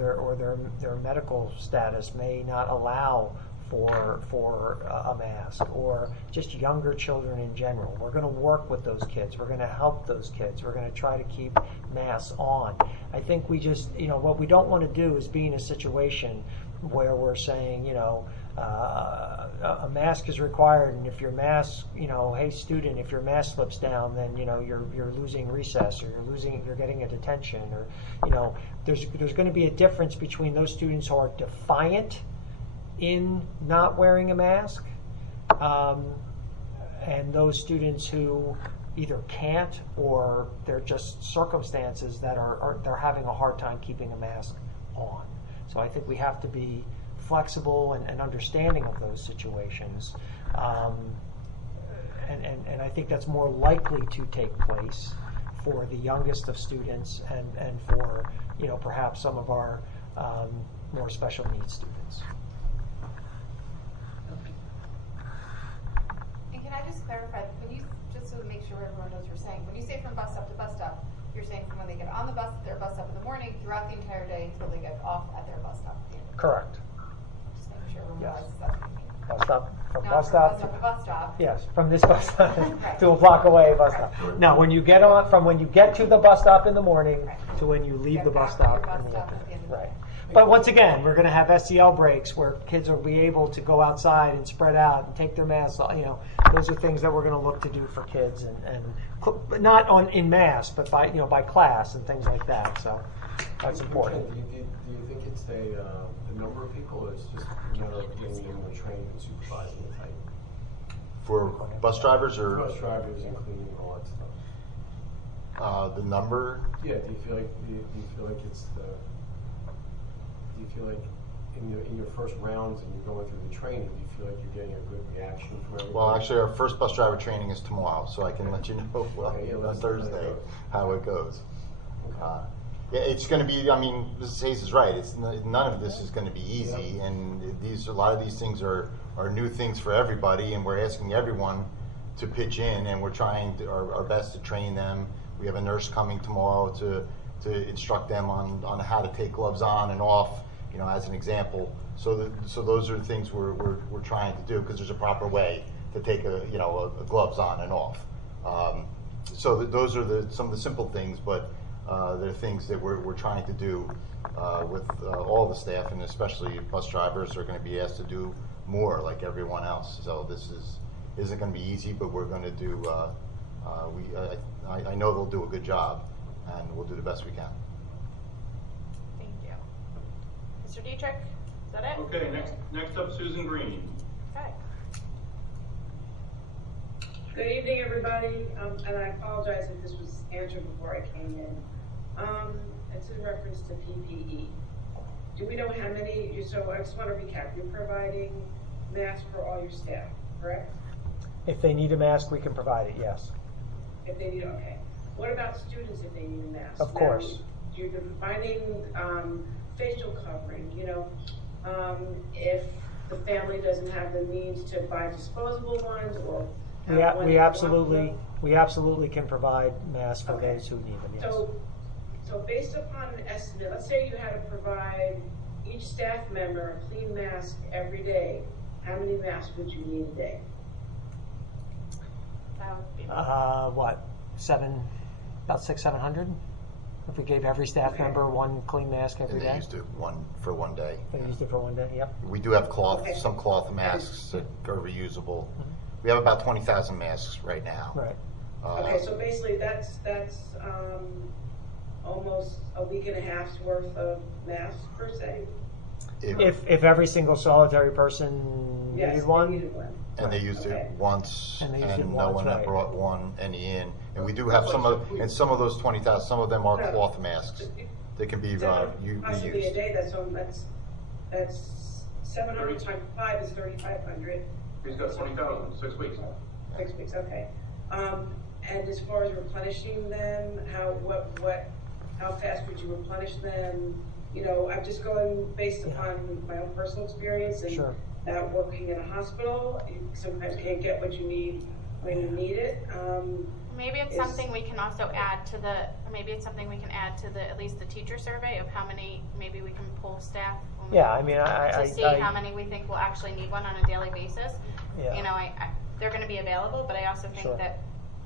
their medical status may not allow for a mask, or just younger children in general. We're going to work with those kids. We're going to help those kids. We're going to try to keep masks on. I think we just, what we don't want to do is be in a situation where we're saying, a mask is required, and if your mask, hey student, if your mask slips down, then you're losing recess, or you're getting a detention, or there's going to be a difference between those students who are defiant in not wearing a mask, and those students who either can't, or they're just circumstances that they're having a hard time keeping a mask on. So I think we have to be flexible and understanding of those situations, and I think that's more likely to take place for the youngest of students and for perhaps some of our more special needs students. And can I just clarify, just to make sure everyone knows what you're saying, when you say from bus stop to bus stop, you're saying from when they get on the bus at their bus stop in the morning throughout the entire day until they get off at their bus stop at the end of the day? Correct. Just making sure everyone Yes. realizes that's what you mean. Bus stop, from Not bus from stop bus stop to bus stop. Yes, from this bus stop Right. to a block away bus stop. Now, when you get on, from when you get to the bus stop in the morning to when you leave the bus stop in the afternoon. Right. But once again, we're going to have SEL breaks where kids will be able to go outside and spread out and take their masks off. Those are things that we're going to look to do for kids, and not in mass, but by class and things like that. So that's important. Do you think it's the number of people, or it's just a matter of getting them the training and supervising the type? For bus drivers or bus drivers and cleaning and all that stuff. The number? Yeah. Do you feel like it's the? Do you feel like in your first rounds and you're going through the training, do you feel like you're getting a good reaction from everybody? Well, actually, our first bus driver training is tomorrow, so I can let you know on Thursday how it goes. Yeah, it's going to be. I mean, Mrs. Hayes is right. None of this is going to be easy, and a lot of these things are new things for everybody, and we're asking everyone to pitch in, and we're trying our best to train them. We have a nurse coming tomorrow to instruct them on how to take gloves on and off, as an example. So those are the things we're trying to do, because there's a proper way to take a gloves on and off. So those are some of the simple things, but they're things that we're trying to do with all the staff, and especially bus drivers are going to be asked to do more like everyone else. So this isn't going to be easy, but we're going to do. I know they'll do a good job, and we'll do the best we can. Thank you. Mr. Dietrich, is that it? Okay, next up, Susan Green. Okay. Good evening, everybody, and I apologize if this was answered before I came in. It's in reference to PPE. Do we know how many, so I just want to recap, you're providing masks for all your staff, correct? If they need a mask, we can provide it, yes. If they need, okay. What about students if they need a mask? Of course. You're defining facial covering, if the family doesn't have the means to buy disposable ones, or we absolutely can provide masks for those who need them, yes. So based upon an estimate, let's say you had to provide each staff member a clean mask every day, how many masks would you need a day? That would be. What, about 600-700? If we gave every staff member one clean mask every And day? they used it for one day. They used it for one day, yep. We do have some cloth masks that are reusable. We have about 20,000 masks right now. Right. Okay, so basically that's almost a week and a half's worth of masks per se? If every single solitary person Yes, needed they one? needed one. And they used it once, And and, they used it no once, one right. had brought any in. And we do have some of those 20,000, some of them are cloth masks. They can be Possibly a reused. day, that's 700 times 5 is 3,500. He's got 20,000, 6 weeks. 6 weeks, okay. And as far as replenishing them, how fast would you replenish them? You know, I'm just going based upon my own personal experience and Sure. not working in a hospital. You sometimes can't get what you need when you need it. Maybe it's something we can also add to at least the teacher survey of how many, maybe we can pull staff. Yeah, I mean, to see how many we think will actually need one on a daily basis. Yeah. You know, they're going to be available, but I also think Sure. that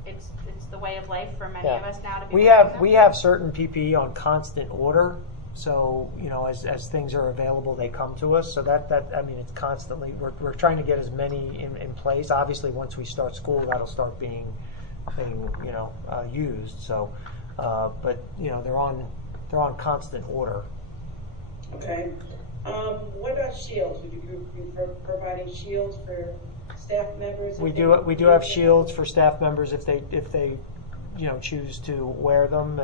it's the way of life for many Yeah. of us now to be We wearing have them. we have certain PPE on constant order, so you know as things are available, they come to us. So that I mean, it's constantly we're trying to get as many in place. Obviously, once we start school, that'll start being used. So, but you know they're on constant order. Okay. What about shields? Would you be providing shields for staff members? We do have shields for staff members if they choose to wear them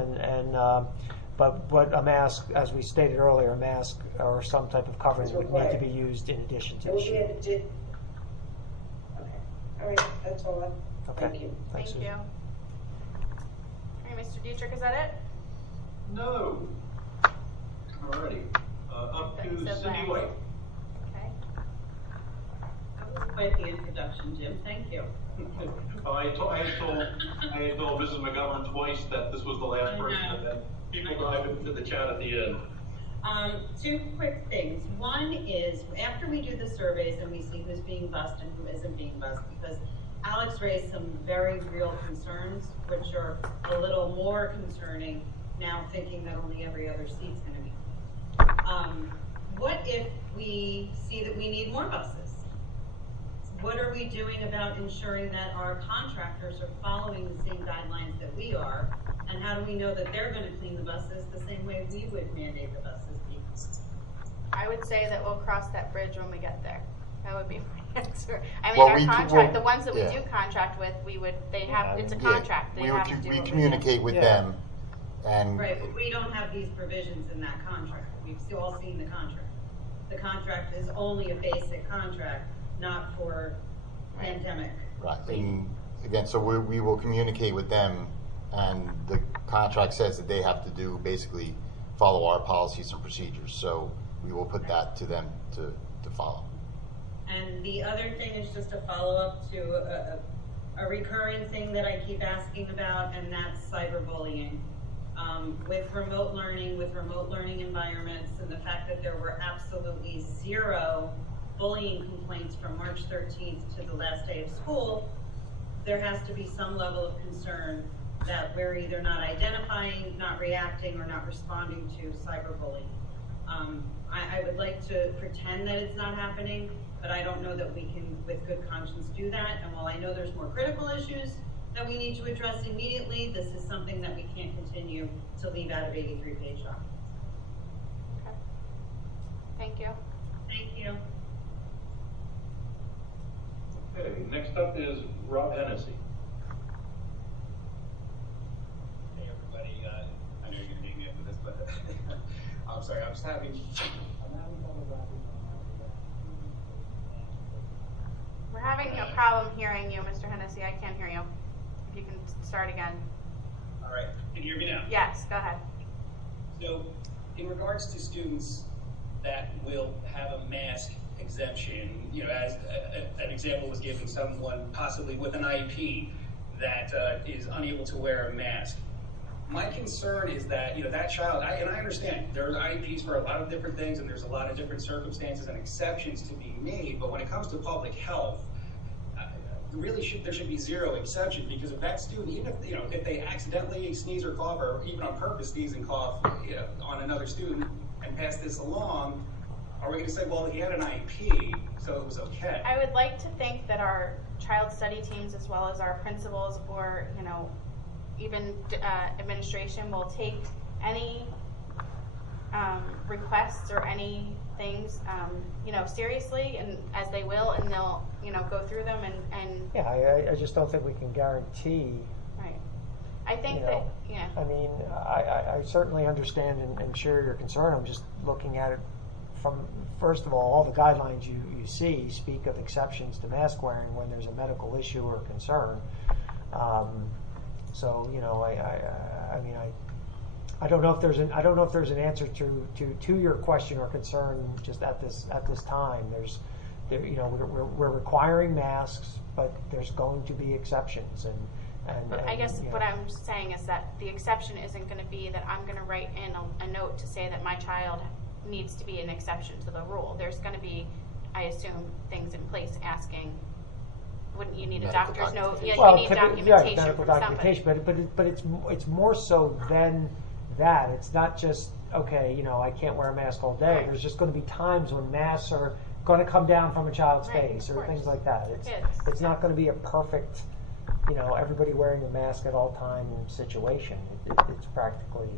but a mask, as we stated earlier, a mask or some type of covering would need to be used in addition to the shield. Okay. All right. That's all. Okay. Thank you. Thanks, Thank you. Susan. All right, Mr. Dietrich, is that it? No. Alrighty. Up to So Cindy then- White. Okay. Quite the introduction, Jim. Thank you. I had told Mrs. McGovern twice that this was the last person, and then people dive into the chat at the end. Two quick things. One is, after we do the surveys and we see who's being bussed and who isn't being bussed, because Alex raised some very real concerns, which are a little more concerning now, thinking that only every other seat's going to be. What if we see that we need more buses? What are we doing about ensuring that our contractors are following the same guidelines that we are? And how do we know that they're going to clean the buses the same way we would mandate the buses be? I would say that we'll cross that bridge when we get there. That would be my answer. I mean, Well, our we do- contract, the well, ones that we yeah. do contract with, it's a contract. They We have to do we what we communicate with them, and Right, but we don't have these provisions in that contract. We've all seen the contract. The contract is only a basic contract, not for pandemic. right. And again, so we will communicate with them, and the contract says that they have to do basically follow our policies and procedures. So we will put that to them to follow. And the other thing is just a follow-up to a recurring thing that I keep asking about, and that's cyberbullying. With remote learning environments, and the fact that there were absolutely zero bullying complaints from March 13th to the last day of school, there has to be some level of concern that we're either not identifying, not reacting, or not responding to cyberbullying. I would like to pretend that it's not happening, but I don't know that we can, with good conscience, do that. And while I know there's more critical issues that we need to address immediately, this is something that we can't continue to leave out of 83-page documents. Okay. Thank you. Thank you. Okay, next up is Rob Hennessy. Hey everybody, I know you're gonna hate me after this, but I'm sorry, I'm having trouble wrapping We're having a problem hearing you, Mr. Hennessy. I can't hear you. If you can start again. All right, can you hear me now? Yes, go ahead. So, in regards to students that will have a mask exemption, as an example was given, someone possibly with an IEP that is unable to wear a mask. My concern is that, that child, and I understand, there are IEPs for a lot of different things, and there's a lot of different circumstances and exceptions to be made, but when it comes to public health, there should be zero exception, because if that student, even if they accidentally sneeze or cough, or even on purpose sneeze and cough on another student and pass this along, are we going to say, well, he had an IEP, so it was okay? I would like to think that our child study teams, as well as our principals, or even administration, will take any requests or any things seriously, and as they will, and they'll go through them and yeah, I just don't think we can guarantee. Right. I think I mean, I certainly understand and share your concern. I'm just looking at it from, first of all the guidelines you see speak of exceptions to mask wearing when there's a medical issue or concern. So I mean, I don't know if there's an answer to your question or concern just at this time. We're requiring masks, but there's going to be exceptions, but I guess what I'm saying is that the exception isn't going to be that I'm going to write in a note to say that my child needs to be an exception to the rule. There's going to be, I assume, things in place asking, wouldn't you need a doctor's note? Yeah, you need documentation medical from documentation, somebody. but it's more so than that. It's not just, okay, I can't wear a mask all day. There's just going to be times when masks are going to come down from a child's face or things like that. It's not going to be a perfect, everybody wearing a mask at all time situation. It's practically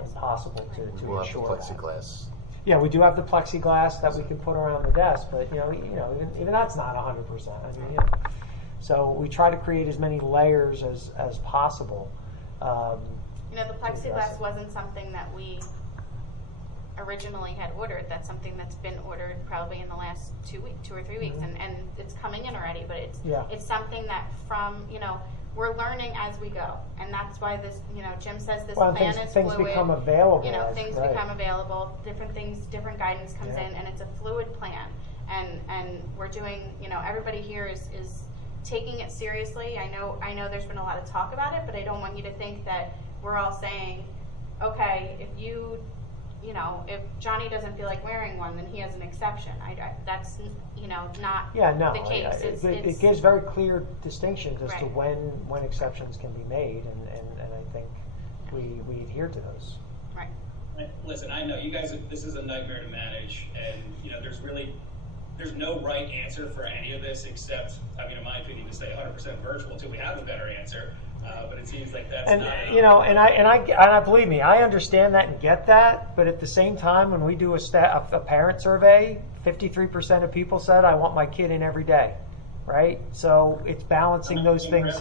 impossible to We'll have ensure the that. plexiglass. Yeah, we do have the plexiglass that we can put around the desk, but even that's not 100%. I mean, so we try to create as many layers as possible. The plexiglass wasn't something that we originally had ordered. That's something that's been ordered probably in the last 2 or 3 weeks, and it's coming in already. But it's something that we're learning as we go, and that's why this Jim says this plan is things fluid. become available. Things become available. Different guidance comes in, and it's a fluid plan. And we're doing. Everybody here is taking it seriously. I know there's been a lot of talk about it, but I don't want you to think that we're all saying, okay, if Johnny doesn't feel like wearing one, then he has an exception. That's not the case. It gives very clear distinctions as to when exceptions can be made, and I think we adhere to those. Right. Listen, I know you guys. This is a nightmare to manage, and there's no right answer for any of this except, in my opinion, to stay 100% virtual until we have a better answer. But it seems like that's not. And I believe me, I understand that and get that. But at the same time, when we do a parent survey, 53% of people said, "I want my kid in every day." Right? So it's balancing those things.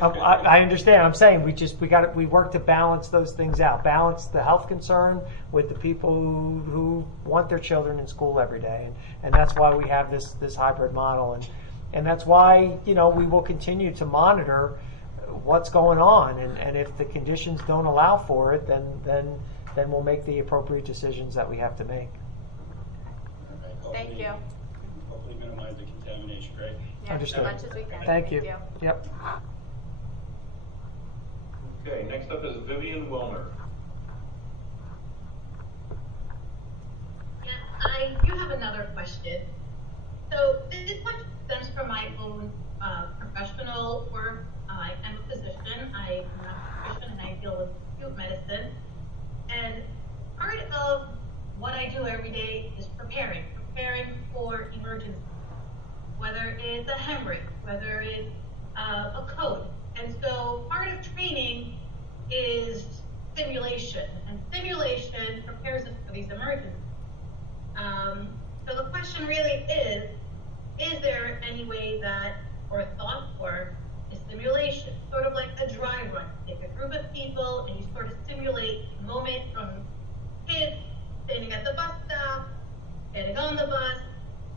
I understand. I'm saying we work to balance those things out. Balance the health concern with the people who want their children in school every day, and that's why we have this hybrid model, and that's why we will continue to monitor what's going on, and if the conditions don't allow for it, then we'll make the appropriate decisions that we have to make. Thank you. Hopefully minimize the contamination, right? Yeah, Understood. as much as we can. Thank you. Yep. Okay, next up is Vivian Wilmer. Yes, I do have another question. So this question stems from my own professional work. I am a physician. I'm not a physician, and I deal with acute medicine. And part of what I do every day is preparing for emergencies, whether it's a hemorrhage, whether it's a code. And so part of training is simulation, and simulation prepares us for these emergencies. So the question really is there any way that, or a thought for a simulation, sort of like a dry run? Take a group of people and you sort of simulate a moment from kids standing at the bus stop, getting on the bus,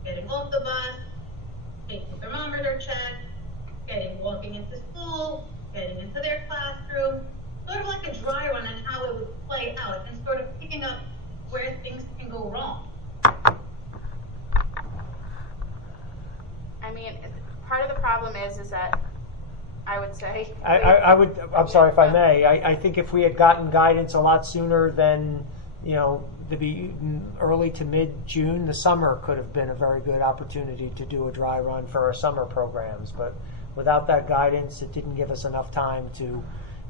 getting off the bus, taking a thermometer check, walking into school, getting into their classroom, sort of like a dry run on how it would play out, and sort of picking up where things can go wrong. I mean, part of the problem is that I would say I'm sorry if I may. I think if we had gotten guidance a lot sooner than you know, to be early to mid-June, the summer could have been a very good opportunity to do a dry run for our summer programs. But without that guidance, it didn't give us enough time to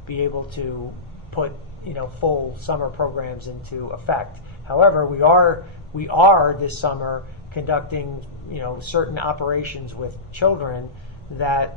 be able to put, you know, full summer programs into effect. However, we are this summer conducting, you know, certain operations with children that,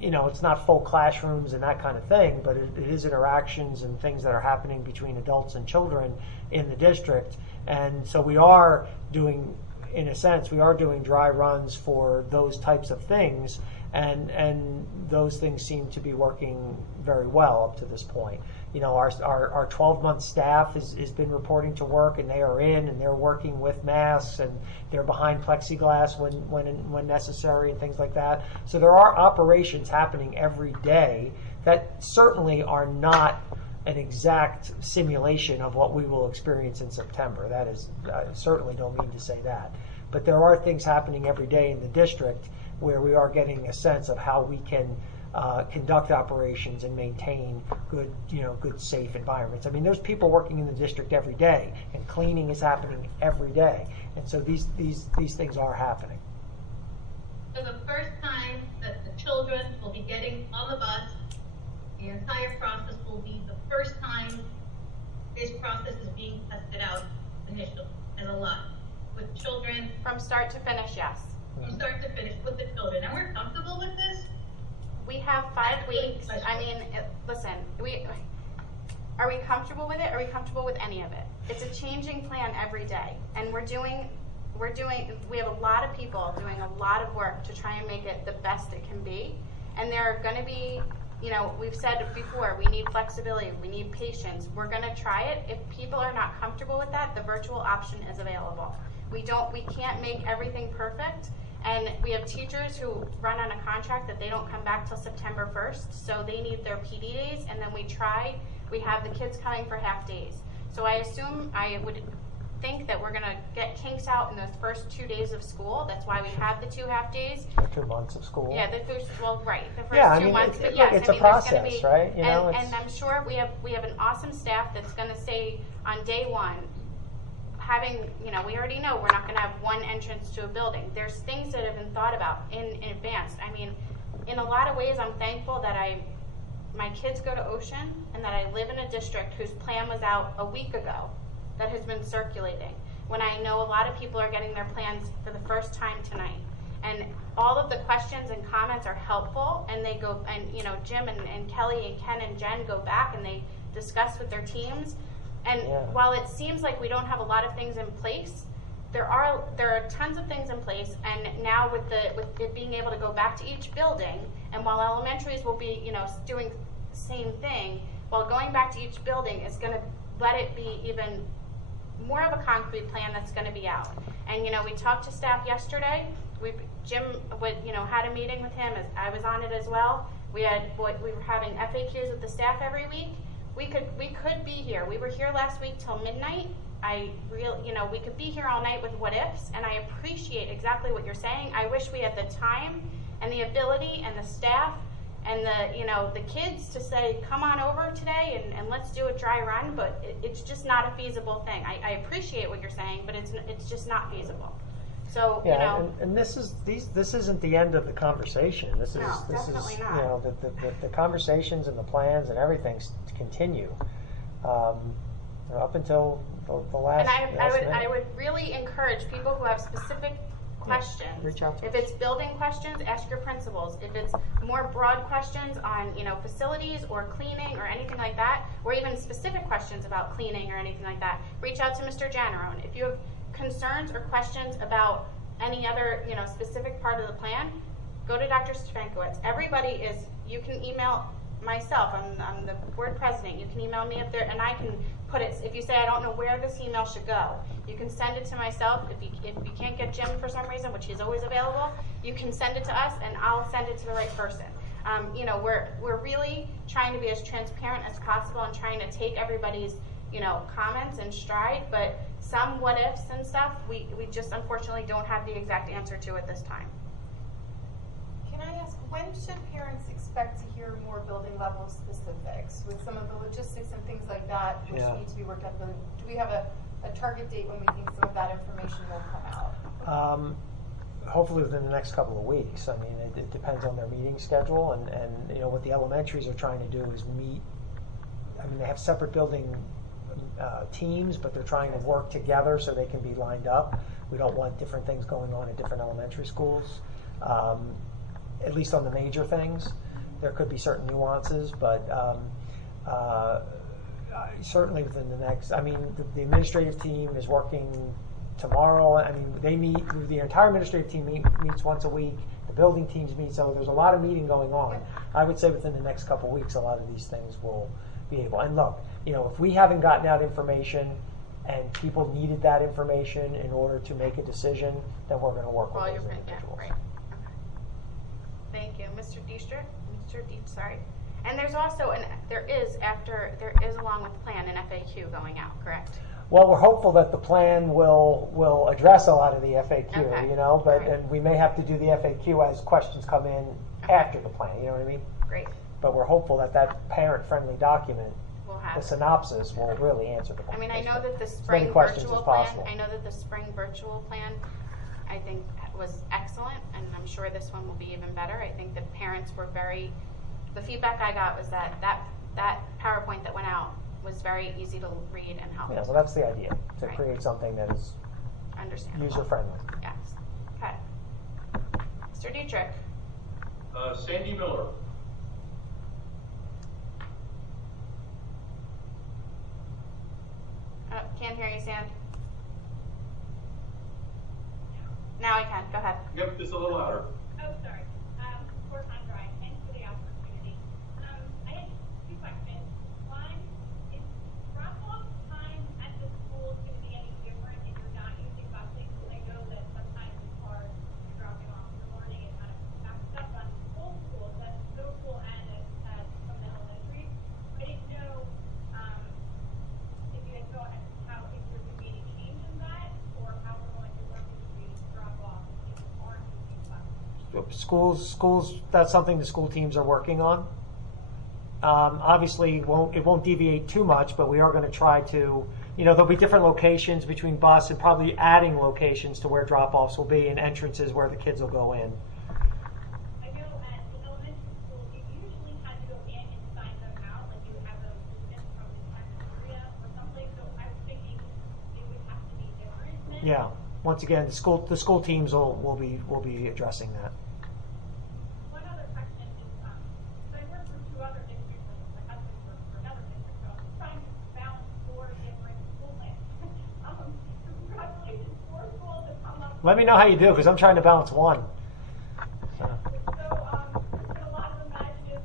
you know, it's not full classrooms and that kind of thing, but it is interactions and things that are happening between adults and children in the district. And so we are doing, in a sense, we are doing dry runs for those types of things, and those things seem to be working very well up to this point. You know, our 12-month staff has been reporting to work, and they are in, and they're working with masks, and they're behind plexiglass when necessary and things like that. So there are operations happening every day that certainly are not an exact simulation of what we will experience in September. That is, I certainly don't mean to say that. But there are things happening every day in the district where we are getting a sense of how we can conduct operations and maintain good, you know, good safe environments. I mean, there's people working in the district every day, and cleaning is happening every day, and so these things are happening. For the first time that the children will be getting on the bus, the entire process will be the first time this process is being tested out initially, and a lot with children from start to finish. Yes, from start to finish with the children, and we're comfortable with this. We have 5 weeks. I mean, listen, are we comfortable with it? Are we comfortable with any of it? It's a changing plan every day, and we have a lot of people doing a lot of work to try and make it the best it can be. And there are going to be, you know, we've said it before, we need flexibility, we need patience. We're going to try it. If people are not comfortable with that, the virtual option is available. We can't make everything perfect. And we have teachers who run on a contract that they don't come back till September 1st, so they need their PD days, and then we have the kids coming for half days. So I would think that we're gonna get kinks out in those first 2 days of school. That's why we have the 2 half days. 2 months of school. Yeah, the first 2 months. But yes, it's a process, right? You know, and I'm sure we have an awesome staff that's gonna say on day one, we already know we're not going to have one entrance to a building. There's things that have been thought about in advance. I mean, in a lot of ways, I'm thankful that my kids go to Ocean and that I live in a district whose plan was out a week ago that has been circulating, when I know a lot of people are getting their plans for the first time tonight. And all of the questions and comments are helpful, and they go, and you know, Jim and Kelly and Ken and Jen go back and they discuss with their teams. And while it seems like we don't have a lot of things in place, there are tons of things in place. And now with it being able to go back to each building, and while elementaries will be, you know, doing the same thing, while going back to each building is going to let it be even more of a concrete plan that's going to be out. And you know, we talked to staff yesterday. Jim had a meeting with him. I was on it as well. We were having FAQs with the staff every week. We could be here. We were here last week till midnight. We could be here all night with what ifs, and I appreciate exactly what you're saying. I wish we had the time and the ability and the staff and the kids to say, come on over today and let's do a dry run, but it's just not a feasible thing. I appreciate what you're saying, but it's just not feasible. So, and this isn't the end of the conversation. This is definitely not. You know, the conversations and the plans and everything continue up until the last. And I would really encourage people who have specific questions. Reach out to If it's building questions, ask your principals. If it's more broad questions on facilities or cleaning or anything like that, or even specific questions about cleaning or anything like that, reach out to Mr. Janarone. If you have concerns or questions about any other specific part of the plan, go to Dr. Stefankowitz. You can email myself. I'm the board president. You can email me up there, and I can put it. If you say I don't know where this email should go, you can send it to myself. If you can't get Jim for some reason, which he's always available, you can send it to us, and I'll send it to the right person. We're really trying to be as transparent as possible and trying to take everybody's comments in stride, but some what ifs and stuff we just unfortunately don't have the exact answer to at this time. Kim, Can I ask, when should parents expect to hear more building level specifics with some of the logistics and things like that, which Yeah. need to be worked out? Do we have a target date when we think some of that information will come out? Hopefully within the next couple of weeks. I mean, it depends on their meeting schedule, and you know what the elementaries are trying to do is meet. I mean, they have separate building teams, but they're trying to work together so they can be lined up. We don't want different things going on at different elementary schools, at least on the major things. There could be certain nuances, but certainly within the next. I mean, the administrative team is working tomorrow. I mean, they meet. The entire administrative team meets once a week. The building teams meet. So there's a lot of meeting going on. I would say within the next couple of weeks, a lot of these things will be able. And look, you know, if we haven't gotten out information and people needed that information in order to make a decision, then we're going to work with those individuals. Right. Okay. Thank you, Mr. Dietrich. Sorry. And there's also there is along with the plan an FAQ going out, correct? Well, we're hopeful that the plan will address a lot of the FAQ, Okay. you know, but Right. and we may have to do the FAQ as questions come in after the plan. You know what I mean? Great. But we're hopeful that parent-friendly document, We'll have the it. synopsis, will really answer the I question. mean, I know that the As many spring questions virtual as plan. possible. I know that the spring virtual plan, I think, was excellent, and I'm sure this one will be even better. I think the parents were the feedback I got was that PowerPoint that went out was very easy to read and helpful. Yeah, so that's the idea, to Right. create something that is Understandable. user-friendly. Yes. Okay. Mr. Dietrich. Sandy Miller. Can't hear you, Sam. Now I can. Go ahead. Yep, just a little louder. Oh, sorry. Fourth time dry. Thanks for the opportunity. I had two questions. One, is drop-off time at the school going to be any different if you're not using busing? Because I know that sometimes it's hard. You're dropping off in the morning and kind of backs up on both schools, that's middle school and at some of the elementary. I didn't know if you guys thought how if there would be any change in that, or how we're going to work with the drop-off if you aren't using busing. Schools. That's something the school teams are working on. Obviously, it won't deviate too much, but we are going to try to. You know, there'll be different locations between bus and probably adding locations to where drop-offs will be and entrances where the kids will go in. I know at the elementary school, you usually had to go in and sign them out, like you would have those students from the cafeteria or someplace, so I was thinking it would have to be different then. Yeah. Once again, the school teams will be addressing that. One other question is, so I work for two other districts, and my husband works for another district, so I'm trying to balance 4 different school plans. Congratulations, 4 schools have come up. Let me know how you do, because I'm trying to balance one. So, there's been a lot of imaginative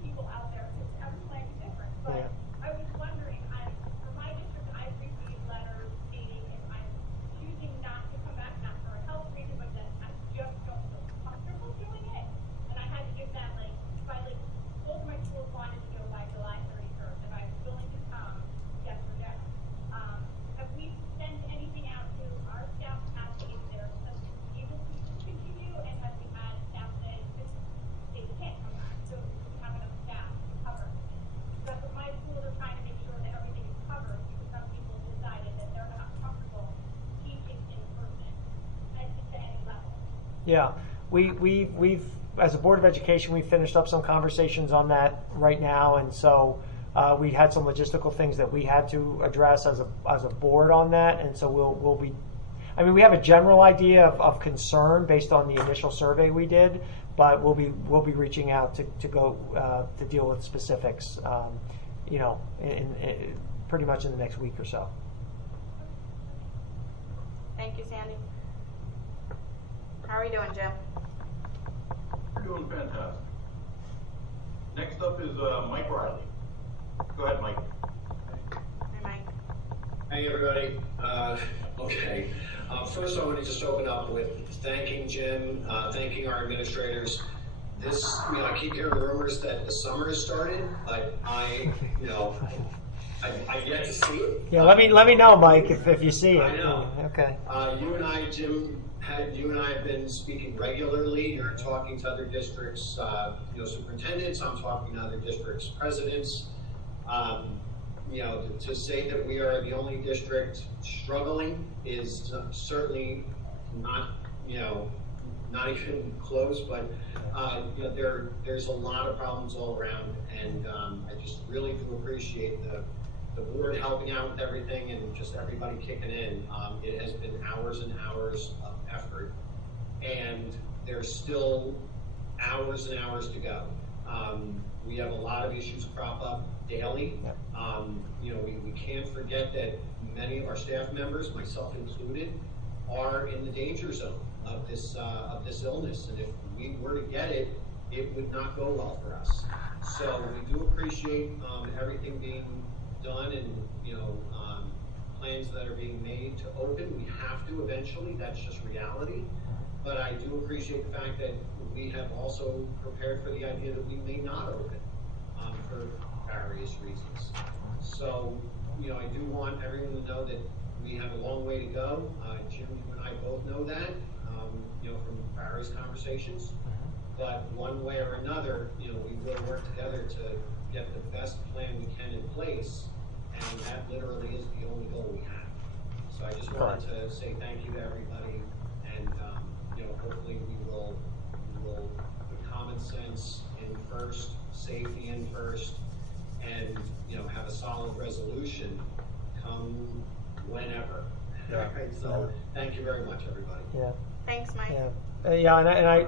people out there, because every plan is different. But I was wondering, for my district, I've received letters stating if I'm choosing not to come back, not for a health reason, but that I just don't feel comfortable doing it. And I had to give them, both my schools wanted to go by July 31st, if I was willing to come, yes or no. Have we sent anything out to our staff asking if they're able to continue, and have we had staff say they can't come back, so we have enough staff to cover everything? But for my schools are trying to make sure that everything is covered, because some people decided that they're not comfortable teaching in person to any level. Yeah, we've as a Board of Education, we've finished up some conversations on that right now, and so we had some logistical things that we had to address as a board on that, and so we'll be. I mean, we have a general idea of concern based on the initial survey we did, but we'll be reaching out to go to deal with specifics, you know, in pretty much in the next week or so. Thank you, Sandy. How are we doing, Jim? You're doing fantastic. Next up is Mike Riley. Go ahead, Mike. Hi, Mike. Hey, everybody. Okay. First, I want to just open up with thanking Jim, thanking our administrators. I keep hearing rumors that the summer has started, but I get to see it. Yeah, let me know, Mike, if you see it. I know. Okay. You and I, Jim, you and I have been speaking regularly. You're talking to other districts, superintendents. I'm talking to other districts' presidents. To say that we are the only district struggling is certainly not even close, but there's a lot of problems all around, and I just really do appreciate the board helping out with everything and just everybody kicking in. It has been hours and hours of effort, and there's still hours and hours to go. We have a lot of issues crop up daily. We can't forget that many of our staff members, myself included, are in the danger zone of this illness, and if we were to get it, it would not go well for us. So we do appreciate everything being done and plans that are being made to open. We have to eventually. That's just reality. But I do appreciate the fact that we have also prepared for the idea that we may not open for various reasons. So I do want everyone to know that we have a long way to go. Jim, you and I both know that, from various conversations. But one way or another, we will work together to get the best plan we can in place, and that literally is the only goal we have. So I just wanted to say thank you to everybody, and hopefully we will put common sense in first, safety in first, and have a solid resolution come whenever. Yeah. Right, so thank you very much, everybody. Yeah. Thanks, Mike. Yeah. And I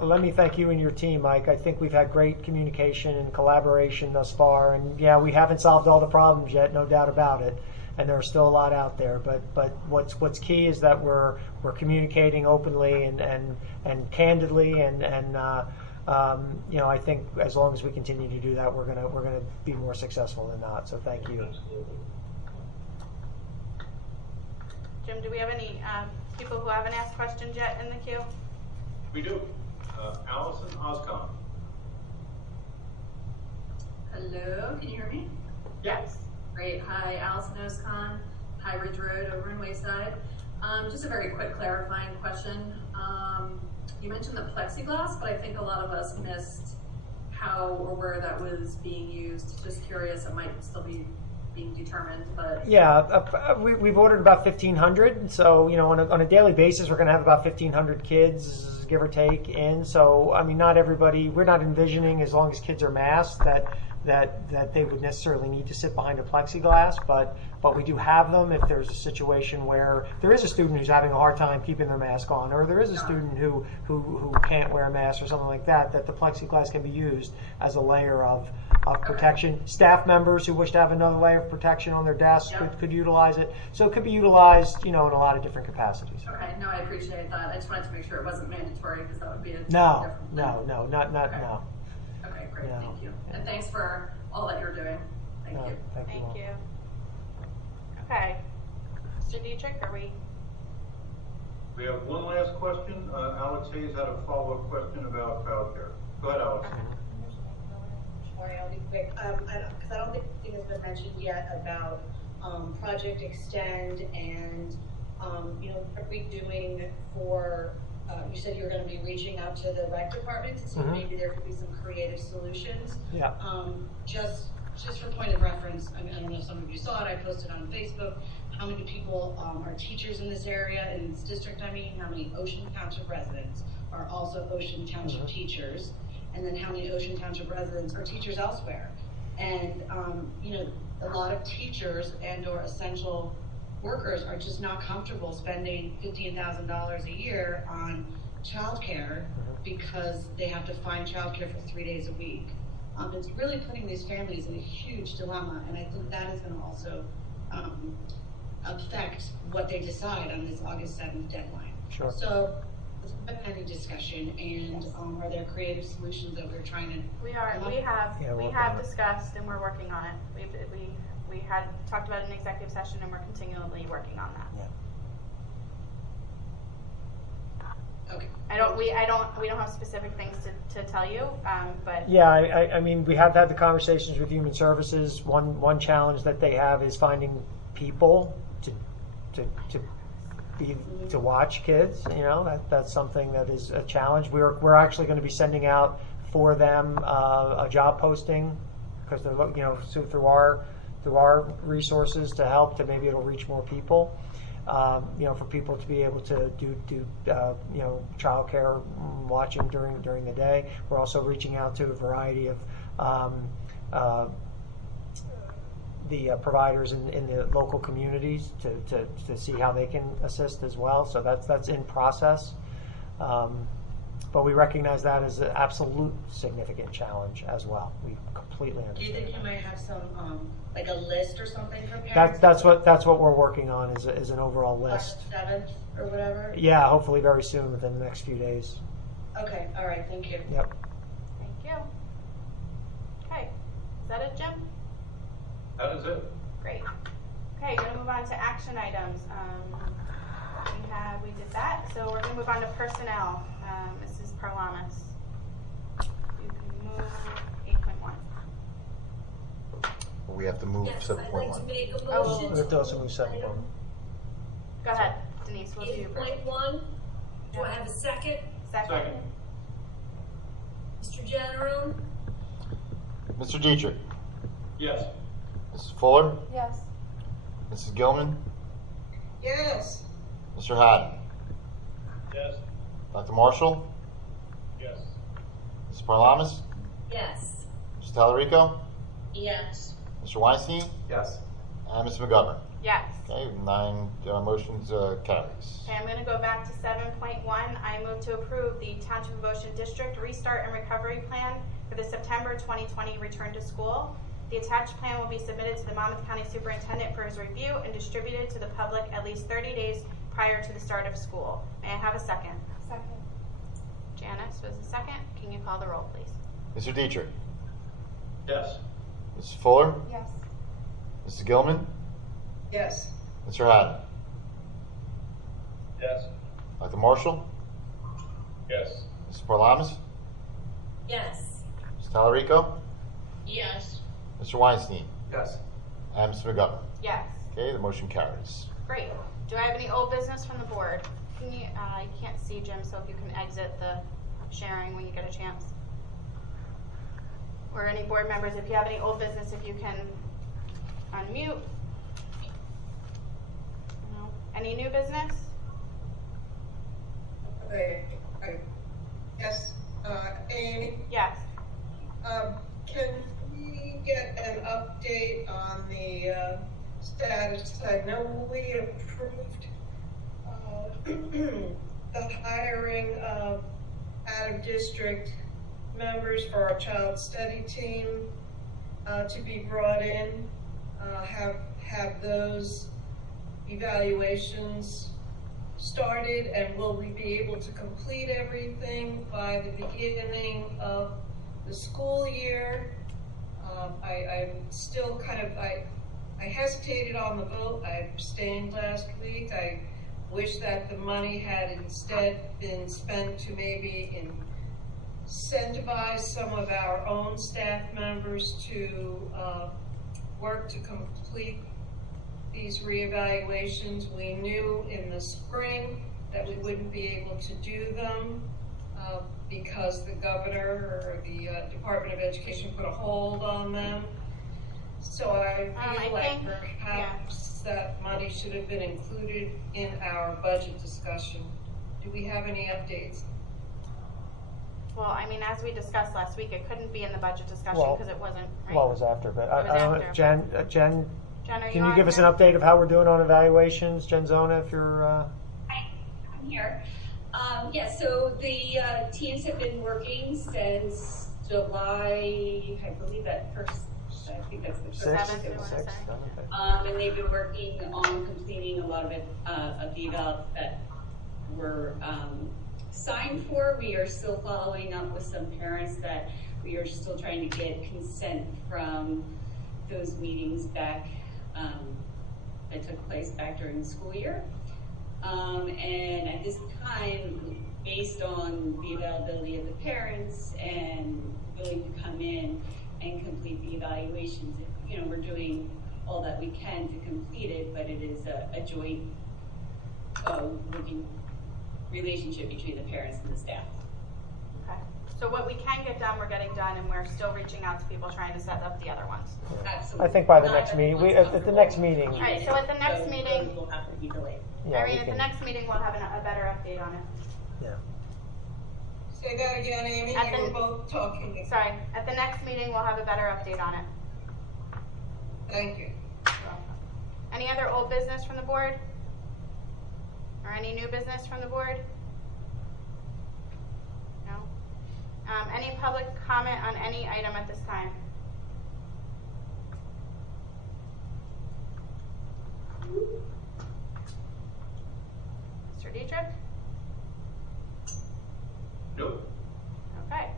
let me thank you and your team, Mike. I think we've had great communication and collaboration thus far, and we haven't solved all the problems yet, no doubt about it, and there's still a lot out there. But what's key is that we're communicating openly and candidly, and I think as long as we continue to do that, we're gonna be more successful than not. So thank you. Absolutely. Jim, do we have any people who haven't asked questions yet in the queue? We do. Allison Oscon. Hello, can you hear me? Yes. Great. Hi, Allison Oscon, High Ridge Road over in Wayside. Just a very quick clarifying question. You mentioned the plexiglass, but I think a lot of us missed how or where that was being used. Just curious, it might still be being determined, but we've ordered about 1,500. So on a daily basis, we're going to have about 1,500 kids, give or take, in. So I mean, not everybody. We're not envisioning, as long as kids are masked, that they would necessarily need to sit behind a plexiglass, but we do have them if there's a situation where there is a student who's having a hard time keeping their mask on, or there is a student who can't wear a mask or something like that, that the plexiglass can be used as a layer of protection. Staff members who wish to have another layer of protection on their desk could utilize it. So it could be utilized, in a lot of different capacities. okay. No, I appreciate that. I just wanted to make sure it wasn't mandatory because that would be a No, different not okay. no. Okay, great. No. Thank you, and thanks for all that you're doing. Thank you. Thank you. Okay. Mr. Dietrich, are we? We have one last question. Alex Hayes had a follow-up question about childcare. Go ahead, Alex. Sorry, I'll be quick. Because I don't think anything has been mentioned yet about Project Extend and what are we doing for? You said you were going to be reaching out to the rec department to see if maybe there could be some creative solutions. Yeah. Just for point of reference, I don't know if some of you saw it. I posted on Facebook how many people are teachers in this area, in this district. I mean, how many Ocean Township residents are also Ocean Township teachers, and then how many Ocean Township residents are teachers elsewhere. And a lot of teachers and/or essential workers are just not comfortable spending $15,000 a year on childcare because they have to find childcare for 3 days a week. It's really putting these families in a huge dilemma, and I think that is going to also affect what they decide on this August 7th deadline. Sure. So it's a pending discussion, and are there creative solutions that we're trying to? We have discussed, and we're working on it. We had talked about it in executive session, and we're continually working on that. Okay. We don't have specific things to tell you, but. Yeah, I mean, we have had the conversations with Human Services. One challenge that they have is finding people to watch kids. You know, that's something that is a challenge. We're actually going to be sending out for them a job posting, because they're looking, you know, through our resources to help, to maybe it'll reach more people. You know, for people to be able to do you know, childcare watching during the day. We're also reaching out to a variety of the providers in the local communities to see how they can assist as well. So that's in process. But we recognize that as an absolute significant challenge as well. We completely understand. Do you think you might have some like a list or something for parents? That's what we're working on is an overall list. 7th or whatever? Yeah, hopefully very soon, within the next few days. Okay, all right, thank you. Yep. Thank you. Okay, is that it, Jim? That is it. Great. Okay, we're gonna move on to action items. We did that, so we're gonna move on to personnel. Mrs. Parlamas. You can move 8.1. We have to move Yes, 7.1. I'd like to make a Oh, motion. we have to also move 7.1. Go ahead, Denise, we'll do you first. 8.1, do I have a second? Second. Mr. General? Mr. Dietrich, Yes. Mrs. Fuller, Yes. Mrs. Gilman, Yes. Mr. Haddon, Yes. Dr. Marshall, Yes. Mrs. Parlamas, Yes. Mr. Tallarico, Yes. Mr. Weinstein, Yes. and Ms. McGovern. Yes. Okay, 9 motions carries. Okay, I'm gonna go back to 7.1. I move to approve the Township of Ocean District Restart and Recovery Plan for the September 2020 return to school. The attached plan will be submitted to the Monmouth County Superintendent for his review and distributed to the public at least 30 days prior to the start of school. May I have a second? Second. Janice was the second. Can you call the roll, please? Mr. Dietrich, Yes. Mrs. Fuller, Yes. Mrs. Gilman, Yes. Mr. Haddon, Yes. Dr. Marshall, Yes. Mrs. Parlamas, Yes. Mr. Tallarico, Yes. Mr. Weinstein, Yes. and Ms. McGovern. Yes. Okay, the motion carries. Great. Do I have any old business from the board? Can you, I can't see Jim, so if you can exit the sharing when you get a chance. Or any board members, if you have any old business, if you can unmute. No. Any new business? Okay, yes, Amy, Yes. can we get an update on the status? I know we approved the hiring of out-of-district members for our child study team to be brought in. Have those evaluations started, and will we be able to complete everything by the beginning of the school year? I'm still kind of, I hesitated on the vote. I abstained last week. I wish that the money had instead been spent to maybe incentivize some of our own staff members to work to complete these reevaluations. We knew in the spring that we wouldn't be able to do them because the governor or the Department of Education put a hold on them. So I feel like perhaps that money should have been included in our budget discussion. Do we have any updates? Well, I mean, as we discussed last week, it couldn't be in the budget discussion Well, because it wasn't, right? Well, it was after, but It I was don't know, after. Jen, Jen, are can you you give on us an here? update of how we're doing on evaluations? Jen Zona, if you're, I'm here. Yeah, so the teams have been working since July, I believe that first, I think that's the first. Sixth. And they've been working on completing a lot of it, of the evals that were signed for. We are still following up with some parents that we are still trying to get consent from those meetings back that took place back during the school year. And at this time, based on the availability of the parents and willing to come in and complete the evaluations, you know, we're doing all that we can to complete it, but it is a joint working relationship between the parents and the staff. Okay. So what we can get done, we're getting done, and we're still reaching out to people trying to set up the other ones. Absolutely. I think by the next meeting, at the next meeting. All right, so at the next meeting, will have to be delayed. Yeah, Irene, we at the can- next meeting, we'll have a better update on it. Yeah. Say that again, Amy, At you were the- both talking. Sorry, at the next meeting, we'll have a better update on it. Thank you. Any other old business from the board? Or any new business from the board? No? Any public comment on any item at this time? Mr. Dietrich? Nope. Okay.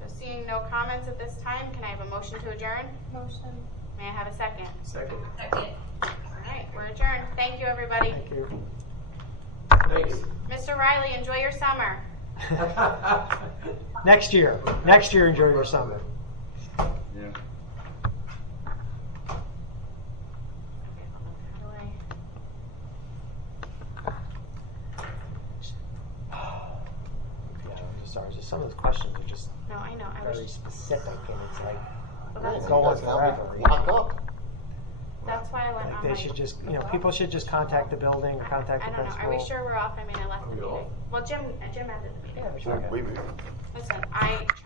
So seeing no comments at this time, can I have a motion to adjourn? Motion. May I have a second? Second. Second. All right, we're adjourned. Thank you, everybody. Thank you. Thanks. Mr. Riley, enjoy your summer. Next year, enjoy your summer. Yeah. Yeah, I'm just sorry. Just some of the questions are just No, I know. I very wish, specific, and it's like that's, go on forever. you know? Lock up. that's why I went Like on they my, should just, you know, people should just contact the building or contact I the don't know. principal. Are we sure we're off? I mean, I left Are the we meeting. off? Well, Jim ended the meeting. Yeah, we should. We- Listen, I